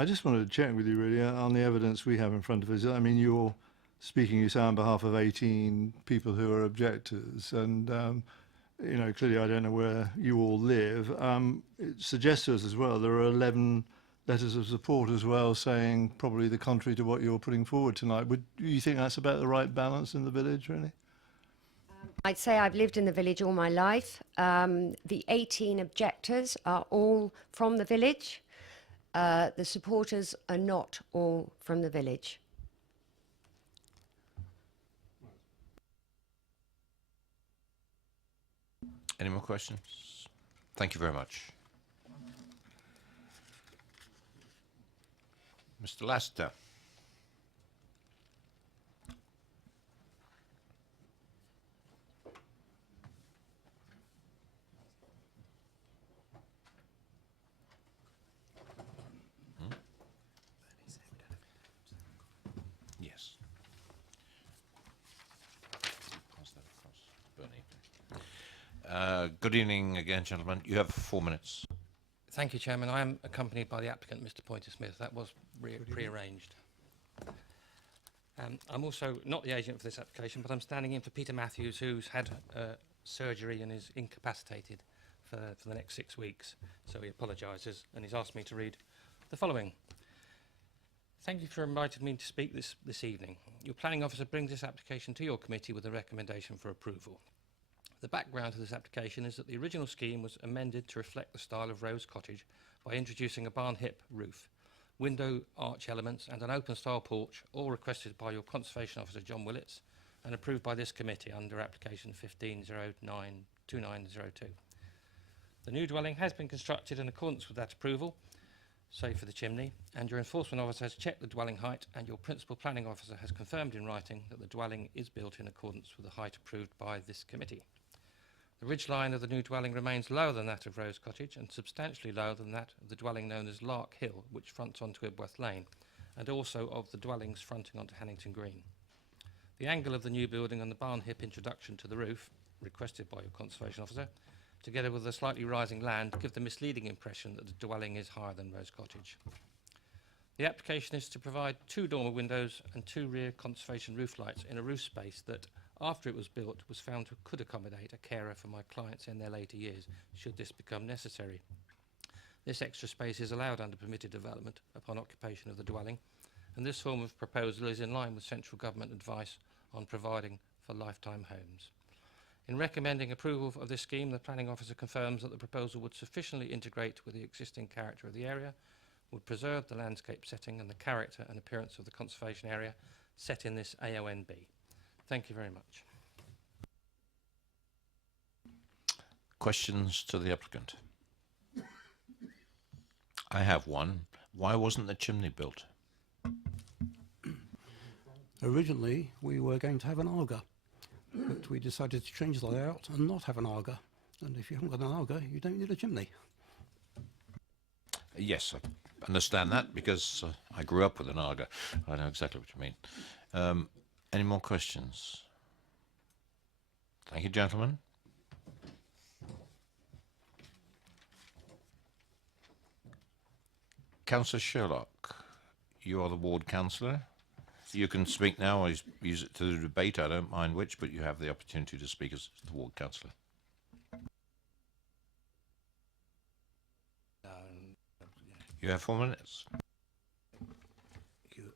just wanted to check with you really on the evidence we have in front of us. I mean, you're speaking, you say, on behalf of 18 people who are objectors, and you know, clearly I don't know where you all live. It suggests to us as well there are 11 letters of support as well, saying probably the contrary to what you're putting forward tonight. Would you think that's about the right balance in the village, really? I'd say I've lived in the village all my life. The 18 objectors are all from the village. The supporters are not all from the village. Any more questions? Thank you very much. Mr. Laster. Yes. Pass that across, Bernie. Good evening again, gentlemen. You have 4 minutes. Thank you, Chairman. I am accompanied by the applicant, Mr. Pointer-Smith. That was pre-arranged. I'm also not the agent for this application, but I'm standing in for Peter Matthews, who's had surgery and is incapacitated for the next 6 weeks. So he apologises, and he's asked me to read the following. Thank you for inviting me to speak this evening. Your planning officer brings this application to your committee with a recommendation for approval. The background to this application is that the original scheme was amended to reflect the style of Rose Cottage by introducing a barn hip roof, window arch elements and an open style porch, all requested by your Conservation Officer John Willits and approved by this committee under application 15092902. The new dwelling has been constructed in accordance with that approval, save for the chimney, and your enforcement officer has checked the dwelling height, and your principal planning officer has confirmed in writing that the dwelling is built in accordance with the height approved by this committee. The ridge line of the new dwelling remains lower than that of Rose Cottage and substantially lower than that of the dwelling known as Lark Hill, which fronts onto Ibworth Lane, and also of the dwellings fronting onto Hannington Green. The angle of the new building and the barn hip introduction to the roof, requested by your conservation officer, together with the slightly rising land, give the misleading impression that the dwelling is higher than Rose Cottage. The application is to provide 2 dormer windows and 2 rear conservation roof lights in a roof space that, after it was built, was found to could accommodate a carer for my clients in their later years, should this become necessary. This extra space is allowed under permitted development upon occupation of the dwelling, and this form of proposal is in line with central government advice on providing for lifetime homes. In recommending approval of this scheme, the planning officer confirms that the proposal would sufficiently integrate with the existing character of the area, would preserve the landscape setting and the character and appearance of the conservation area set in this AONB. Thank you very much. Questions to the applicant? I have one. Why wasn't the chimney built? Originally, we were going to have an Aga, but we decided to change the layout and not have an Aga. And if you haven't got an Aga, you don't need a chimney. Yes, I understand that because I grew up with an Aga. I know exactly what you mean. Any more questions? Thank you, gentlemen. Councillor Sherlock, you are the ward councillor. You can speak now or use it to the debate. I don't mind which, but you have the opportunity to speak as the ward councillor. You have 4 minutes. Thank you.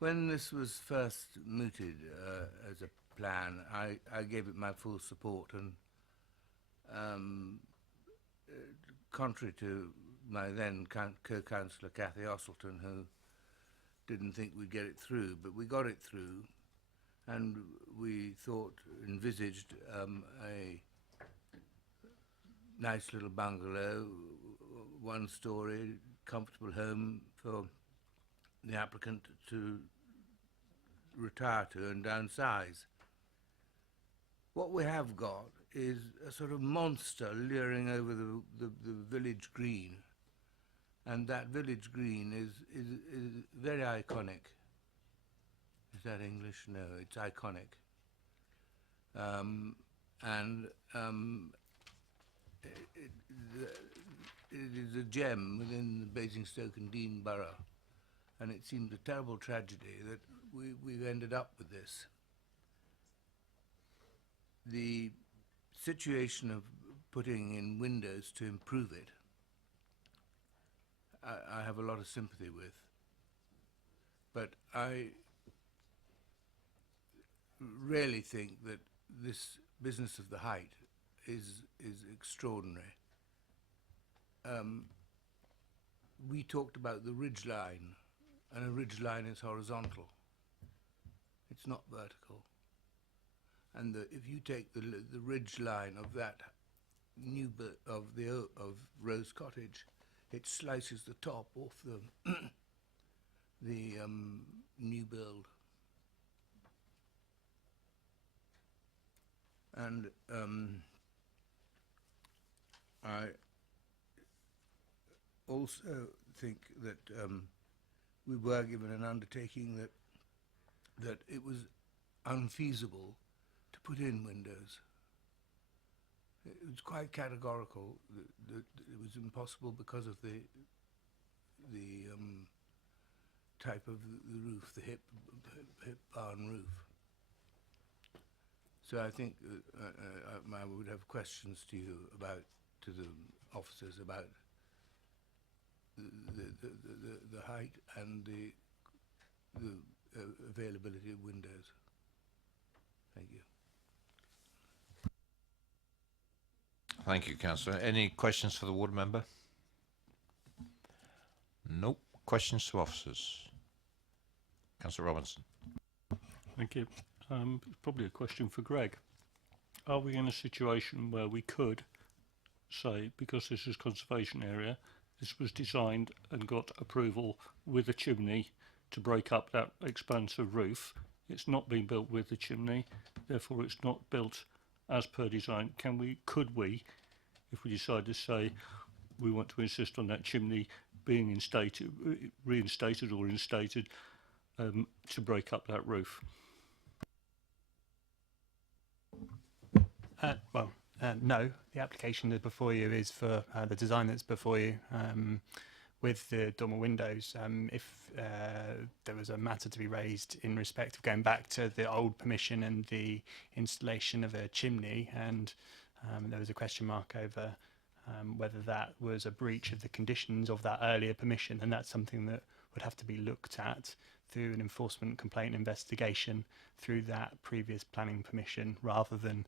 When this was first mooted as a plan, I gave it my full support, and contrary to my then co-councillor Cathy Ostleton, who didn't think we'd get it through, but we got it through, and we envisaged a nice little bungalow, 1-storey, comfortable home for the applicant to retire to and downsize. What we have got is a sort of monster leering over the village green, and that village green is very iconic. Is that English? No, it's iconic. It is a gem within the Basingstoke and Dean borough, and it seems a terrible tragedy that we've ended up with this. The situation of putting in windows to improve it, I have a lot of sympathy with, but I really think that this business of the height is extraordinary. We talked about the ridge line, and a ridge line is horizontal. It's not vertical. And if you take the ridge line of that of Rose Cottage, it slices the top off the new build. And I also think that we were given an undertaking that it was unfeasible to put in windows. It was quite categorical that it was impossible because of the type of the roof, the hip barn roof. So I think I would have questions to you to the officers about the height and the availability of windows. Thank you. Thank you, councillor. Any questions for the ward member? Nope. Questions to officers? Councillor Robinson. Thank you. Probably a question for Greg. Are we in a situation where we could say, because this is conservation area, this was designed and got approval with a chimney to break up that expansive roof? It's not been built with the chimney, therefore it's not built as per design, could we, if we decide to say we want to insist on that chimney being reinstated or instated, to break up that roof? No, the application that's before you is for the design that's before you with the dormer windows. If there was a matter to be raised in respect of going back to the old permission and the installation of a chimney, and there was a question mark over whether that was a breach of the conditions of that earlier permission, and that's something that would have to be looked at through an enforcement complaint investigation through that previous planning permission, rather than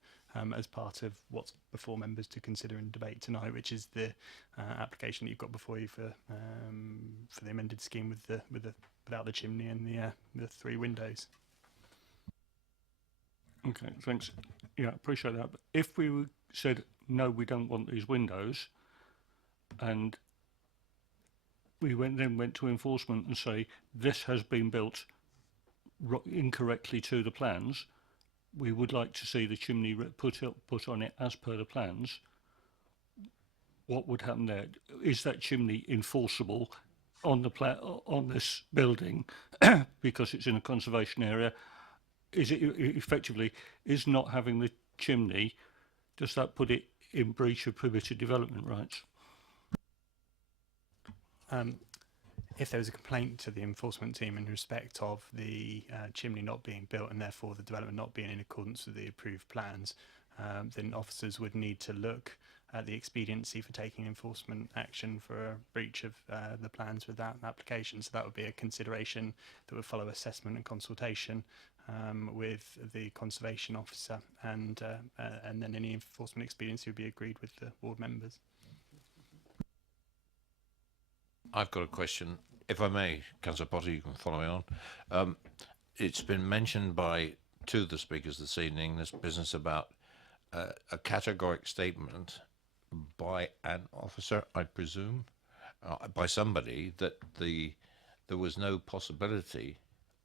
as part of what's before members to consider and debate tonight, which is the application that you've got before you for the amended scheme without the chimney and the 3 windows. Okay, thanks. Yeah, appreciate that. But if we said no, we don't want these windows, and we then went to enforcement and say this has been built incorrectly to the plans, we would like to see the chimney put on it as per the plans, what would happen there? Is that chimney enforceable on the on this building because it's in a conservation area? Is it effectively, is not having the chimney, does that put it in breach of permitted development rights? If there was a complaint to the enforcement team in respect of the chimney not being built and therefore the development not being in accordance with the approved plans, then officers would need to look at the expediency for taking enforcement action for a breach of the plans with that application. So that would be a consideration that would follow assessment and consultation with the conservation officer, and then any enforcement expediency would be agreed with the ward members. I've got a question, if I may, Councillor Potter, you can follow me on. It's been mentioned by 2 of the speakers this evening, this business about a categoric statement by an officer, I presume, by somebody, that there was no possibility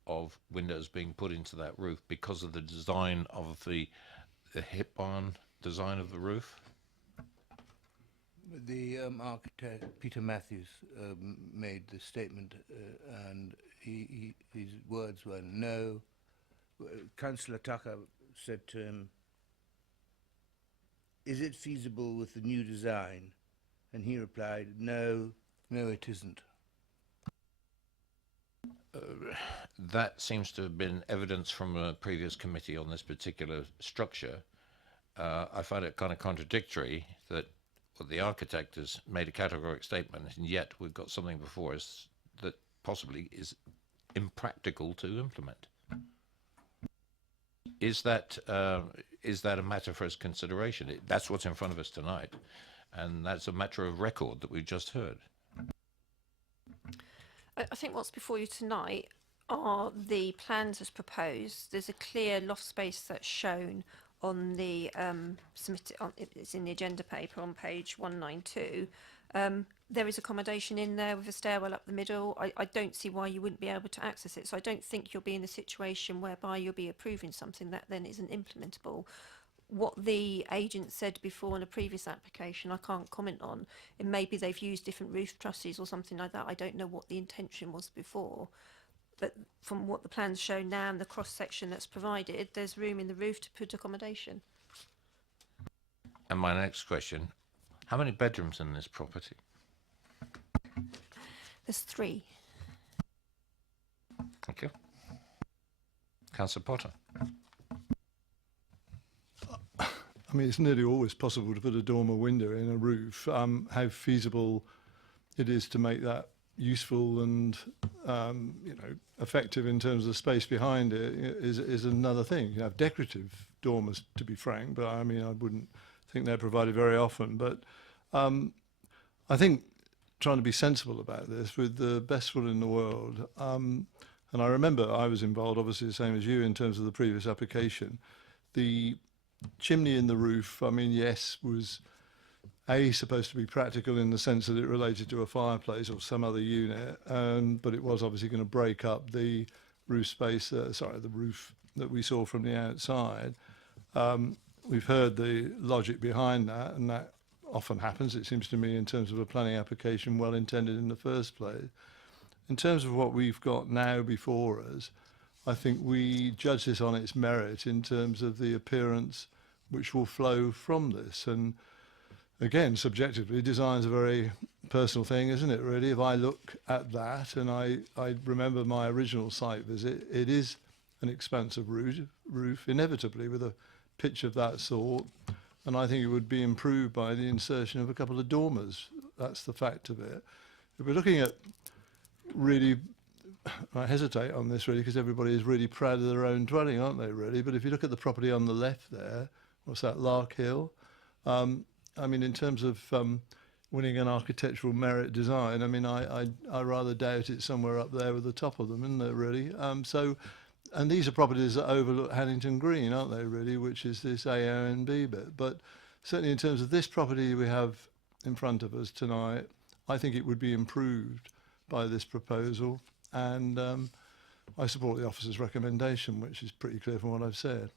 of windows being put into that roof because of the design of the hip barn design of the roof. The architect, Peter Matthews, made the statement, and his words were no. Councillor Tucker said to him, "Is it feasible with the new design?" And he replied, "No, no, it isn't." That seems to have been evidence from a previous committee on this particular structure. I find it kind of contradictory that the architect has made a categoric statement, and yet we've got something before us that possibly is impractical to implement. Is that a matter for us consideration? That's what's in front of us tonight, and that's a matter of record that we've just heard. I think what's before you tonight are the plans as proposed. There's a clear loft space that's shown on the it's in the agenda paper on page 192. There is accommodation in there with a stairwell up the middle. I don't see why you wouldn't be able to access it. So I don't think you'll be in a situation whereby you'll be approving something that then isn't implementable. What the agent said before in a previous application, I can't comment on. It may be they've used different roof trusses or something like that. I don't know what the intention was before. But from what the plans show now and the cross-section that's provided, there's room in the roof to put accommodation. And my next question, how many bedrooms in this property? There's 3. Thank you. Councillor Potter. I mean, it's nearly always possible to put a dormer window in a roof. How feasible it is to make that useful and effective in terms of the space behind it is another thing. You have decorative dormers, to be frank, but I mean, I wouldn't think they're provided very often. But I think trying to be sensible about this with the best foot in the world. And I remember I was involved, obviously the same as you, in terms of the previous application. The chimney in the roof, I mean, yes, was supposed to be practical in the sense that it related to a fireplace or some other unit, but it was obviously going to break up the roof space, the roof that we saw from the outside. we've heard the logic behind that, and that often happens, it seems to me, in terms of a planning application well intended in the first place. In terms of what we've got now before us, I think we judge this on its merit in terms of the appearance which will flow from this. And again, subjectively, design's a very personal thing, isn't it, really? If I look at that and I remember my original site visit, it is an expansive roof, inevitably with a pitch of that sort. And I think it would be improved by the insertion of a couple of dormers. That's the fact of it. If we're looking at really, I hesitate on this really because everybody is really proud of their own dwelling, aren't they, really? But if you look at the property on the left there, what's that, Lark Hill? I mean, in terms of winning an architectural merit design, I mean, I rather doubt it's somewhere up there with the top of them, isn't there, really? And these are properties that overlook Hannington Green, aren't they, really, which is this A, O and B bit. But certainly in terms of this property we have in front of us tonight, I think it would be improved by this proposal. And I support the officer's recommendation, which is pretty clear from what I've said.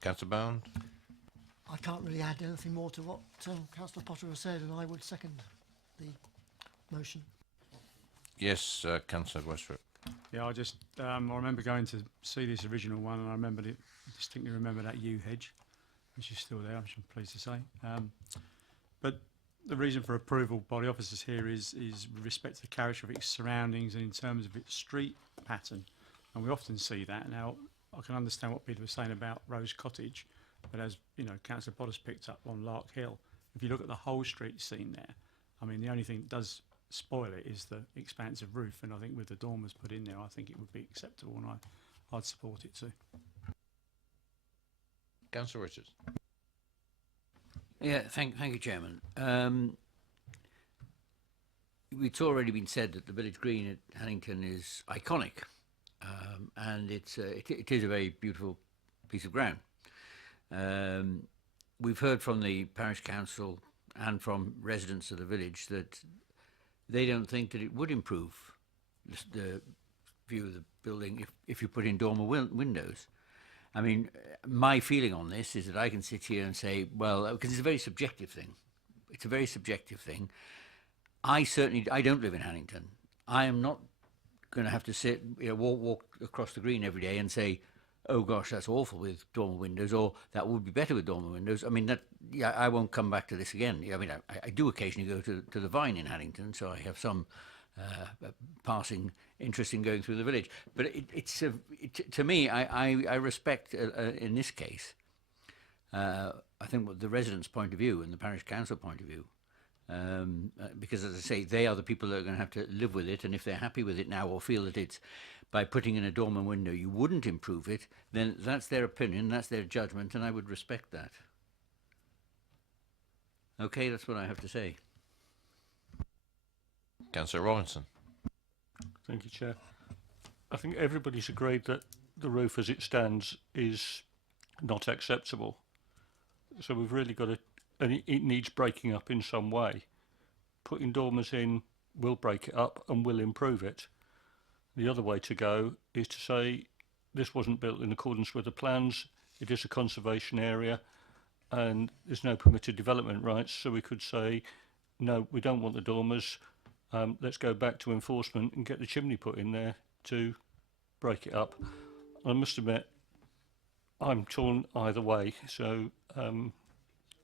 Councillor Bound? I can't really add anything more to what Councillor Potter has said, and I would second the motion. Yes, Councillor Westbrook. Yeah, I remember going to see this original one, and I distinctly remember that yew hedge, which is still there, I'm pleased to say. But the reason for approval by the officers here is with respect to the character of its surroundings and in terms of its street pattern. And we often see that. Now, I can understand what Peter was saying about Rose Cottage, but as you know, Councillor Potter's picked up on Lark Hill. If you look at the whole street scene there, I mean, the only thing that does spoil it is the expansive roof, and I think with the dormers put in there, I think it would be acceptable, and I'd support it too. Councillor Richards. Yeah, thank you, Chairman. It's already been said that the village green at Hannington is iconic, and it is a very beautiful piece of ground. We've heard from the parish council and from residents of the village that they don't think that it would improve the view of the building if you put in dormer windows. I mean, my feeling on this is that I can sit here and say, well, because it's a very subjective thing. It's a very subjective thing. I don't live in Hannington. I am not going to have to sit, walk across the green every day and say, oh gosh, that's awful with dormer windows, or that would be better with dormer windows. I mean, I won't come back to this again. I mean, I do occasionally go to the Vine in Hannington, so I have some passing interest in going through the village. But to me, I respect, in this case, I think what the residents' point of view and the parish council point of view, because as I say, they are the people that are going to have to live with it, and if they're happy with it now or feel that it's by putting in a dormer window you wouldn't improve it, then that's their opinion, that's their judgment, and I would respect that. Okay, that's what I have to say. Councillor Robinson. Thank you, Chair. I think everybody's agreed that the roof as it stands is not acceptable. So we've really got to, and it needs breaking up in some way. Putting dormers in will break it up and will improve it. The other way to go is to say this wasn't built in accordance with the plans, it is a conservation area and there's no permitted development rights, so we could say, no, we don't want the dormers, let's go back to enforcement and get the chimney put in there to break it up. I must admit, I'm torn either way, so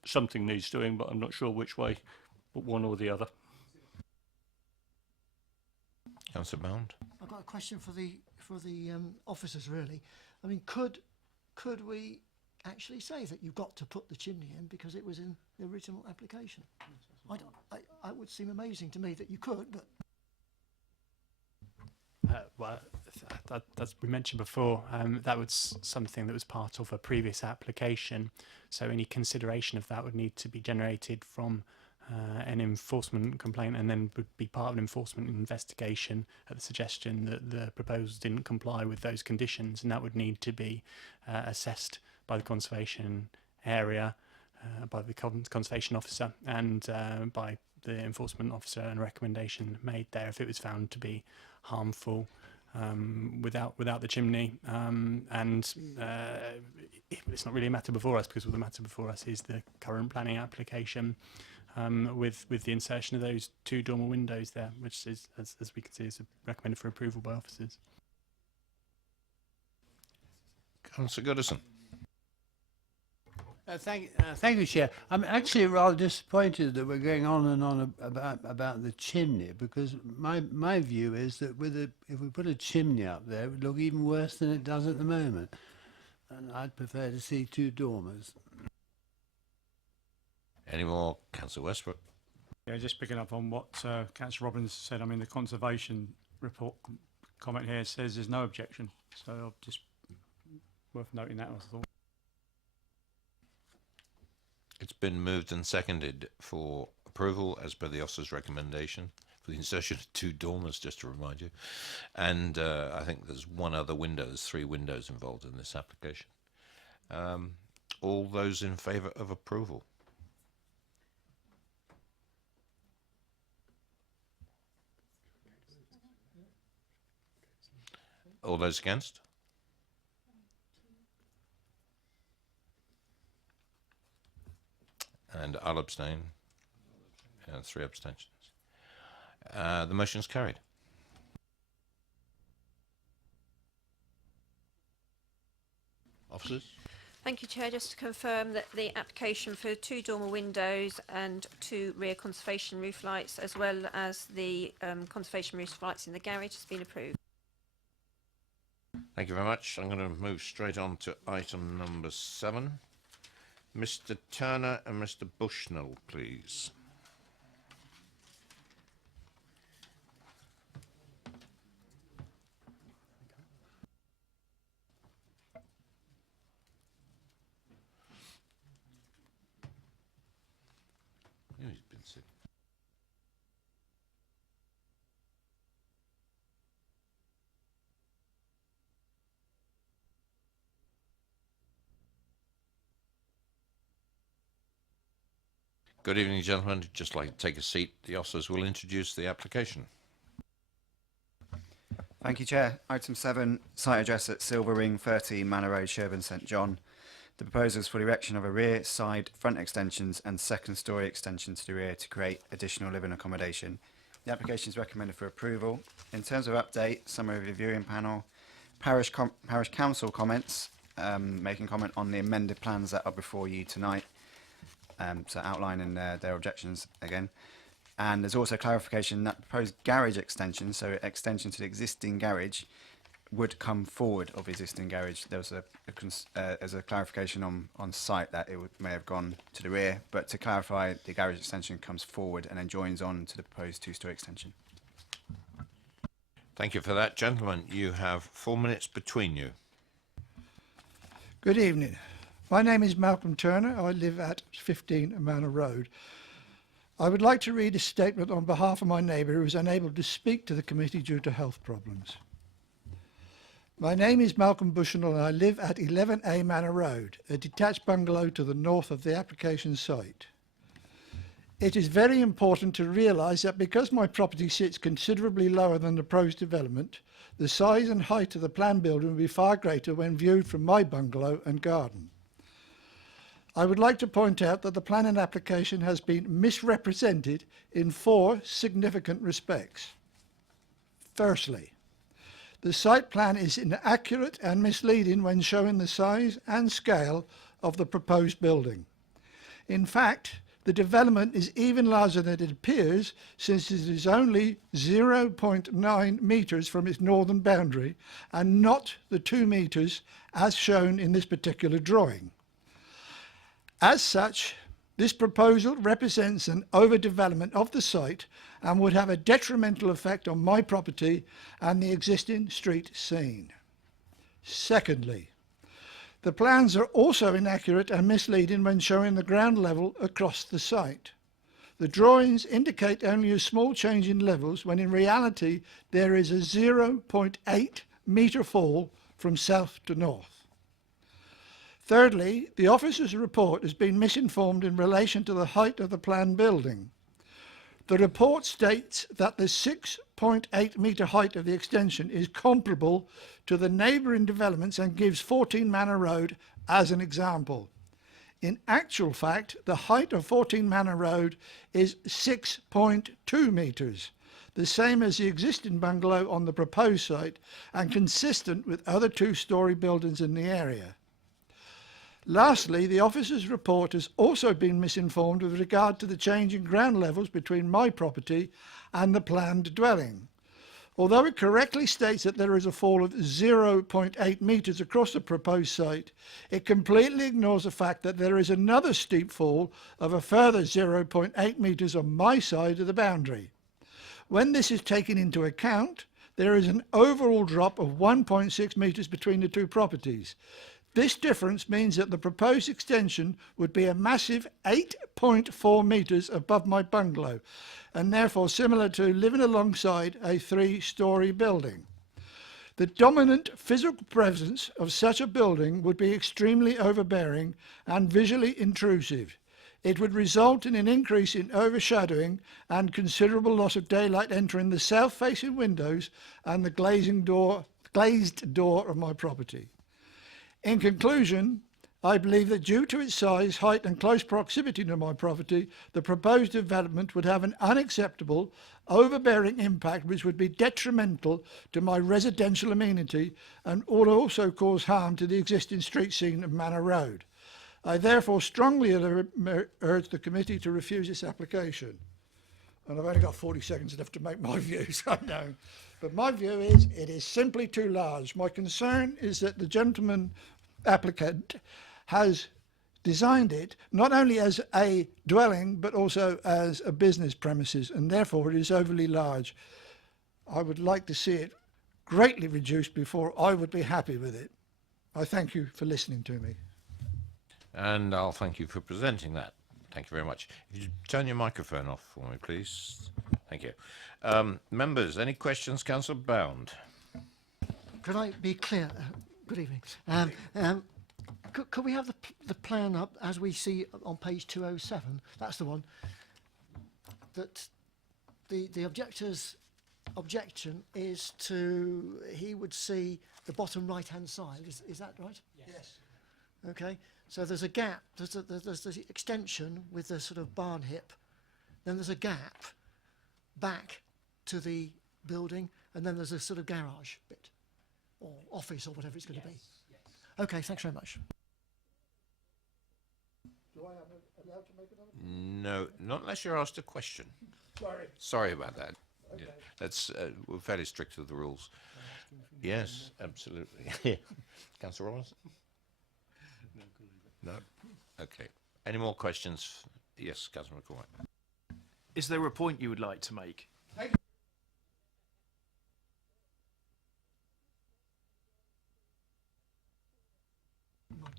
something needs doing, but I'm not sure which way, but one or the other. Councillor Bound. I've got a question for the officers, really. I mean, could we actually say that you've got to put the chimney in because it was in the original application? It would seem amazing to me that you could, but well, as we mentioned before, that was something that was part of a previous application. So any consideration of that would need to be generated from an enforcement complaint, and then would be part of an enforcement investigation at the suggestion that the proposals didn't comply with those conditions, and that would need to be assessed by the conservation area, by the conservation officer, and by the enforcement officer, and a recommendation made there if it was found to be harmful without the chimney, and it's not really a matter before us, because what the matter before us is the current planning application with the insertion of those 2 dormer windows there, which is, as we can see, is recommended for approval by officers. Councillor Goodison. Thank you, Chair. I'm actually rather disappointed that we're going on and on about the chimney, because my view is that if we put a chimney up there, it would look even worse than it does at the moment. And I'd prefer to see 2 dormers. Any more? Councillor Westbrook. Yeah, just picking up on what Councillor Robbins said. I mean, the conservation report comment here says there's no objection, so I'll just worth noting that, I thought. It's been moved and seconded for approval as per the officer's recommendation for the insertion of 2 dormers, just to remind you. And I think there's 1 other window. There's 3 windows involved in this application. All those in favour of approval? All those against? And I'll abstain. And 3 abstentions. The motion is carried. Officers? Thank you, Chair. Just to confirm that the application for 2 dormer windows and 2 rear conservation roof lights, as well as the conservation roof lights in the garage, has been approved. Thank you very much. I'm going to move straight on to item number 7. Mr. Turner and Mr. Bushnell, please. Yeah, he's been sick. Good evening, gentlemen. Just like to take a seat. The officers will introduce the application. Thank you, Chair. Item 7, site address at Silver Ring 30 Manor Road, Sherburn, St John. The proposal is for the erection of a rear, side, front extensions and 2nd storey extension to the rear to create additional living accommodation. The application is recommended for approval. In terms of update, summary of the viewing panel, Parish Council comments, making comment on the amended plans that are before you tonight. So outlining their objections again. And there's also clarification that proposed garage extension, so extension to the existing garage, would come forward of the existing garage. There was a clarification on site that it may have gone to the rear, but to clarify, the garage extension comes forward and then joins on to the proposed 2-storey extension. Thank you for that, gentlemen. You have 4 minutes between you. Good evening. My name is Malcolm Turner. I live at 15 Manor Road. I would like to read a statement on behalf of my neighbour who is unable to speak to the committee due to health problems. My name is Malcolm Bushnell and I live at 11A Manor Road, a detached bungalow to the north of the application site. It is very important to realise that because my property sits considerably lower than the proposed development, the size and height of the planned building will be far greater when viewed from my bungalow and garden. I would like to point out that the planning application has been misrepresented in 4 significant respects. Firstly, the site plan is inaccurate and misleading when showing the size and scale of the proposed building. In fact, the development is even larger than it appears, since it is only 0.9 metres from its northern boundary and not the 2 metres as shown in this particular drawing. As such, this proposal represents an overdevelopment of the site and would have a detrimental effect on my property and the existing street scene. Secondly, the plans are also inaccurate and misleading when showing the ground level across the site. The drawings indicate only a small change in levels when in reality there is a 0.8 metre fall from south to north. Thirdly, the officer's report has been misinformed in relation to the height of the planned building. The report states that the 6.8 metre height of the extension is comparable to the neighbouring developments and gives 14 Manor Road as an example. In actual fact, the height of 14 Manor Road is 6.2 metres, the same as the existing bungalow on the proposed site and consistent with other two-storey buildings in the area. Lastly, the officer's report has also been misinformed with regard to the change in ground levels between my property and the planned dwelling. Although it correctly states that there is a fall of 0.8 metres across the proposed site, it completely ignores the fact that there is another steep fall of a further 0.8 metres on my side of the boundary. When this is taken into account, there is an overall drop of 1.6 metres between the two properties. This difference means that the proposed extension would be a massive 8.4 metres above my bungalow, and therefore similar to living alongside a 3-storey building. The dominant physical presence of such a building would be extremely overbearing and visually intrusive. It would result in an increase in overshadowing and considerable loss of daylight entering the south-facing windows and the glazed door of my property. In conclusion, I believe that due to its size, height and close proximity to my property, the proposed development would have an unacceptable, overbearing impact which would be detrimental to my residential amenity and would also cause harm to the existing street scene of Manor Road. I therefore strongly urge the committee to refuse this application. And I've only got 40 seconds left to make my views, I know. But my view is it is simply too large. My concern is that the gentleman applicant has designed it not only as a dwelling but also as a business premises, and therefore it is overly large. I would like to see it greatly reduced before I would be happy with it. I thank you for listening to me. And I'll thank you for presenting that. Thank you very much. If you turn your microphone off for me, please. Thank you. Members, any questions? Councillor Bound. Could I be clear? Good evening. Could we have the plan up as we see on page 207? That's the one. That the objector's objection is to, he would see the bottom right-hand side. Is that right? Yes. Okay. So there's a gap. There's the extension with the sort of barn hip. Then there's a gap back to the building, and then there's a sort of garage bit, or office, or whatever it's going to be. Yes. Okay, thanks very much. Do I have allowed to make another? No, not unless you're asked a question. Sorry. Sorry about that. Okay. Yeah, that's we're fairly strict with the rules. Yes, absolutely. Councillor Robinson? No. Okay. Any more questions? Yes, Councillor McCormack. Is there a point you would like to make?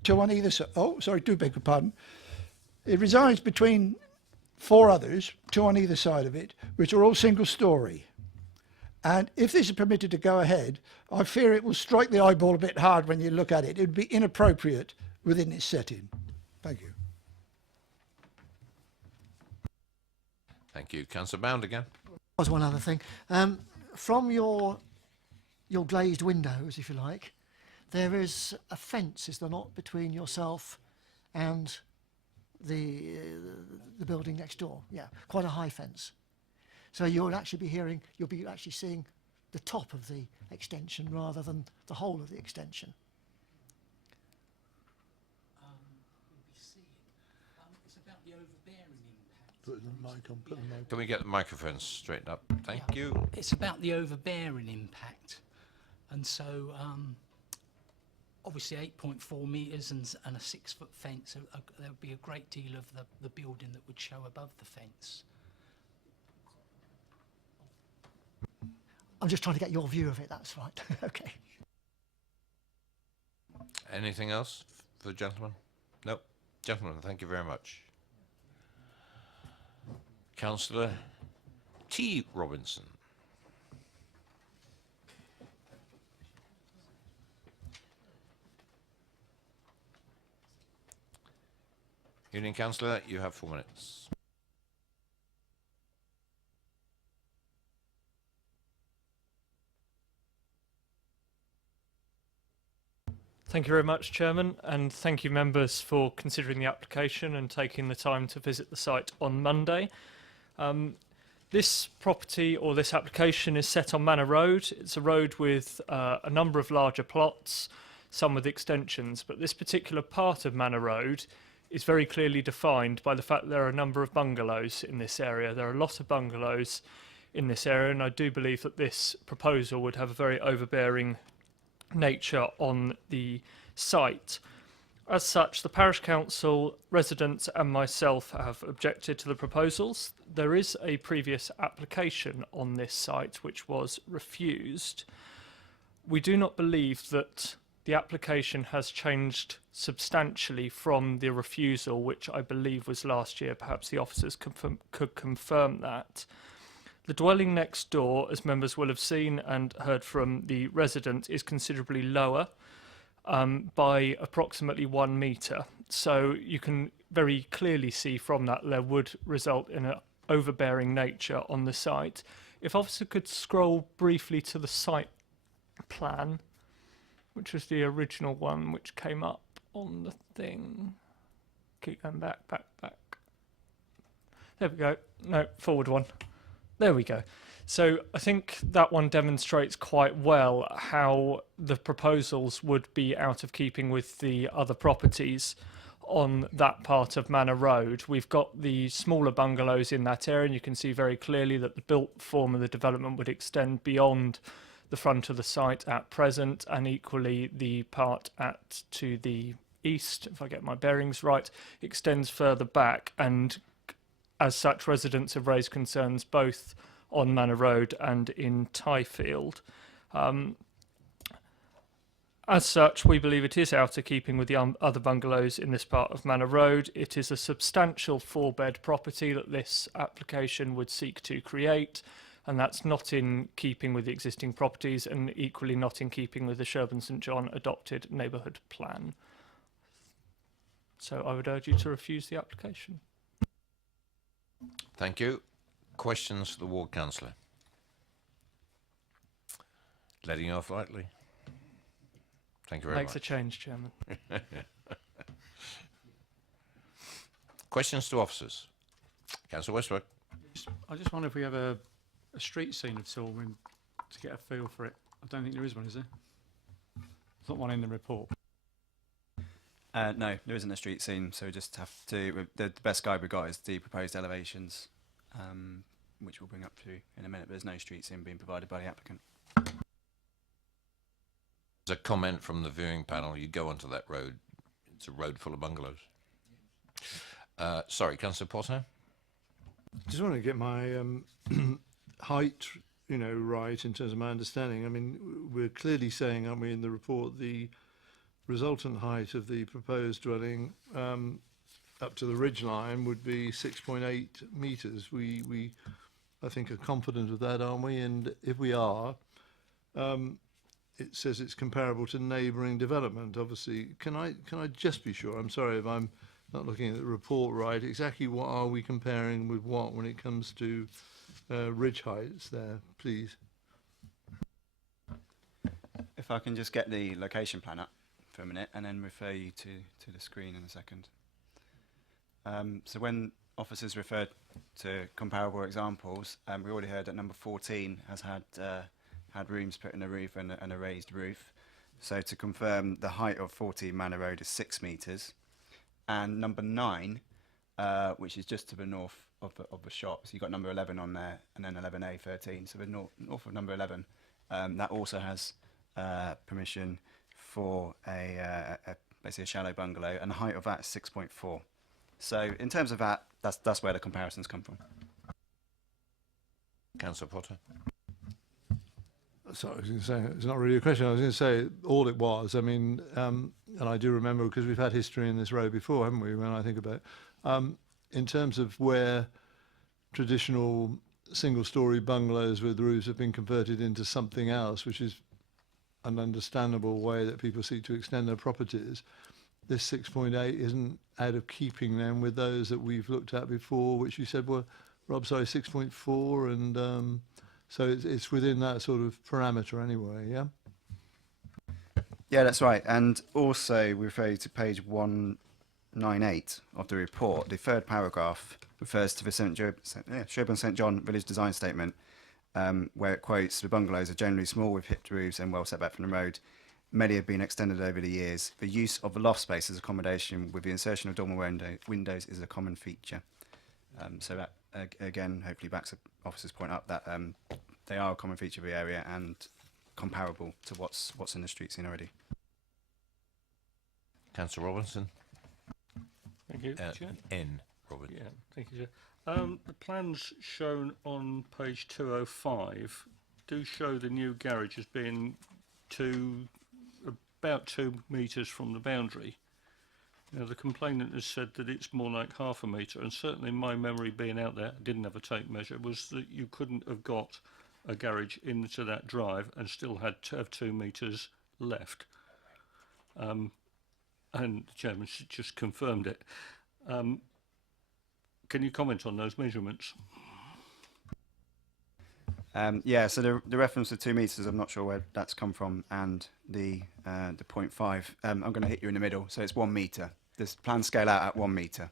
Two on either side. Oh, sorry, do beg your pardon. It resides between 4 others, 2 on either side of it, which are all single story. And if this is permitted to go ahead, I fear it will strike the eyeball a bit hard when you look at it. It would be inappropriate within its setting. Thank you. Thank you. Councillor Bound again. There's one other thing. From your glazed windows, if you like, there is a fence, is there not, between yourself and the building next door? Yeah, quite a high fence. So you'll actually be seeing the top of the extension rather than the whole of the extension. It's about the overbearing impact. Put the mic on, put the mic on. Can we get the microphones straightened up? Thank you. It's about the overbearing impact. And so, obviously 8.4 metres and a 6-foot fence, there would be a great deal of the building that would show above the fence. I'm just trying to get your view of it, that's right. Okay. Anything else for the gentleman? No. Gentlemen, thank you very much. Councillor T. Robinson. Evening, Councillor. You have 4 minutes. Thank you very much, Chairman, and thank you members for considering the application and taking the time to visit the site on Monday. This property or this application is set on Manor Road. It's a road with a number of larger plots, some with extensions, but this particular part of Manor Road is very clearly defined by the fact that there are a number of bungalows in this area. There are a lot of bungalows in this area, and I do believe that this proposal would have a very overbearing nature on the site. As such, the Parish Council, residents and myself have objected to the proposals. There is a previous application on this site which was refused. We do not believe that the application has changed substantially from the refusal, which I believe was last year. Perhaps the officers could confirm that. The dwelling next door, as members will have seen and heard from the resident, is considerably lower by approximately 1 metre. So you can very clearly see from that there would result in an overbearing nature on the site. If officer could scroll briefly to the site plan, which was the original one which came up on the thing. Keep going back. There we go. No, forward one. There we go. So I think that one demonstrates quite well how the proposals would be out of keeping with the other properties on that part of Manor Road. We've got the smaller bungalows in that area, and you can see very clearly that the built form of the development would extend beyond the front of the site at present, and equally the part to the east, if I get my bearings right, extends further back, and as such residents have raised concerns both on Manor Road and in Tyfield. As such, we believe it is out of keeping with the other bungalows in this part of Manor Road. It is a substantial 4-bed property that this application would seek to create, and that's not in keeping with the existing properties and equally not in keeping with the Sherburn St John adopted neighbourhood plan. So I would urge you to refuse the application. Thank you. Questions for the ward councillor? Letting you off lightly. Thank you very Makes much. a change, Chairman. Questions to officers? Councillor Westbrook. I just wonder if we have a street scene at all to get a feel for it. I don't think there is one, is there? There's not one in the report. No, there isn't a street scene, so we just have to. The best guide we got is the proposed elevations, which we'll bring up to in a minute. But there's no street scene being provided by the applicant. There's a comment from the viewing panel. You go onto that road. It's a road full of bungalows. Sorry, Councillor Potter. Just want to get my height, right in terms of my understanding. I mean, we're clearly saying, aren't we, in the report, the resultant height of the proposed dwelling up to the ridge line would be 6.8 metres. We, I think, are confident of that, aren't we? And if we are, it says it's comparable to neighbouring development. Obviously, can I just be sure? I'm sorry if I'm not looking at the report right. Exactly what are we comparing with what when it comes to ridge heights there, please? If I can just get the location plan up for a minute and then refer you to the screen in a second. So when officers referred to comparable examples, we already heard that number 14 has had rooms put in the roof and a raised roof. So to confirm, the height of 14 Manor Road is 6 metres, and number 9, which is just to the north of the shop. So you've got number 11 on there, and then 11A 13. So the north of number 11, that also has permission for basically a shallow bungalow, and the height of that is 6.4. So in terms of that, that's where the comparisons come from. Councillor Potter. Sorry, I was going to say, it's not really a question. I was going to say all it was. I mean, and I do remember because we've had history in this road before, haven't we, when I think about it. In terms of where traditional single-storey bungalows with roofs have been converted into something else, which is an understandable way that people seek to extend their properties, this 6.8 isn't out of keeping then with those that we've looked at before, which you said were, Rob, sorry, 6.4, and so it's within that sort of parameter anyway, yeah? Yeah, that's right. And also, we refer you to page 198 of the report. The third paragraph refers to the Sherborne St John Village Design Statement, where it quotes, the bungalows are generally small with hipped roofs and well set back from the road. Many have been extended over the years. The use of the loft space as accommodation with the insertion of dormer windows is a common feature. So that, again, hopefully backs up officers' point up that they are a common feature of the area and comparable to what's in the street scene already. Councillor Robinson. Thank you, Chair. N. Robinson. Yeah, thank you, Chair. The plans shown on page 205 do show the new garage as being about 2 metres from the boundary. Now, the complainant has said that it's more like half a metre, and certainly my memory being out there, I didn't have a tape measure, was that you couldn't have got a garage into that drive and still had to have 2 metres left. And the Chairman just confirmed it. Can you comment on those measurements? Yeah, so the reference to 2 metres, I'm not sure where that's come from, and the 0.5, I'm going to hit you in the middle, so it's 1 metre. This plans scale out at 1 metre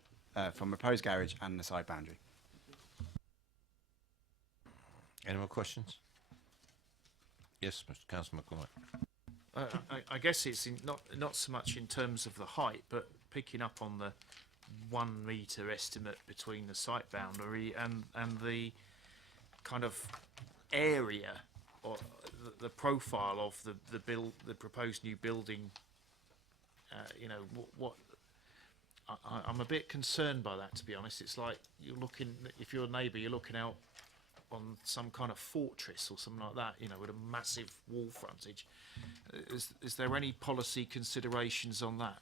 from proposed garage and the side boundary. Any more questions? Yes, Mr. Councillor McCormick. I guess it's not so much in terms of the height, but picking up on the 1 metre estimate between the site boundary and the kind of area or the profile of the proposed new building. You know, what I'm a bit concerned by that, to be honest. It's like you're looking, if you're a neighbour, you're looking out on some kind of fortress or something like that, you know, with a massive wall frontage. Is there any policy considerations on that?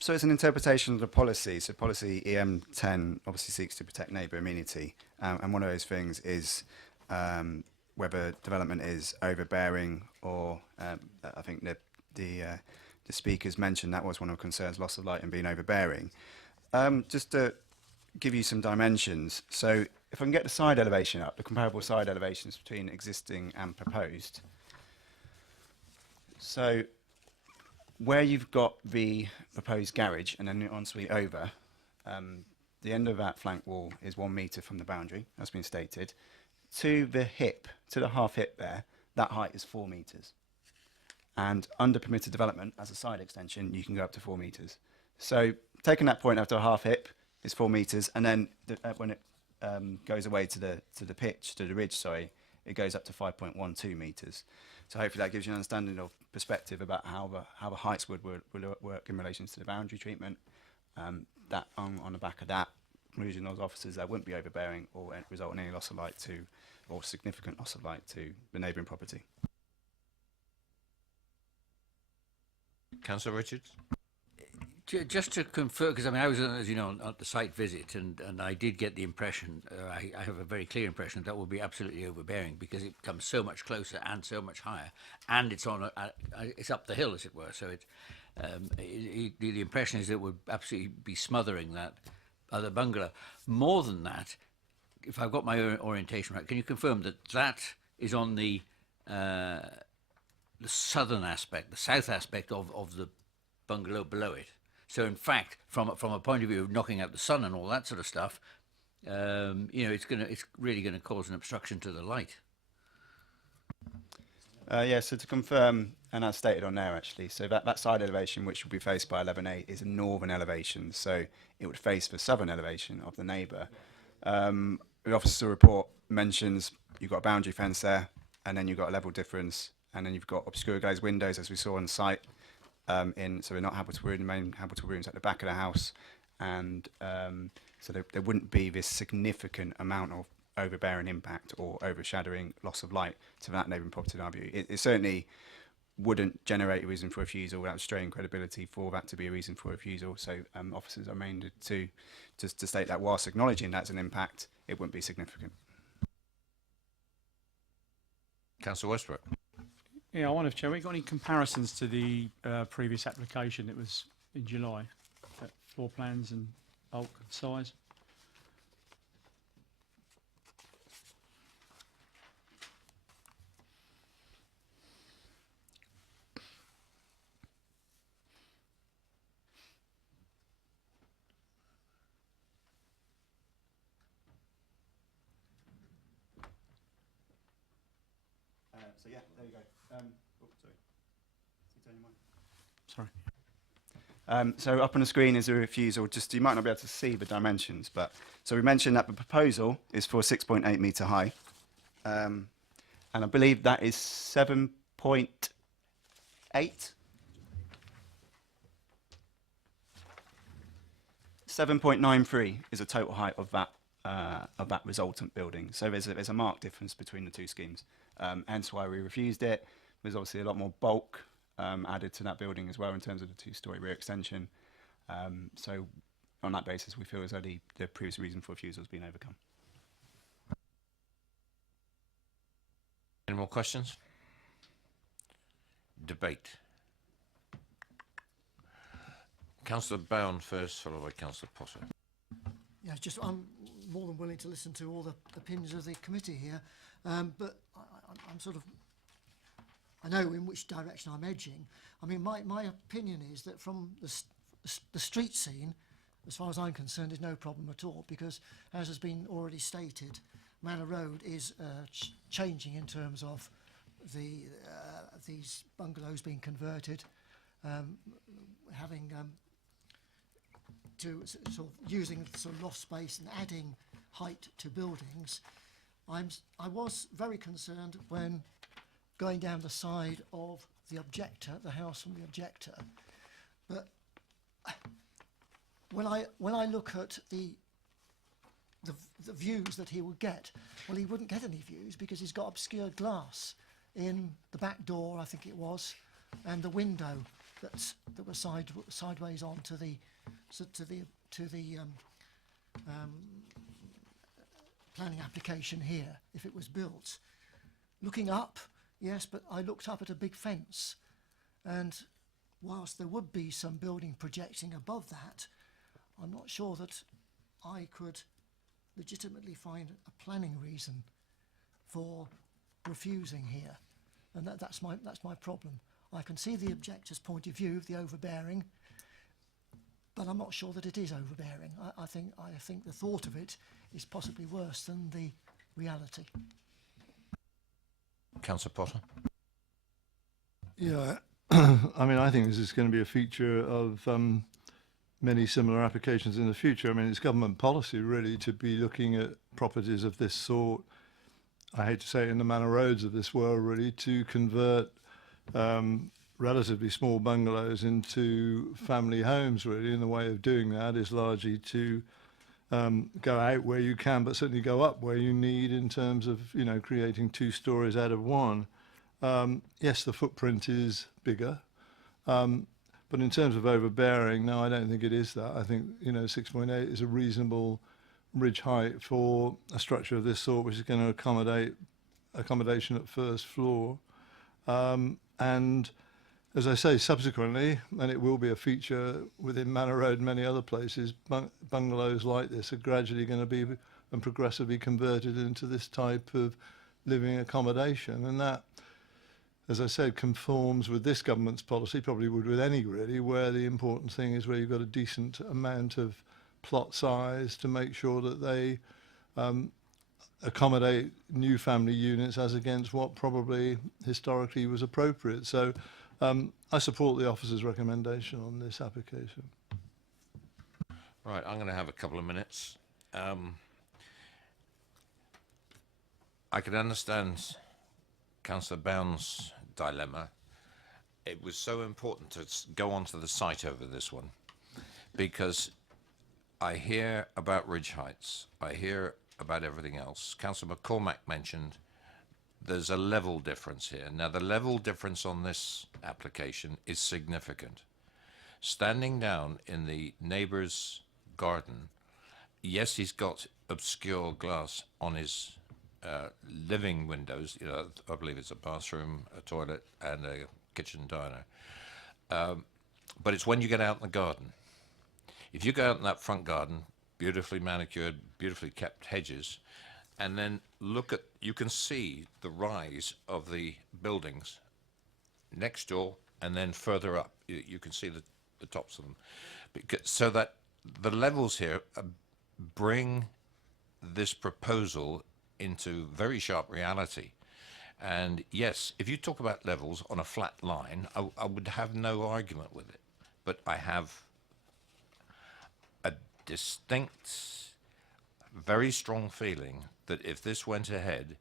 So it's an interpretation of the policy. So policy EM10 obviously seeks to protect neighbour amenity, and one of those things is whether development is overbearing or I think the speakers mentioned that was one of the concerns, loss of light and being overbearing. Just to give you some dimensions, so if I can get the side elevation up, the comparable side elevations between existing and proposed. So where you've got the proposed garage and then the ensuite over, the end of that flank wall is 1 metre from the boundary, that's been stated. To the hip, to the half hip there, that height is 4 metres. And under permitted development, as a side extension, you can go up to 4 metres. So taking that point after a half hip is 4 metres, and then when it goes away to the ridge, sorry, it goes up to 5.12 metres. So hopefully that gives you an understanding of perspective about how the heights would work in relation to the boundary treatment. That on the back of that, conclusion those officers that wouldn't be overbearing or result in any loss of light to, or significant loss of light to the neighbouring property. Councillor Richards. Just to confirm, because I mean, I was, as you know, at the site visit, and I did get the impression, I have a very clear impression that will be absolutely overbearing because it comes so much closer and so much higher, and it's on, it's up the hill, as it were. So the impression is that it would absolutely be smothering that other bungalow. More than that, if I've got my orientation right, can you confirm that that is on the southern aspect, the south aspect of the bungalow below it? So in fact, from a point of view of knocking out the sun and all that sort of stuff, you know, it's really gonna cause an obstruction to the light. Yeah, so to confirm, and as stated on there actually, so that side elevation which will be faced by 11A is a northern elevation, so it would face the southern elevation of the neighbour. The officer report mentions you've got a boundary fence there, and then you've got a level difference, and then you've got obscure glazed windows as we saw on site. So they're not habitable, the main habitable rooms at the back of the house, and so there wouldn't be this significant amount of overbearing impact or overshadowing loss of light to that neighbouring property in our view. It certainly wouldn't generate a reason for refusal without straying credibility for that to be a reason for refusal. So officers are minded to state that whilst acknowledging that's an impact, it wouldn't be significant. Councillor Westbrook. Yeah, I wonder if, Chair, we got any comparisons to the previous application that was in July, floor plans and bulk size? So yeah, there you go. Sorry. You turn your mic. Sorry. So up on the screen is a refusal. Just you might not be able to see the dimensions, but so we mentioned that the proposal is for 6.8 metre high, and I believe that is 7.8. 7.93 is the total height of that resultant building. So there's a marked difference between the two schemes. Hence why we refused it. There's obviously a lot more bulk added to that building as well in terms of the two-storey rear extension. So on that basis, we feel as though the previous reason for refusal has been overcome. Any more questions? Debate. Councillor Bowen first, followed by Councillor Potter. Yeah, just I'm more than willing to listen to all the opinions of the committee here, but I'm sort of, I know in which direction I'm edging. I mean, my opinion is that from the street scene, as far as I'm concerned, is no problem at all, because as has been already stated, Manor Road is changing in terms of these bungalows being converted, having to sort of using sort of loft space and adding height to buildings. I was very concerned when going down the side of the objector, the house from the objector, but when I look at the views that he would get, well, he wouldn't get any views because he's got obscured glass in the back door, I think it was, and the window that was sideways on to the planning application here, if it was built. Looking up, yes, but I looked up at a big fence, and whilst there would be some building projecting above that, I'm not sure that I could legitimately find a planning reason for refusing here, and that's my problem. I can see the objector's point of view of the overbearing, but I'm not sure that it is overbearing. I think the thought of it is possibly worse than the reality. Councillor Potter. Yeah, I mean, I think this is going to be a feature of many similar applications in the future. I mean, it's government policy really to be looking at properties of this sort. I hate to say it, in the Manor Roads of this world, really, to convert relatively small bungalows into family homes, really, and the way of doing that is largely to go out where you can, but certainly go up where you need in terms of, you know, creating 2 stories out of 1. Yes, the footprint is bigger, but in terms of overbearing, no, I don't think it is that. I think, you know, 6.8 is a reasonable ridge height for a structure of this sort, which is going to accommodate accommodation at first floor. And as I say, subsequently, and it will be a feature within Manor Road and many other places, bungalows like this are gradually going to be and progressively converted into this type of living accommodation. And that, as I said, conforms with this government's policy, probably would with any really, where the important thing is where you've got a decent amount of plot size to make sure that they accommodate new family units as against what probably historically was appropriate. So I support the officer's recommendation on this application. Right, I'm going to have a couple of minutes. I could understand Councillor Bowen's dilemma. It was so important to go onto the site over this one, because I hear about ridge heights, I hear about everything else. Councillor McCormack mentioned there's a level difference here. Now, the level difference on this application is significant. Standing down in the neighbour's garden, yes, he's got obscure glass on his living windows. You know, I believe it's a bathroom, a toilet, and a kitchen diner. But it's when you get out in the garden. If you go out in that front garden, beautifully manicured, beautifully kept hedges, and then look at, you can see the rise of the buildings next door and then further up. You can see the tops of them. So that the levels here bring this proposal into very sharp reality. And yes, if you talk about levels on a flat line, I would have no argument with it. But I have a distinct, very strong feeling that if this went ahead,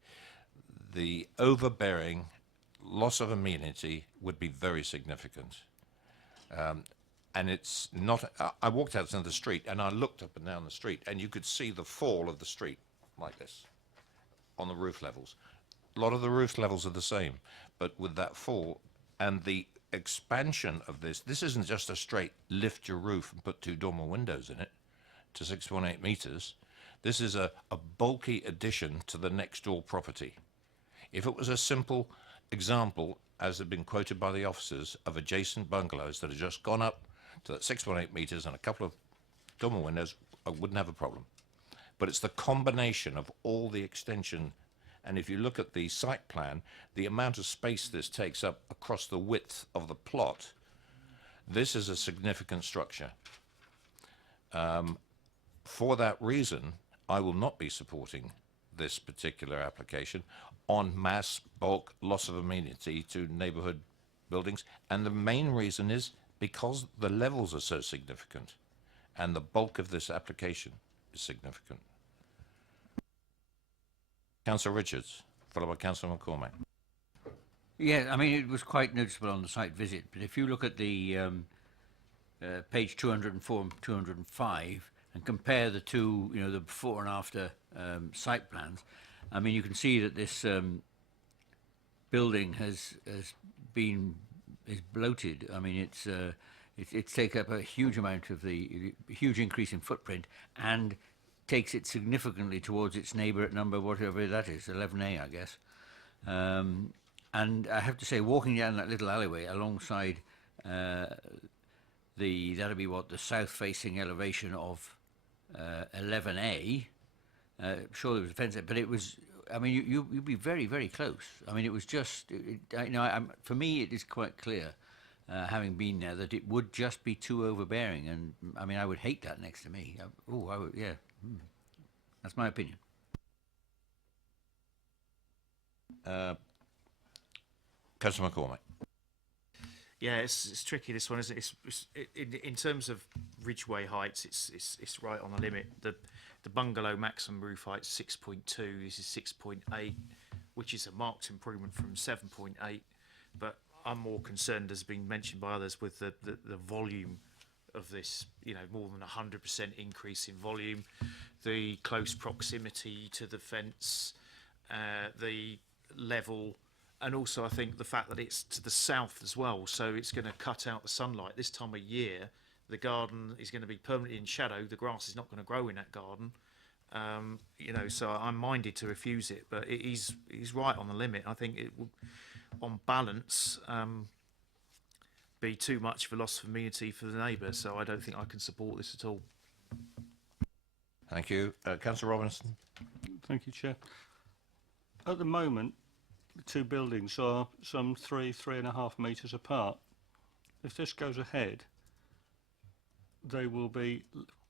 the overbearing loss of amenity would be very significant. And it's not, I walked out into the street and I looked up and down the street and you could see the fall of the street like this on the roof levels. A lot of the roof levels are the same, but with that fall and the expansion of this isn't just a straight lift your roof and put 2 dormer windows in it to 6.8 meters. This is a bulky addition to the next door property. If it was a simple example, as had been quoted by the officers, of adjacent bungalows that had just gone up to that 6.8 meters and a couple of dormer windows, I wouldn't have a problem. But it's the combination of all the extension. And if you look at the site plan, the amount of space this takes up across the width of the plot, this is a significant structure. For that reason, I will not be supporting this particular application on mass bulk loss of amenity to neighbourhood buildings. And the main reason is because the levels are so significant and the bulk of this application is significant. Councillor Richards, followed by Councillor McCormack. Yeah, I mean, it was quite noticeable on the site visit, but if you look at the page 204 and 205 and compare the two, you know, the before and after site plans, I mean, you can see that this building is bloated. I mean, it's taken up a huge amount of the huge increase in footprint and takes it significantly towards its neighbour at number whatever that is, 11A, I guess. And I have to say, walking down that little alleyway alongside that'll be what, the south-facing elevation of 11A. Sure, there was a fence there, but it was. I mean, you'd be very, very close. I mean, it was just. You know, for me, it is quite clear, having been there, that it would just be too overbearing, and I mean, I would hate that next to me. I would. Yeah, that's my opinion. Councillor McCormack. Yeah, it's tricky, this one, isn't it? In terms of ridgeway heights, it's right on the limit. The bungalow maximum roof height is 6.2. This is 6.8, which is a marked improvement from 7.8. But I'm more concerned, as has been mentioned by others, with the volume of this. You know, more than 100% increase in volume, the close proximity to the fence, the level. And also, I think the fact that it's to the south as well, so it's going to cut out the sunlight. This time of year, the garden is going to be permanently in shadow. The grass is not going to grow in that garden. You know, so I'm minded to refuse it, but he's right on the limit. I think it will, on balance, be too much of a loss of amenity for the neighbour. So I don't think I can support this at all. Thank you. Councillor Robinson. Thank you, Chair. At the moment, the two buildings are some 3.5 metres apart. If this goes ahead, they will be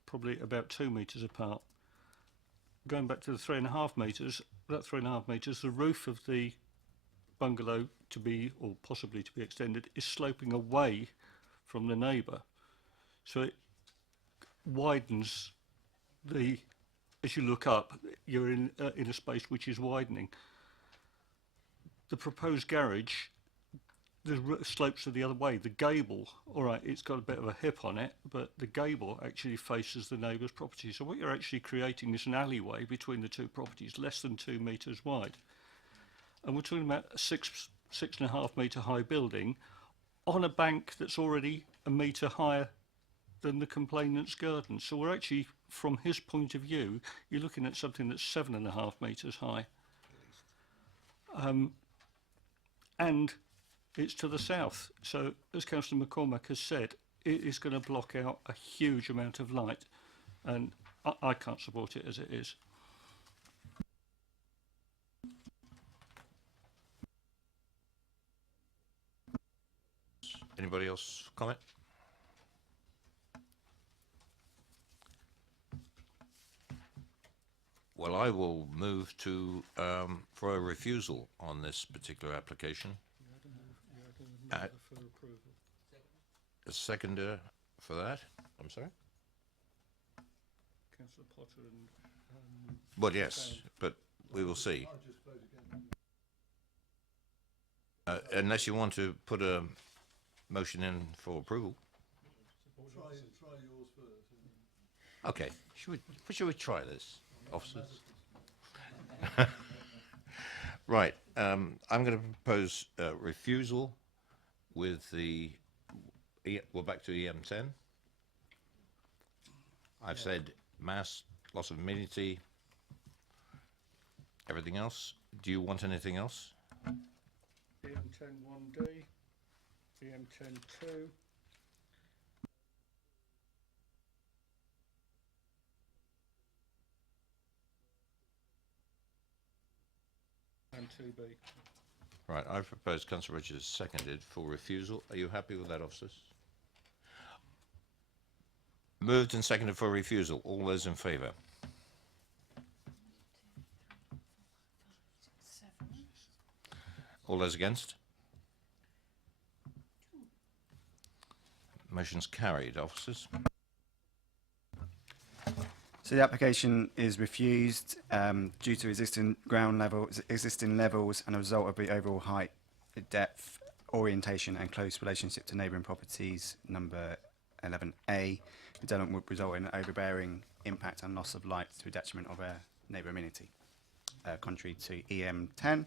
probably about 2 metres apart. Going back to the 3.5 metres, that 3.5 metres, the roof of the bungalow to be, or possibly to be extended, is sloping away from the neighbour. So it widens the, as you look up, you're in a space which is widening. The proposed garage, the slopes are the other way. The gable, all right, it's got a bit of a hip on it, but the gable actually faces the neighbour's property. So what you're actually creating is an alleyway between the two properties, less than 2 metres wide. And we're talking about a 6.5 metre high building on a bank that's already a metre higher than the complainant's garden. So we're actually, from his point of view, you're looking at something that's 7.5 metres high. And it's to the south. So, as Councillor McCormack has said, it is going to block out a huge amount of light, and I can't support it as it is. Anybody else comment? Well, I will move to for a refusal on this particular application. A seconder for that. I'm sorry. Councillor Potter and. Well, yes, but we will see. Unless you want to put a motion in for approval. Try yours first. Okay. Should we try this, officers? Right. I'm going to propose refusal with the. We're back to EM10. I've said mass loss of immunity. Everything else. Do you want anything else? EM10 1D, EM10 2. And 2B. Right, I've proposed, Councillor Richards seconded for refusal. Are you happy with that, officers? Moved and seconded for refusal. All those in favour? All those against? Motion's carried, officers. So the application is refused due to existing levels and a result of the overall height, depth, orientation and close relationship to neighbouring properties, number 11A. The development would result in an overbearing impact and loss of light to the detriment of a neighbour amenity, contrary to EM10.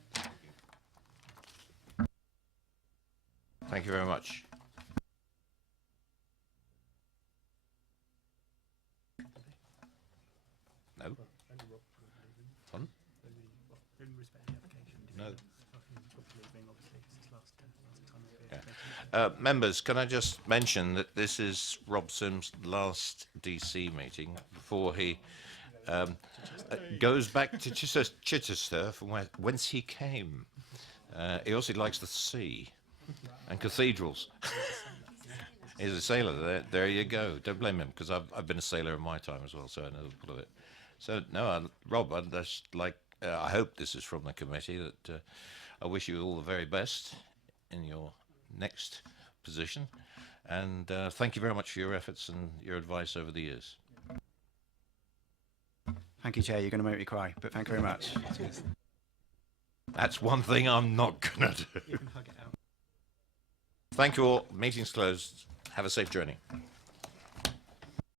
Thank you very much. No? Pardon? No. Members, can I just mention that this is Rob Sims' last DC meeting before he goes back to Chichester, from whence he came. He also likes the sea and cathedrals. He's a sailor. There you go. Don't blame him, because I've been a sailor in my time as well, so I know a lot of it. So no, Rob, I'd just like. I hope this is from the committee that I wish you all the very best in your next position, and thank you very much for your efforts and your advice over the years. Thank you, Chair. You're going to make me cry, but thank you very much. That's one thing I'm not going to do. You can hug it out. Thank you all. Meeting's closed. Have a safe journey.